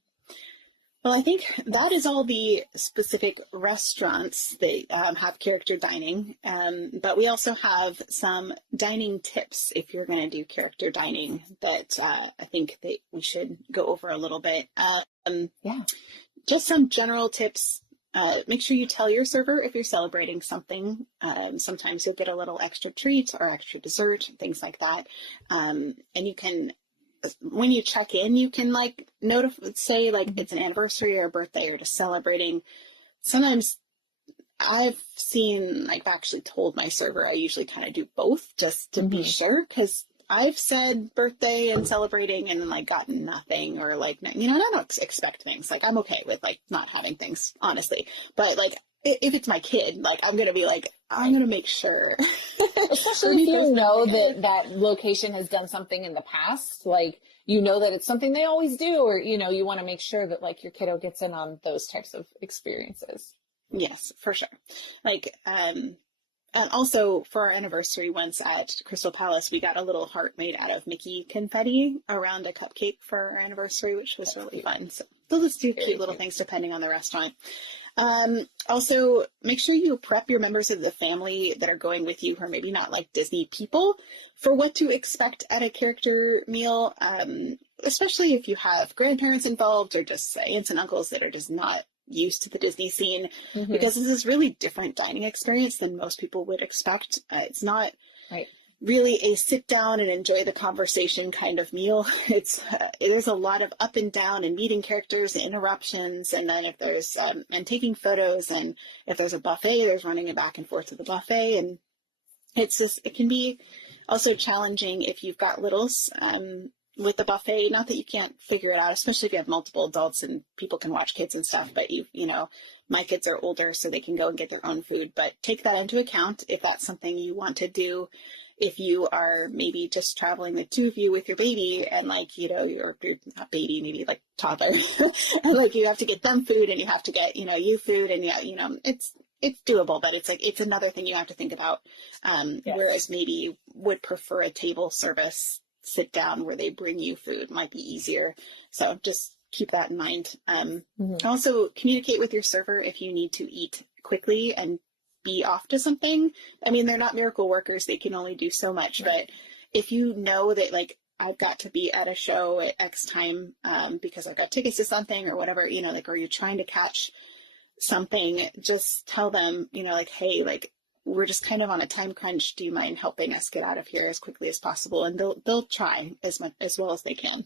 Well, I think that is all the specific restaurants that have character dining. But we also have some dining tips if you're going to do character dining that I think that we should go over a little bit. Just some general tips. Make sure you tell your server if you're celebrating something. Sometimes you'll get a little extra treat or extra dessert, things like that. And you can, when you check in, you can say it's an anniversary or a birthday or just celebrating. Sometimes I've actually told my server I usually kind of do both just to be sure, because I've said birthday and celebrating and then gotten nothing, or I don't expect things. I'm okay with not having things, honestly. But if it's my kid, like, I'm going to be like, I'm going to make sure. Especially if you know that that location has done something in the past, like, you know that it's something they always do, or, you know, you want to make sure that like your kiddo gets in on those types of experiences. Yes, for sure. Like, and also for our anniversary once at Crystal Palace, we got a little heart made out of Mickey confetti around a cupcake for our anniversary, which was really fun. So they'll just do cute little things depending on the restaurant. Also, make sure you prep your members of the family that are going with you who are maybe not like Disney people for what to expect at a character meal, especially if you have grandparents involved or just aunts and uncles that are just not used to the Disney scene, because this is really different dining experience than most people would expect. It's not really a sit down and enjoy the conversation kind of meal. It's there's a lot of up and down and meeting characters and interruptions, and then if there's and taking photos, and if there's a buffet, there's running it back and forth to the buffet, and it's just, it can be also challenging if you've got littles with the buffet. Not that you can't figure it out, especially if you have multiple adults and people can watch kids and stuff, but you know, my kids are older so they can go and get their own food, but take that into account if that's something you want to do. If you are maybe just traveling the two of you with your baby, and like, you know, you're not baby, maybe like toddler, and like you have to get them food and you have to get, you know, you food, and yeah, you know, it's doable, but it's like, it's another thing you have to think about. Whereas maybe would prefer a table service sit down where they bring you food might be easier. So just keep that in mind. Also communicate with your server if you need to eat quickly and be off to something. I mean, they're not miracle workers. They can only do so much, but if you know that like, I've got to be at a show at X time because I've got tickets to something or whatever, you know, like, or you're trying to catch something, just tell them, you know, like, hey, like, we're just kind of on a time crunch. Do you mind helping us get out of here as quickly as possible? And they'll try as well as they can.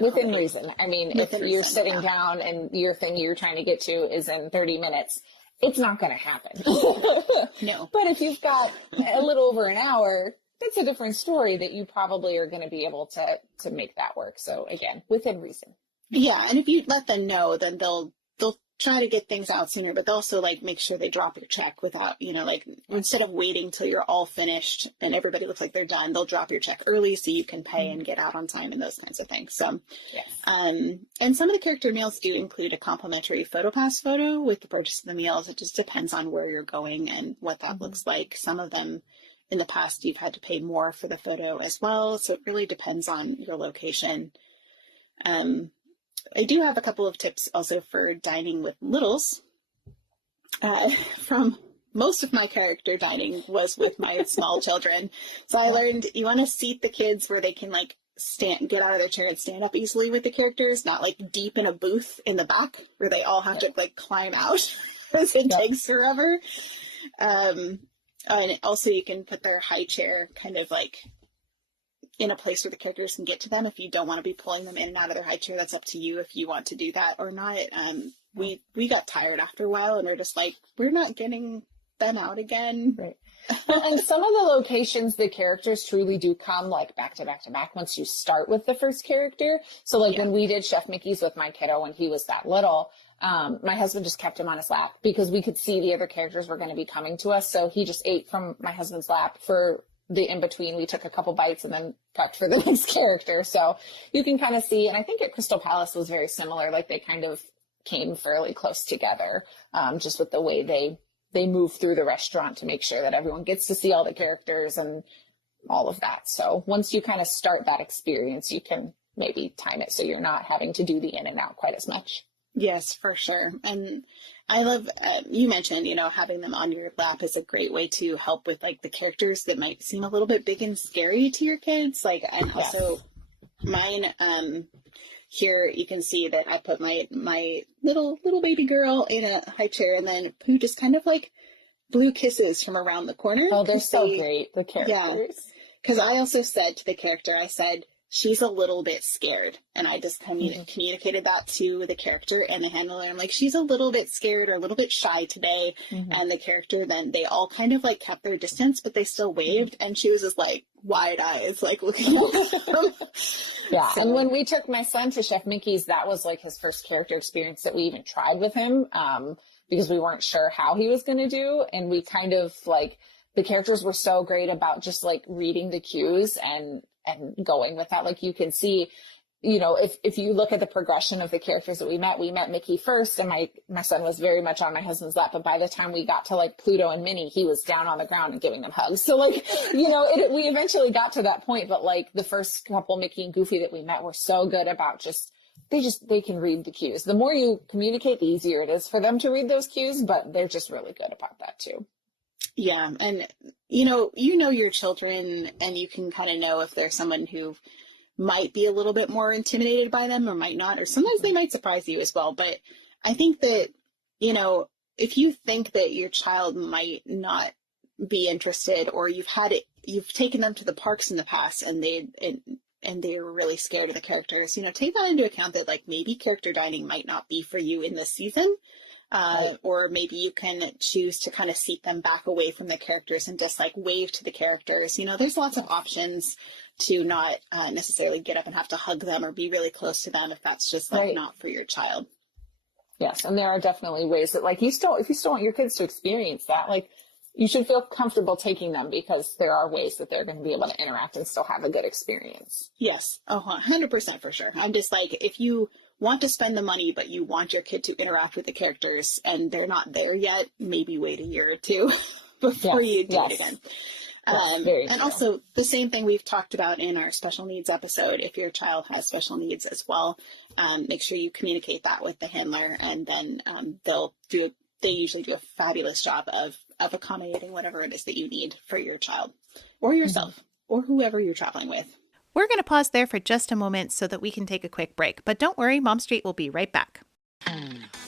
Within reason. I mean, if you're sitting down and your thing you're trying to get to is in 30 minutes, it's not going to happen. No. But if you've got a little over an hour, that's a different story that you probably are going to be able to make that work. So again, within reason. Yeah. And if you let them know, then they'll try to get things out sooner, but they'll also like make sure they drop your check without, you know, like instead of waiting till you're all finished and everybody looks like they're done, they'll drop your check early so you can pay and get out on time and those kinds of things. So, and some of the character meals do include a complimentary PhotoPass photo with the purchase of the meals. It just depends on where you're going and what that looks like. Some of them in the past, you've had to pay more for the photo as well. So it really depends on your location. I do have a couple of tips also for dining with littles. From most of my character dining was with my small children. So I learned you want to seat the kids where they can like get out of their chair and stand up easily with the characters, not like deep in a booth in the back where they all have to like climb out because it takes forever. And also you can put their high chair kind of like in a place where the characters can get to them. If you don't want to be pulling them in and out of their high chair, that's up to you if you want to do that or not. We got tired after a while and they're just like, we're not getting them out again. Right. And some of the locations, the characters truly do come like back to back to back once you start with the first character. So like when we did Chef Mickey's with my kiddo when he was that little, my husband just kept him on his lap because we could see the other characters were going to be coming to us. So he just ate from my husband's lap for the in-between. We took a couple bites and then prepped for the next character. So you can kind of see, and I think at Crystal Palace was very similar. Like they kind of came fairly close together, just with the way they move through the restaurant to make sure that everyone gets to see all the characters and all of that. So once you kind of start that experience, you can maybe time it so you're not having to do the in and out quite as much. Yes, for sure. And I love, you mentioned, you know, having them on your lap is a great way to help with like the characters that might seem a little bit big and scary to your kids. Like, and also mine, here you can see that I put my little baby girl in a high chair, and then Pooh just kind of like blew kisses from around the corner. Oh, they're so great, the characters. Yeah, because I also said to the character, I said, she's a little bit scared. And I just communicated that to the character and the handler. I'm like, she's a little bit scared or a little bit shy today. And the character, then they all kind of like kept their distance, but they still waved. And she was just like wide eyes, like looking at them. Yeah. So, and when we took my son to Chef Mickey's, that was like his first character experience that we even tried with him, because we weren't sure how he was going to do. And we kind of like, the characters were so great about just like reading the cues and going with that. Like you can see, you know, if you look at the progression of the characters that we met Mickey first, and my son was very much on my husband's lap. But by the time we got to like Pluto and Minnie, he was down on the ground and giving them hugs. So like, you know, we eventually got to that point. But like the first couple, Mickey and Goofy that we met, were so good about they can read the cues. The more you communicate, the easier it is for them to read those cues. But they're just really good about that too. Yeah. And, you know your children, and you can kind of know if there's someone who might be a little bit more intimidated by them or might not, or sometimes they might surprise you as well. But I think that, you know, if you think that your child might not be interested, or you've taken them to the parks in the past and they were really scared of the characters, you know, take that into account, that like maybe character dining might not be for you in this season. Or maybe you can choose to kind of seat them back away from the characters and just like wave to the characters. You know, there's lots of options to not necessarily get up and have to hug them or be really close to them if that's just like not for your child. Yes. And there are definitely ways that like if you still want your kids to experience that, like you should feel comfortable taking them, because there are ways that they're going to be able to interact and still have a good experience. Yes. 100% for sure. I'm just like, if you want to spend the money, but you want your kid to interact with the characters and they're not there yet, maybe wait a year or two before you do it again. And also the same thing we've talked about in our special needs episode. If your child has special needs as well, make sure you communicate that with the handler, and then they usually do a fabulous job of accommodating whatever it is that you need for your child or yourself or whoever you're traveling with. We're going to pause there for just a moment so that we can take a quick break. But don't worry, Mom Street will be right back.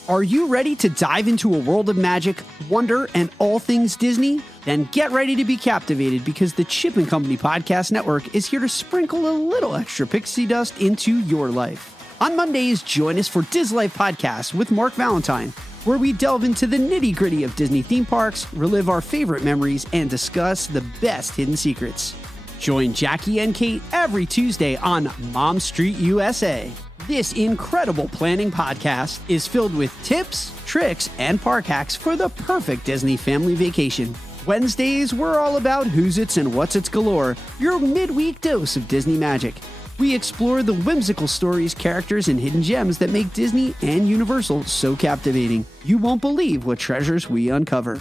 Are you ready to dive into a world of magic, wonder, and all things Disney? Then get ready to be captivated, because the Chip and Company Podcast Network is here to sprinkle a little extra pixie dust into your life. On Mondays, join us for Diz Life Podcast with Mark Valentine, where we delve into the nitty-gritty of Disney theme parks, relive our favorite memories, and discuss the best hidden secrets. Join Jackie and Kate every Tuesday on Mom Street USA. This incredible planning podcast is filled with tips, tricks, and park hacks for the perfect Disney family vacation. Wednesdays, we're all about who's its and what's its galore, your midweek dose of Disney magic. We explore the whimsical stories, characters, and hidden gems that make Disney and Universal so captivating. You won't believe what treasures we uncover.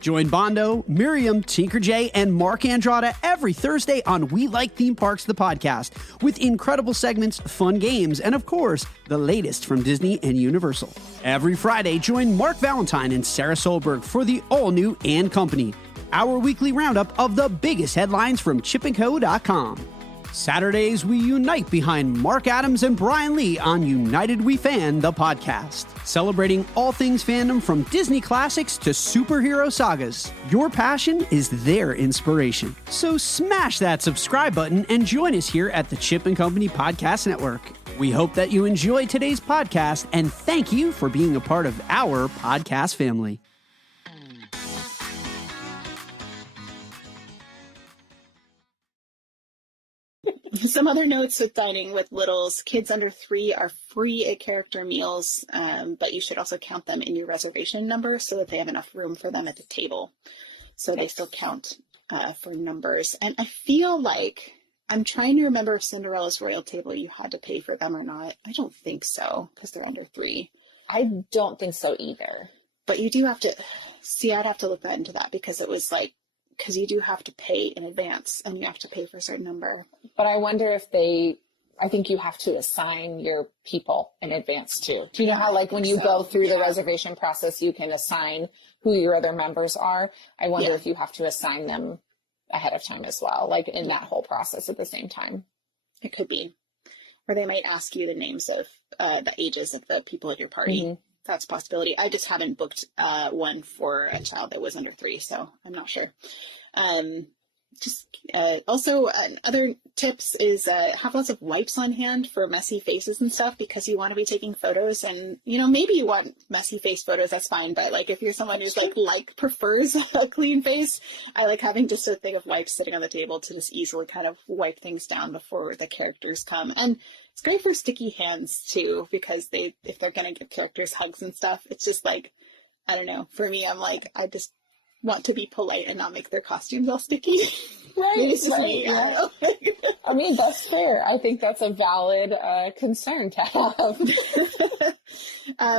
Join Bondo, Miriam, Tinker J, and Mark Andrada every Thursday on We Like Theme Parks, the podcast, with incredible segments, fun games, and of course, the latest from Disney and Universal. Every Friday, join Mark Valentine and Sarah Solberg for the all-new And Company, our weekly roundup of the biggest headlines from chipandco.com. Saturdays, we unite behind Mark Adams and Brian Lee on United We Fan, the podcast, celebrating all things fandom from Disney classics to superhero sagas. Your passion is their inspiration. So smash that subscribe button and join us here at the Chip and Company Podcast Network. We hope that you enjoy today's podcast, and thank you for being a part of our podcast family. Some other notes with dining with littles. Kids under 3 are free at character meals, but you should also count them in your reservation number so that they have enough room for them at the table. So they still count for numbers. And I feel like, I'm trying to remember if Cinderella's Royal Table, you had to pay for them or not. I don't think so, because they're under 3. I don't think so either. But you do have to, I'd have to look into that, because it was like, because you do have to pay in advance and you have to pay for a certain number. But I wonder if I think you have to assign your people in advance too. Do you know how like when you go through the reservation process, you can assign who your other members are? I wonder if you have to assign them ahead of time as well, like in that whole process at the same time. It could be. Or they might ask you the names of the ages of the people at your party. Mm-hmm. That's a possibility. I just haven't booked one for a child that was under 3, so I'm not sure. Also, other tips is have lots of wipes on hand for messy faces and stuff, because you want to be taking photos, and maybe you want messy face photos, that's fine, but like if you're someone who's like prefers a clean face, I like having just a thing of wipes sitting on the table to just easily kind of wipe things down before the characters come. And it's great for sticky hands too, because if they're gonna give characters hugs and stuff, it's just like, I don't know, for me, I'm like, I just want to be polite and not make their costumes all sticky. Right, it's just right, me. yeah. I mean, that's fair. I think that's a valid concern to have.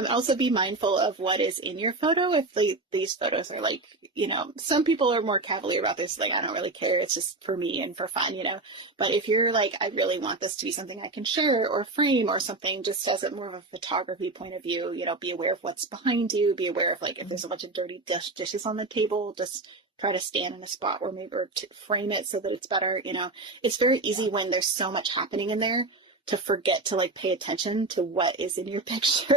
Also be mindful of what is in your photo. If these photos are like, some people are more cavalier about this, like, I don't really care, it's just for me and for fun, But if you're like, I really want this to be something I can share or frame or something, just as a more of a photography point of view, be aware of what's behind you, be aware of like, if there's a bunch of dirty dishes on the table, just try to stand in a spot where maybe, or to frame it so that it's better. It's very easy when there's so much happening in there to forget to like pay attention to what is in your picture.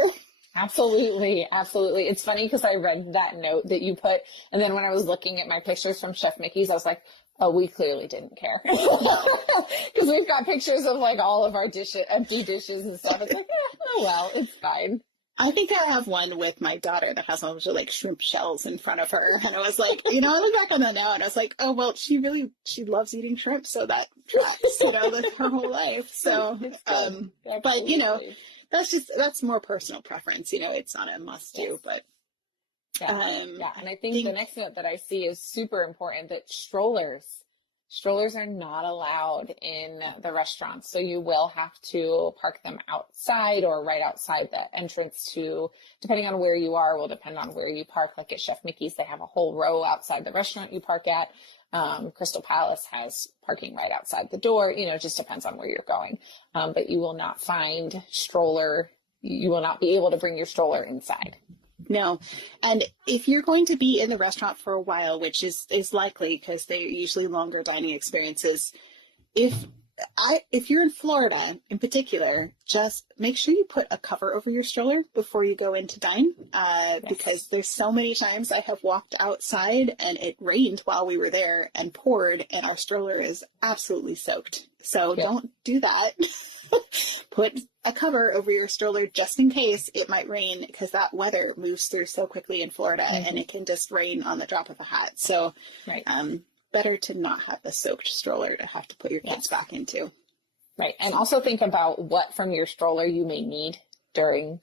Absolutely. Absolutely. It's funny because I read that note that you put, and then when I was looking at my pictures from Chef Mickey's, I was like, oh, we clearly didn't care. Because we've got pictures of like all of our empty dishes and stuff. It's like, oh, well, it's fine. I think I have one with my daughter that has a bunch of like shrimp shells in front of her. And I was like, I look back on that now and I was like, oh, well, she loves eating shrimp. So that tracks, like her whole life. So, but that's more personal preference. It's not a must do, but. Yeah. And I think the next note that I see is super important, that strollers are not allowed in the restaurants. So you will have to park them outside or right outside the entrance to, depending on where you are, will depend on where you park. Like at Chef Mickey's, they have a whole row outside the restaurant you park at. Crystal Palace has parking right outside the door. It just depends on where you're going. But you will not find you will not be able to bring your stroller inside. No. And if you're going to be in the restaurant for a while, which is likely because they're usually longer dining experiences, if you're in Florida in particular, just make sure you put a cover over your stroller before you go in to dine, because there's so many times I have walked outside and it rained while we were there and poured and our stroller is absolutely soaked. So don't do that. Put a cover over your stroller just in case it might rain, because that weather moves through so quickly in Florida and it can just rain on the drop of a hat. So better to not have a soaked stroller to have to put your kids back into. Right. And also think about what from your stroller you may need during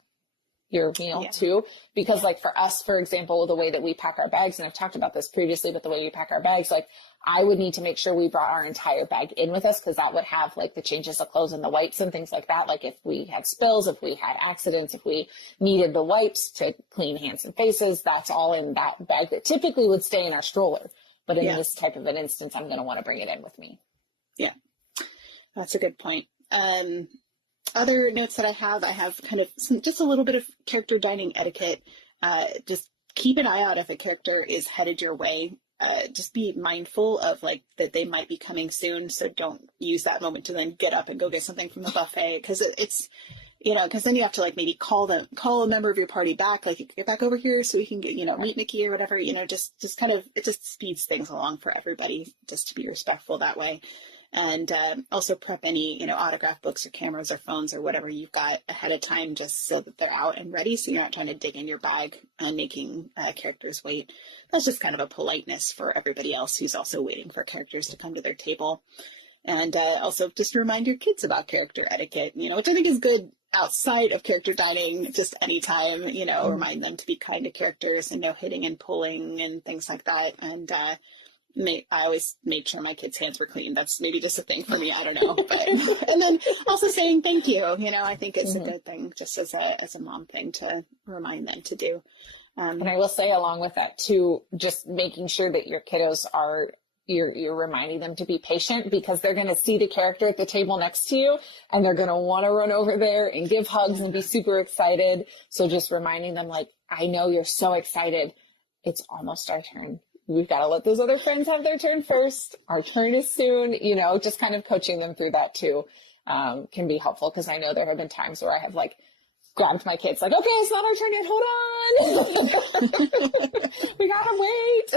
your meal too, because like for us, for example, the way that we pack our bags, and I've talked about this previously, but the way we pack our bags, like I would need to make sure we brought our entire bag in with us, because that would have like the changes of clothes and the wipes and things like that. Like if we had spills, if we had accidents, if we needed the wipes to clean hands and faces, that's all in that bag that typically would stay in our stroller. But in this type of an instance, I'm going to want to bring it in with me. Yeah, that's a good point. Other notes that I have kind of just a little bit of character dining etiquette. Just keep an eye out if a character is headed your way. Just be mindful of like that they might be coming soon. So don't use that moment to then get up and go get something from the buffet, because it's, because then you have to like maybe call a member of your party back, like get back over here so we can get, meet Mickey or whatever, just kind of, it just speeds things along for everybody, just to be respectful that way. And also prep any, autograph books or cameras or phones or whatever you've got ahead of time, just so that they're out and ready, so you're not trying to dig in your bag and making characters wait. That's just kind of a politeness for everybody else who's also waiting for characters to come to their table. And also just remind your kids about character etiquette, which I think is good outside of character dining, just anytime, remind them to be kind to characters and no hitting and pulling and things like that. And I always made sure my kids' hands were clean. That's maybe just a thing for me. I don't know. But, and then also saying thank you, I think it's a good thing, just as a mom thing to remind them to do. And I will say along with that too, just making sure that your kiddos you're reminding them to be patient, because they're going to see the character at the table next to you and they're going to want to run over there and give hugs and be super excited. So just reminding them, like, I know you're so excited. It's almost our turn. We've got to let those other friends have their turn first. Our turn is soon, just kind of coaching them through that too, can be helpful. Because I know there have been times where I have like grabbed my kids like, okay, it's not our turn yet. Hold on. We got to wait.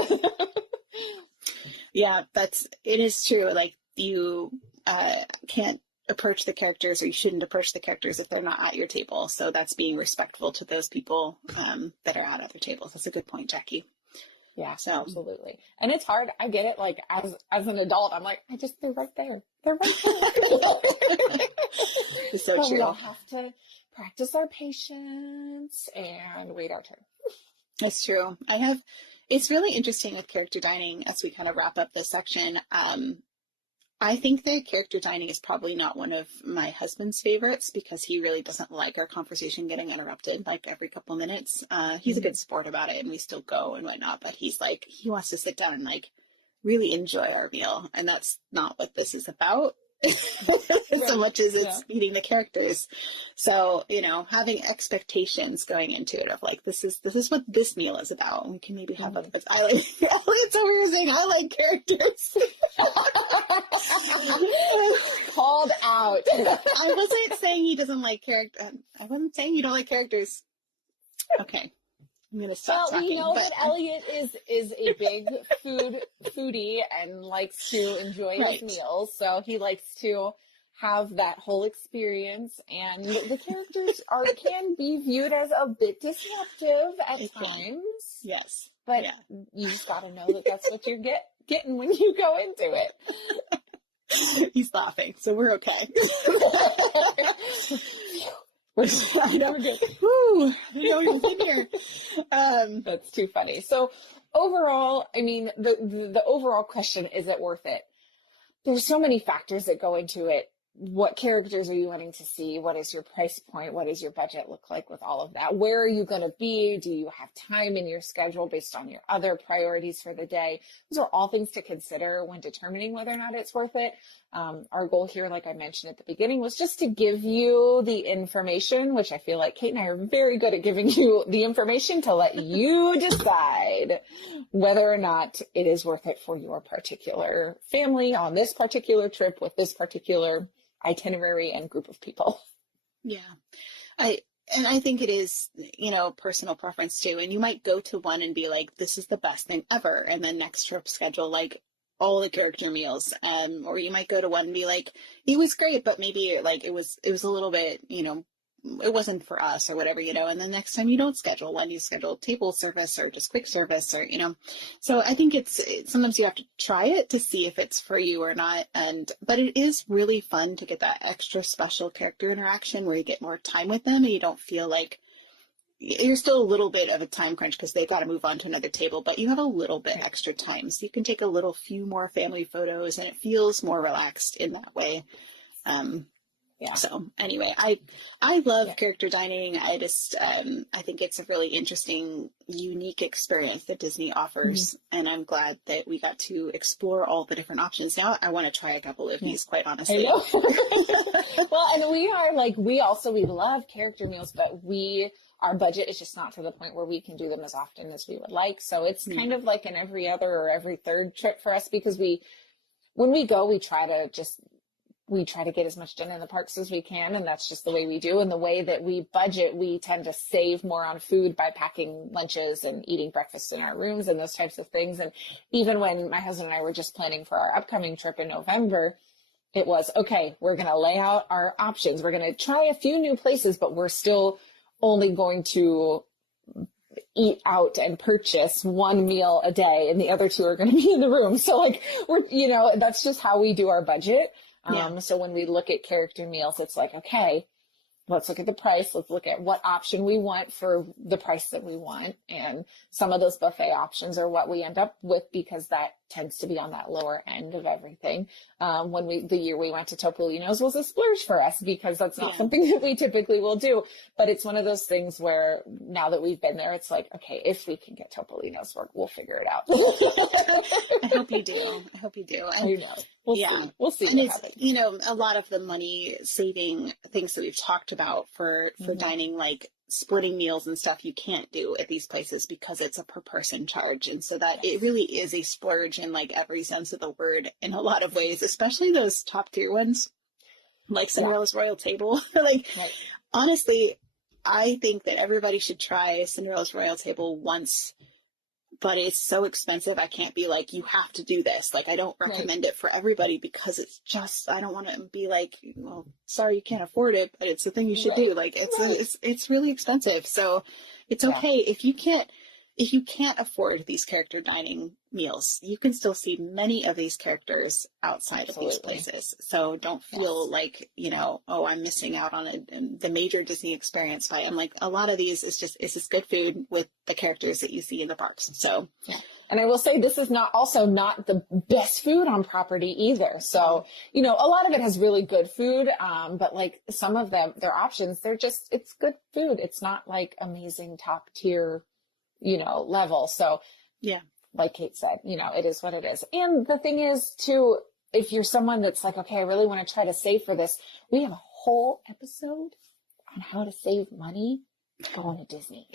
Yeah, it is true. Like you can't approach the characters, or you shouldn't approach the characters if they're not at your table. So that's being respectful to those people that are at other tables. That's a good point, Jackie. Yeah, So absolutely. And it's hard. I get it. Like as an adult, I'm like, they're right there. They're right there. it's so but true. we all have to practice our patience and wait our turn. That's true. It's really interesting with character dining as we kind of wrap up this section. I think that character dining is probably not one of my husband's favorites because he really doesn't like our conversation getting interrupted like every couple minutes. He's a good sport about it and we still go and whatnot, but he's like, he wants to sit down and like really enjoy our meal. And that's not what this is about. So much as it's meeting the characters. So, having expectations going into it of like, this is what this meal is about. And we can maybe have Elliot's over here saying, I like characters. Called out. I wasn't saying he doesn't like character. I wasn't saying you don't like characters. Okay. I'm going to stop talking. We know that Elliot is a big foodie and likes to enjoy his meals. So he likes to have that whole experience. And the characters can be viewed as a bit disruptive at times. Yes. But you just got to know that that's what you're getting when you go into it. He's laughing, so we're okay. I know. Woo, you're in here. That's too funny. So overall, I mean, the overall question, is it worth it? There's so many factors that go into it. What characters are you wanting to see? What is your price point? What does your budget look like with all of that? Where are you going to be? Do you have time in your schedule based on your other priorities for the day? Those are all things to consider when determining whether or not it's worth it. Our goal here, like I mentioned at the beginning, was just to give you the information, which I feel like Kate and I are very good at giving you the information to let you decide whether or not it is worth it for your particular family on this particular trip with this particular itinerary and group of people. Yeah. I think it is, personal preference too. And you might go to one and be like, this is the best thing ever. And then next trip schedule like all the character meals. Or you might go to one and be like, it was great, but maybe like it was a little bit, it wasn't for us or whatever, and then next time you don't schedule one, you schedule table service or just quick service or, so I think sometimes you have to try it to see if it's for you or not. But it is really fun to get that extra special character interaction where you get more time with them and you don't feel like you're still a little bit of a time crunch because they've got to move on to another table, but you have a little bit extra time. So you can take a few more family photos and it feels more relaxed in that way. So anyway, I love character dining. I just, I think it's a really interesting, unique experience that Disney offers. And I'm glad that we got to explore all the different options. Now I want to try a couple of these, quite honestly. I know. Well, and we are like, we love character meals, but our budget is just not to the point where we can do them as often as we would like. So it's kind of like an every other or every third trip for us because when we go, we try to get as much dinner in the parks as we can, and that's just the way we do. And the way that we budget, we tend to save more on food by packing lunches and eating breakfast in our rooms and those types of things. And even when my husband and I were just planning for our upcoming trip in November, it was, okay, we're going to lay out our options. We're going to try a few new places, but we're still only going to eat out and purchase one meal a day, and the other two are going to be in the room. So like that's just how we do our budget. So when we look at character meals, it's like, okay, let's look at the price. Let's look at what option we want for the price that we want. And some of those buffet options are what we end up with because that tends to be on that lower end of everything. The year we went to Topolino's was a splurge for us because that's not something that we typically will do. But it's one of those things where now that we've been there, it's like, okay, if we can get Topolino's, we'll figure it out. I hope you do. And, I know. We'll see. And it's, a lot of the money saving things that we've talked about for dining, like splitting meals and stuff, you can't do at these places because it's a per person charge. And so that it really is a splurge in like every sense of the word in a lot of ways, especially those top tier ones like Cinderella's Royal Table. Honestly, I think that everybody should try Cinderella's Royal Table once but it's so expensive. I can't be like, you have to do this. Like, I don't recommend it for everybody because it's just, I don't want to be like, well, sorry, you can't afford it, but it's the thing you should do. Like, it's really expensive. So it's okay if you can't afford these character dining meals, you can still see many of these characters outside of these places. So don't feel like, oh, I'm missing out on the major Disney experience. I'm like, a lot of these is just good food with the characters that you see in the parks. So, and I will say this is not the best food on property either. So, a lot of it has really good food. But like some of them, their options, it's good food. It's not like amazing top tier level. So like Kate said, it is what it is. And the thing is too, if you're someone that's like, okay, I really want to try to save for this, we have a whole episode on how to save money going to Disney.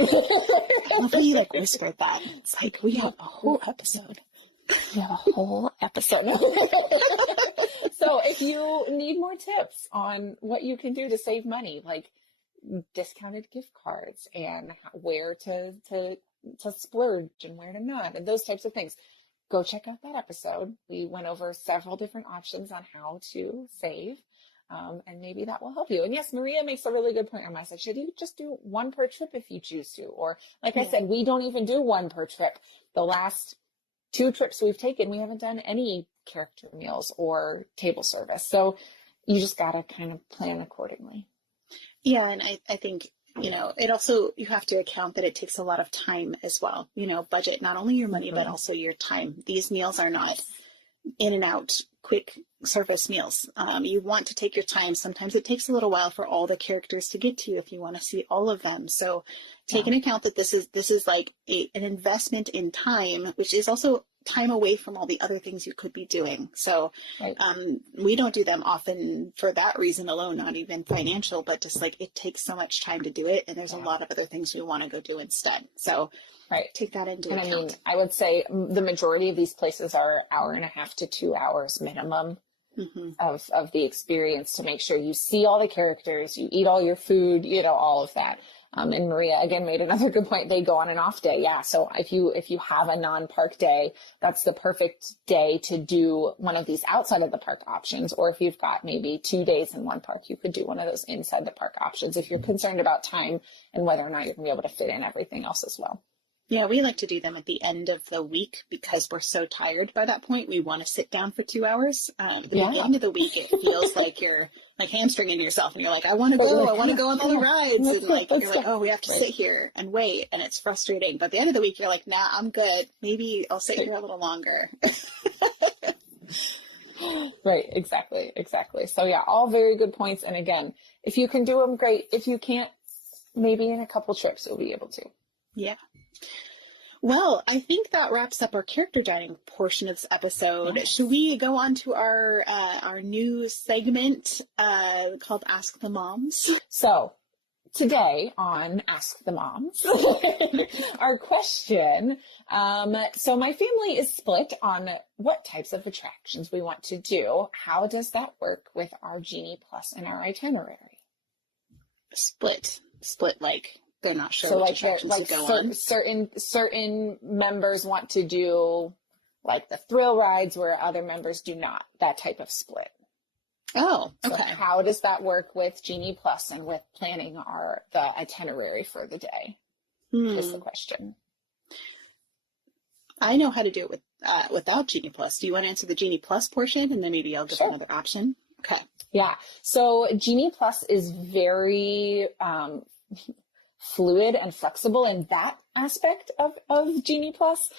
Nobody like whispered that. It's like, we have a whole episode. We have a whole episode. So if you need more tips on what you can do to save money, like discounted gift cards and where to splurge and where to not, and those types of things, go check out that episode. We went over several different options on how to save, and maybe that will help you. And yes, Maria makes a really good point on my side. Should you just do one per trip if you choose to? Or like I said, we don't even do one per trip. The last 2 trips we've taken, we haven't done any character meals or table service. So you just got to kind of plan accordingly. Yeah, and I think, it also, you have to account that it takes a lot of time as well. Budget not only your money, but also your time. These meals are not in and out, quick surface meals. You want to take your time. Sometimes it takes a little while for all the characters to get to you if you want to see all of them. So take into account that this is like an investment in time, which is also time away from all the other things you could be doing. So we don't do them often for that reason alone, not even financial, but just like it takes so much time to do it. And there's a lot of other things we want to go do instead. So take that into account. I mean, I would say the majority of these places are 1.5 to 2 hours minimum of the experience to make sure you see all the characters, you eat all your food, all of that. And Maria again made another good point. They go on an off day. Yeah. So if you have a non-park day, that's the perfect day to do one of these outside of the park options. Or if you've got maybe 2 days in one park, you could do one of those inside the park options if you're concerned about time and whether or not you're gonna be able to fit in everything else as well. Yeah, we like to do them at the end of the week because we're so tired by that point. We want to sit down for 2 hours. At the end of the week, it feels like you're like hamstringing yourself and you're like, I want to go on all the rides. And like, you're like, oh, we have to sit here and wait. And it's frustrating. But at the end of the week, you're like, nah, I'm good. Maybe I'll sit here a little longer. Right. Exactly. So yeah, all very good points. And again, if you can do them, great. If you can't, maybe in a couple trips, you'll be able to. Yeah. Well, I think that wraps up our character dining portion of this episode. Yes. Should we go on to our new segment called Ask the Moms? So today on Ask the Moms, our question, so my family is split on what types of attractions we want to do. How does that work with our Genie Plus and our itinerary? Split like they're not sure so which like, attractions to go on. Certain members want to do like the thrill rides where other members do not, that type of split. Oh, okay. So how does that work with Genie Plus and with planning the itinerary for the day? Is the question. I know how to do it without Genie Plus. Do you want to answer the Genie Plus portion and then maybe I'll give another option? Okay. Yeah. So Genie Plus is very fluid and flexible in that aspect of Genie Plus,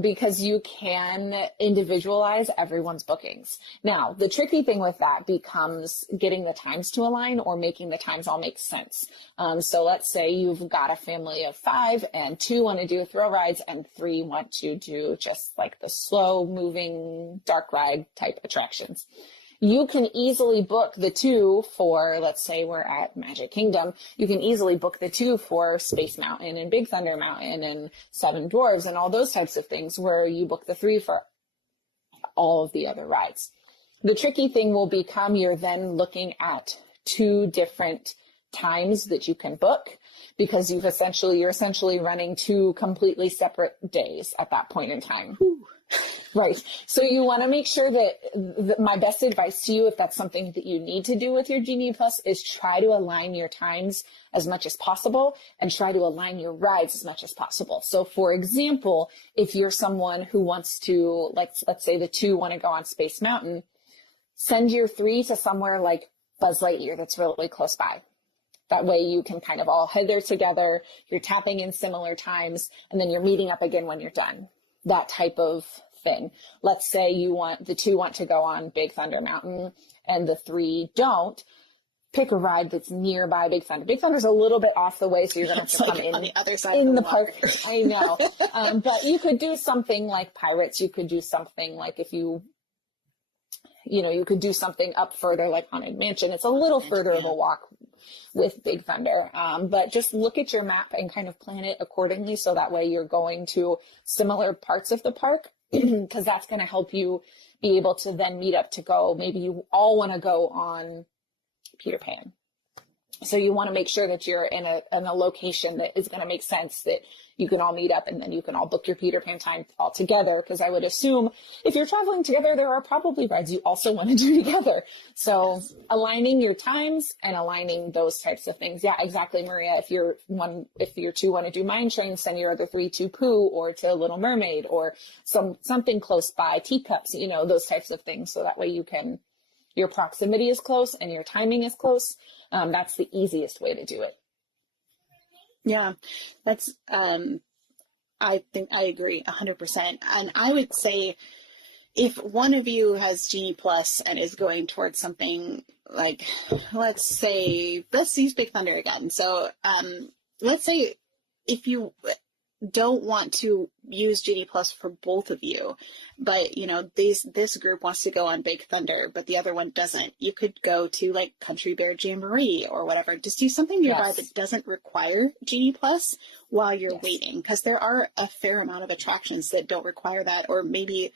because you can individualize everyone's bookings. Now, the tricky thing with that becomes getting the times to align or making the times all make sense. So let's say you've got a family of 5 and 2 want to do thrill rides and 3 want to do just like the slow moving dark ride type attractions. You can easily book the 2 for, let's say we're at Magic Kingdom, you can easily book the 2 for Space Mountain and Big Thunder Mountain and Seven Dwarfs and all those types of things, where you book the 3 for all of the other rides. The tricky thing will become you're then looking at 2 different times that you can book, because you're essentially running 2 completely separate days at that point in time. Right. So you want to make sure that my best advice to you, if that's something that you need to do with your Genie Plus, is try to align your times as much as possible and try to align your rides as much as possible. So for example, if you're someone who wants to, let's say the 2 want to go on Space Mountain, send your 3 to somewhere like Buzz Lightyear that's really close by. That way you can kind of all head there together, you're tapping in similar times, and then you're meeting up again when you're done. That type of thing. Let's say the 2 want to go on Big Thunder Mountain and the 3 don't. Pick a ride that's nearby Big Thunder. Big Thunder's a little bit off the way, so you're going to have to come in on the other side in of the park. I know. But you could do something like Pirates. You could do something like you could do something up further like Haunted Mansion. It's a little further of a walk with Big Thunder. But just look at your map and kind of plan it accordingly, so that way you're going to similar parts of the park, because that's going to help you be able to then meet up to go. Maybe you all want to go on Peter Pan. So you want to make sure that you're in a location that is going to make sense, that you can all meet up and then you can all book your Peter Pan time all together. Because I would assume if you're traveling together, there are probably rides you also want to do together. So aligning your times and aligning those types of things. Yeah, exactly, Maria. If your 2 want to do Mine Train, send your other 3 to Pooh or to Little Mermaid or something close by, Teacups, those types of things. So that way your proximity is close and your timing is close. That's the easiest way to do it. Yeah, that's, I think I agree 100%. And I would say if one of you has Genie Plus and is going towards something like, let's use Big Thunder again. So, let's say if you don't want to use Genie Plus for both of you, but this group wants to go on Big Thunder, but the other one doesn't. You could go to like Country Bear Jamboree or whatever. Just do something nearby that doesn't require Genie Plus while you're waiting, because there are a fair amount of attractions that don't require that. Or maybe,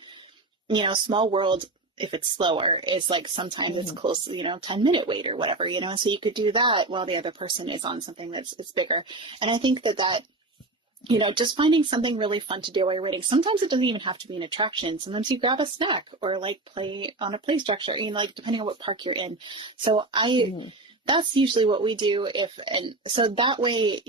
Small World, if it's slower, is like sometimes it's close, 10-minute wait or whatever, so you could do that while the other person is on something that's bigger. And I think that just finding something really fun to do while you're waiting. Sometimes it doesn't even have to be an attraction. Sometimes you grab a snack or like play on a play structure, depending on what park you're in. So that's usually what we do. And so that way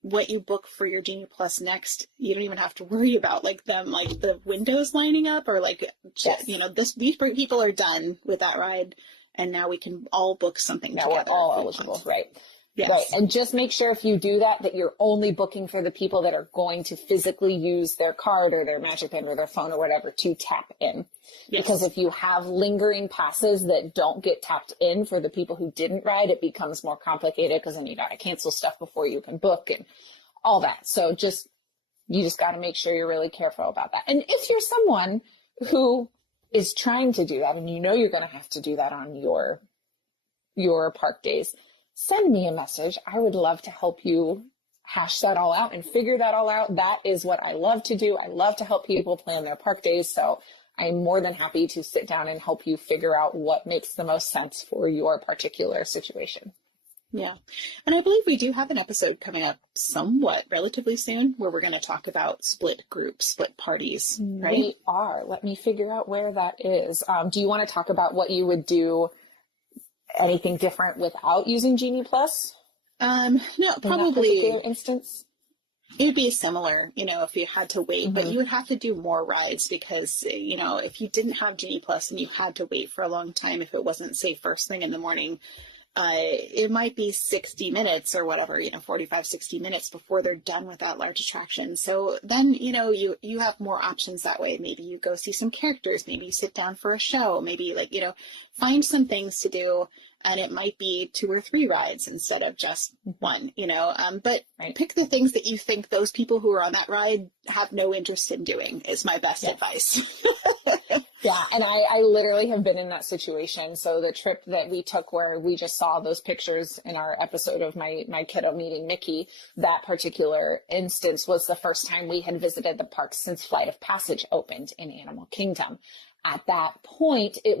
what you book for your Genie Plus next, you don't even have to worry about the windows lining up or these people are done with that ride. And now we can all book something together. Now we're all eligible, right? Yes. Right. And just make sure if you do that you're only booking for the people that are going to physically use their card or their Magic Band or their phone or whatever to tap in. Yes. Because if you have lingering passes that don't get tapped in for the people who didn't ride, it becomes more complicated, because then you got to cancel stuff before you can book and all that. So you just got to make sure you're really careful about that. And if you're someone who is trying to do that and you're going to have to do that on your park days, send me a message. I would love to help you hash that all out and figure that all out. That is what I love to do. I love to help people plan their park days. So I'm more than happy to sit down and help you figure out what makes the most sense for your particular situation. Yeah. And I believe we do have an episode coming up somewhat relatively soon where we're going to talk about split groups, split parties, right? We are. Let me figure out where that is. Do you want to talk about what you would do? Anything different without using Genie Plus? No, probably. In instance, it would be similar, if you had to wait, but you would have to do more rides because, if you didn't have Genie Plus and you had to wait for a long time, if it wasn't, say, first thing in the morning, it might be 60 minutes or whatever, 45, 60 minutes before they're done with that large attraction. So then, you have more options that way. Maybe you go see some characters, maybe you sit down for a show, maybe find some things to do. And it might be 2 or 3 rides instead of just one, but pick the things that you think those people who are on that ride have no interest in doing is my best advice. Yeah. And I literally have been in that situation. So the trip that we took where we just saw those pictures in our episode of my kiddo meeting Mickey, that particular instance was the first time we had visited the park since Flight of Passage opened in Animal Kingdom. at that point, there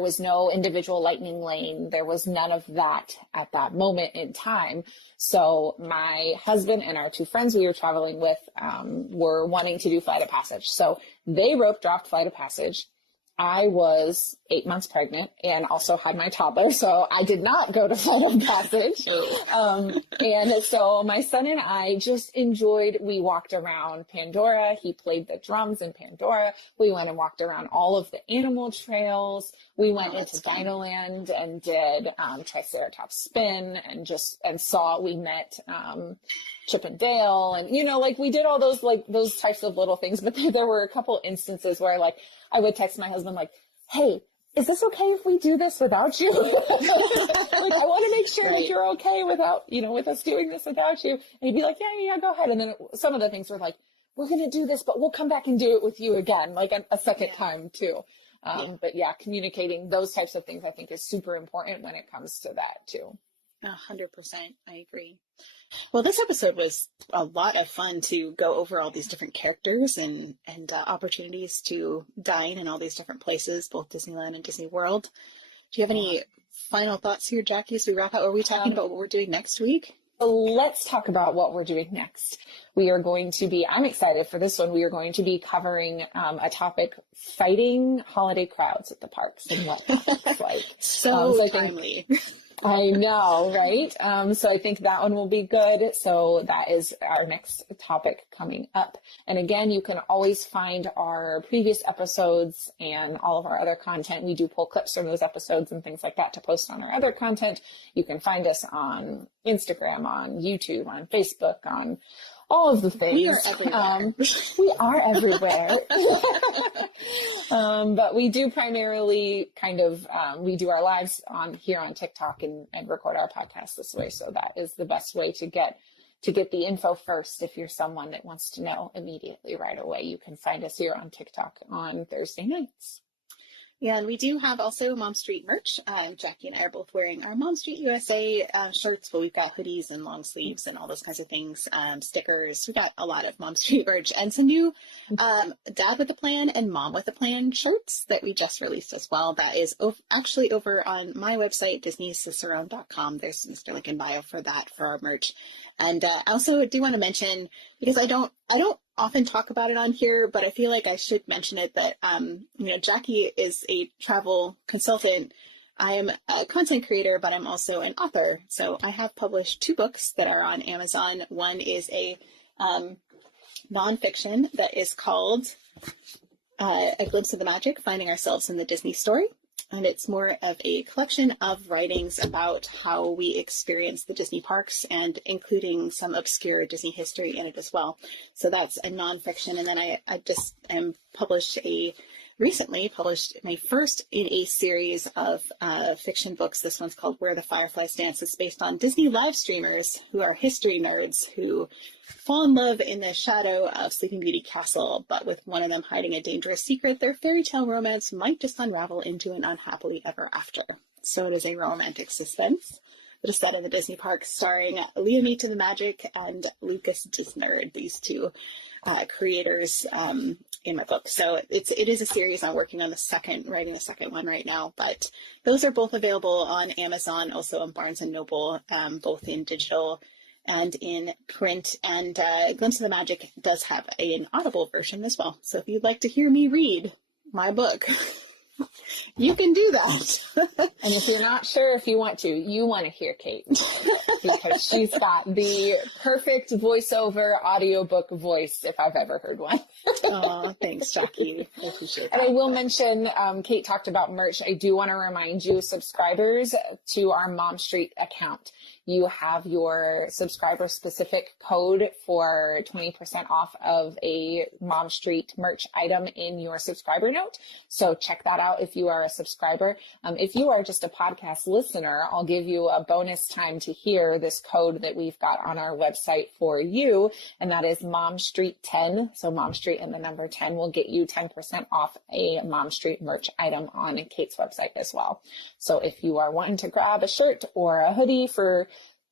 was no individual lightning lane. There was none of that at that moment in time. So my husband and our two friends we were traveling with were wanting to do Flight of Passage. So they rope dropped Flight of Passage. I was 8 months pregnant and also had my toddler, so I did not go to Flight of Passage. And so my son and I just enjoyed, we walked around Pandora. He played the drums in Pandora. We went and walked around all of the animal trails. We went into Dinoland and did Triceratops Spin we met Chip and Dale. And, we did all those types of little things. But there were a couple instances where I would text my husband hey, is this okay if we do this without you? I want to make sure that you're okay without, with us doing this without you. And he'd be like, yeah, go ahead. And then some of the things were we're going to do this, but we'll come back and do it with you again, a second time too. But yeah, communicating those types of things I think is super important when it comes to that too. 100%. I agree. Well, this episode was a lot of fun to go over all these different characters and opportunities to dine in all these different places, both Disneyland and Disney World. Do you have any final thoughts here, Jackie, as we wrap up? Are we talking about what we're doing next week? Let's talk about what we're doing next. We are going to be, I'm excited for this one. We are going to be covering a topic, fighting holiday crowds at the parks and what that's like. So timely. I know, right? So I think that one will be good. So that is our next topic coming up. And again, you can always find our previous episodes and all of our other content. We do pull clips from those episodes and things like that to post on our other content. You can find us on Instagram, on YouTube, on Facebook, on all of the things. We are everywhere. We are everywhere. But we do primarily we do our lives here on TikTok and record our podcast this way. So that is the best way to get the info first. If you're someone that wants to know immediately right away, you can find us here on TikTok on Thursday nights. Yeah, and we do have also Mom Street merch. Jackie and I are both wearing our Mom Street USA shirts, but we've got hoodies and long sleeves and all those kinds of things, stickers. We got a lot of Mom Street merch and some new Dad with a Plan and Mom with a Plan shirts that we just released as well. That is actually over on my website, DisneyCicerone.com. There's Mr. Link in bio for that, for our merch. And I also do want to mention, because I don't often talk about it on here, but I feel like I should mention it, that, Jackie is a travel consultant. I am a content creator, but I'm also an author. So I have published 2 books that are on Amazon. One is a nonfiction that is called A Glimpse of the Magic, Finding Ourselves in the Disney Story. And it's more of a collection of writings about how we experience the Disney parks, and including some obscure Disney history in it as well. So that's a nonfiction. And then I just recently published my first in a series of fiction books. This one's called Where the Fireflies Dance. It's based on Disney live streamers who are history nerds who fall in love in the shadow of Sleeping Beauty Castle, but with one of them hiding a dangerous secret, their fairy tale romance might just unravel into an unhappily ever after. So it is a romantic suspense that is set in the Disney parks, starring Leah Me to the Magic and Lucas Disnerd, these 2 creators in my book. So it is a series. I'm working on writing the second one right now, but those are both available on Amazon, also on Barnes & Noble, both in digital and in print. And Glimpse of the Magic does have an Audible version as well. So if you'd like to hear me read my book, you can do that. And if you're not sure if you want to hear Kate, because she's got the perfect voiceover audiobook voice if I've ever heard one. Oh, thanks, Jackie. I appreciate that. And I will mention, Kate talked about merch. I do want to remind you, subscribers to our Mom Street account, you have your subscriber-specific code for 20% off of a Mom Street merch item in your subscriber note. So check that out if you are a subscriber. If you are just a podcast listener, I'll give you a bonus time to hear this code that we've got on our website for you, and that is Mom Street 10. So Mom Street and the number 10 will get you 10% off a Mom Street merch item on Kate's website as well. So if you are wanting to grab a shirt or a hoodie for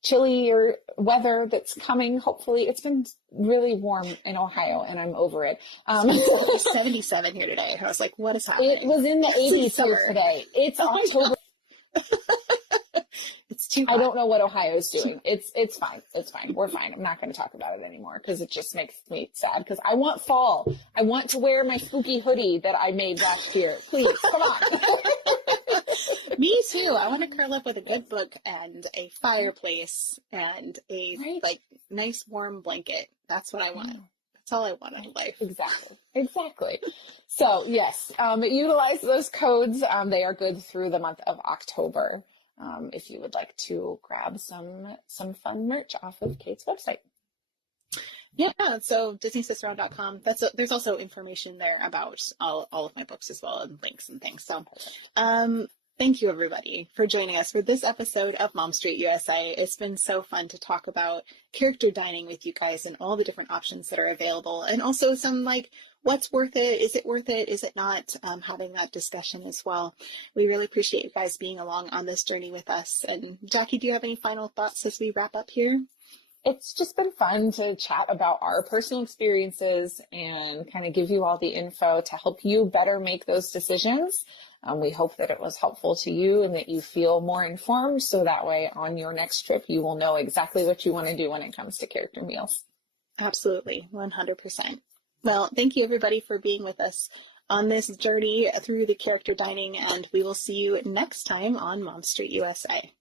chillier weather that's coming. Hopefully, it's been really warm in Ohio, and I'm over it. It's 77 here today. I was like, what is happening? It was in the 80s here today. It's October. It's too hot. I don't know what Ohio's doing. It's fine. It's fine. We're fine. I'm not going to talk about it anymore because it just makes me sad because I want fall. I want to wear my spooky hoodie that I made last year. Please, come on. Me too. I want to curl up with a good book and a fireplace and a like nice warm blanket. That's what I want. That's all I want in life. Exactly. So yes, utilize those codes. They are good through the month of October. If you would like to grab some fun merch off of Kate's website. Yeah, so DisneySisterOwn.com. There's also information there about all of my books as well, and links and things. So, thank you everybody for joining us for this episode of Mom Street USA. It's been so fun to talk about character dining with you guys and all the different options that are available, and also some like what's worth it? Is it worth it? Is it not? Having that discussion as well. We really appreciate you guys being along on this journey with us. And Jackie, do you have any final thoughts as we wrap up here? It's just been fun to chat about our personal experiences and kind of give you all the info to help you better make those decisions. We hope that it was helpful to you and that you feel more informed, so that way on your next trip, you will know exactly what you want to do when it comes to character meals. Absolutely, 100%. Well, thank you everybody for being with us on this journey through the character dining, and we will see you next time on Mom Street USA.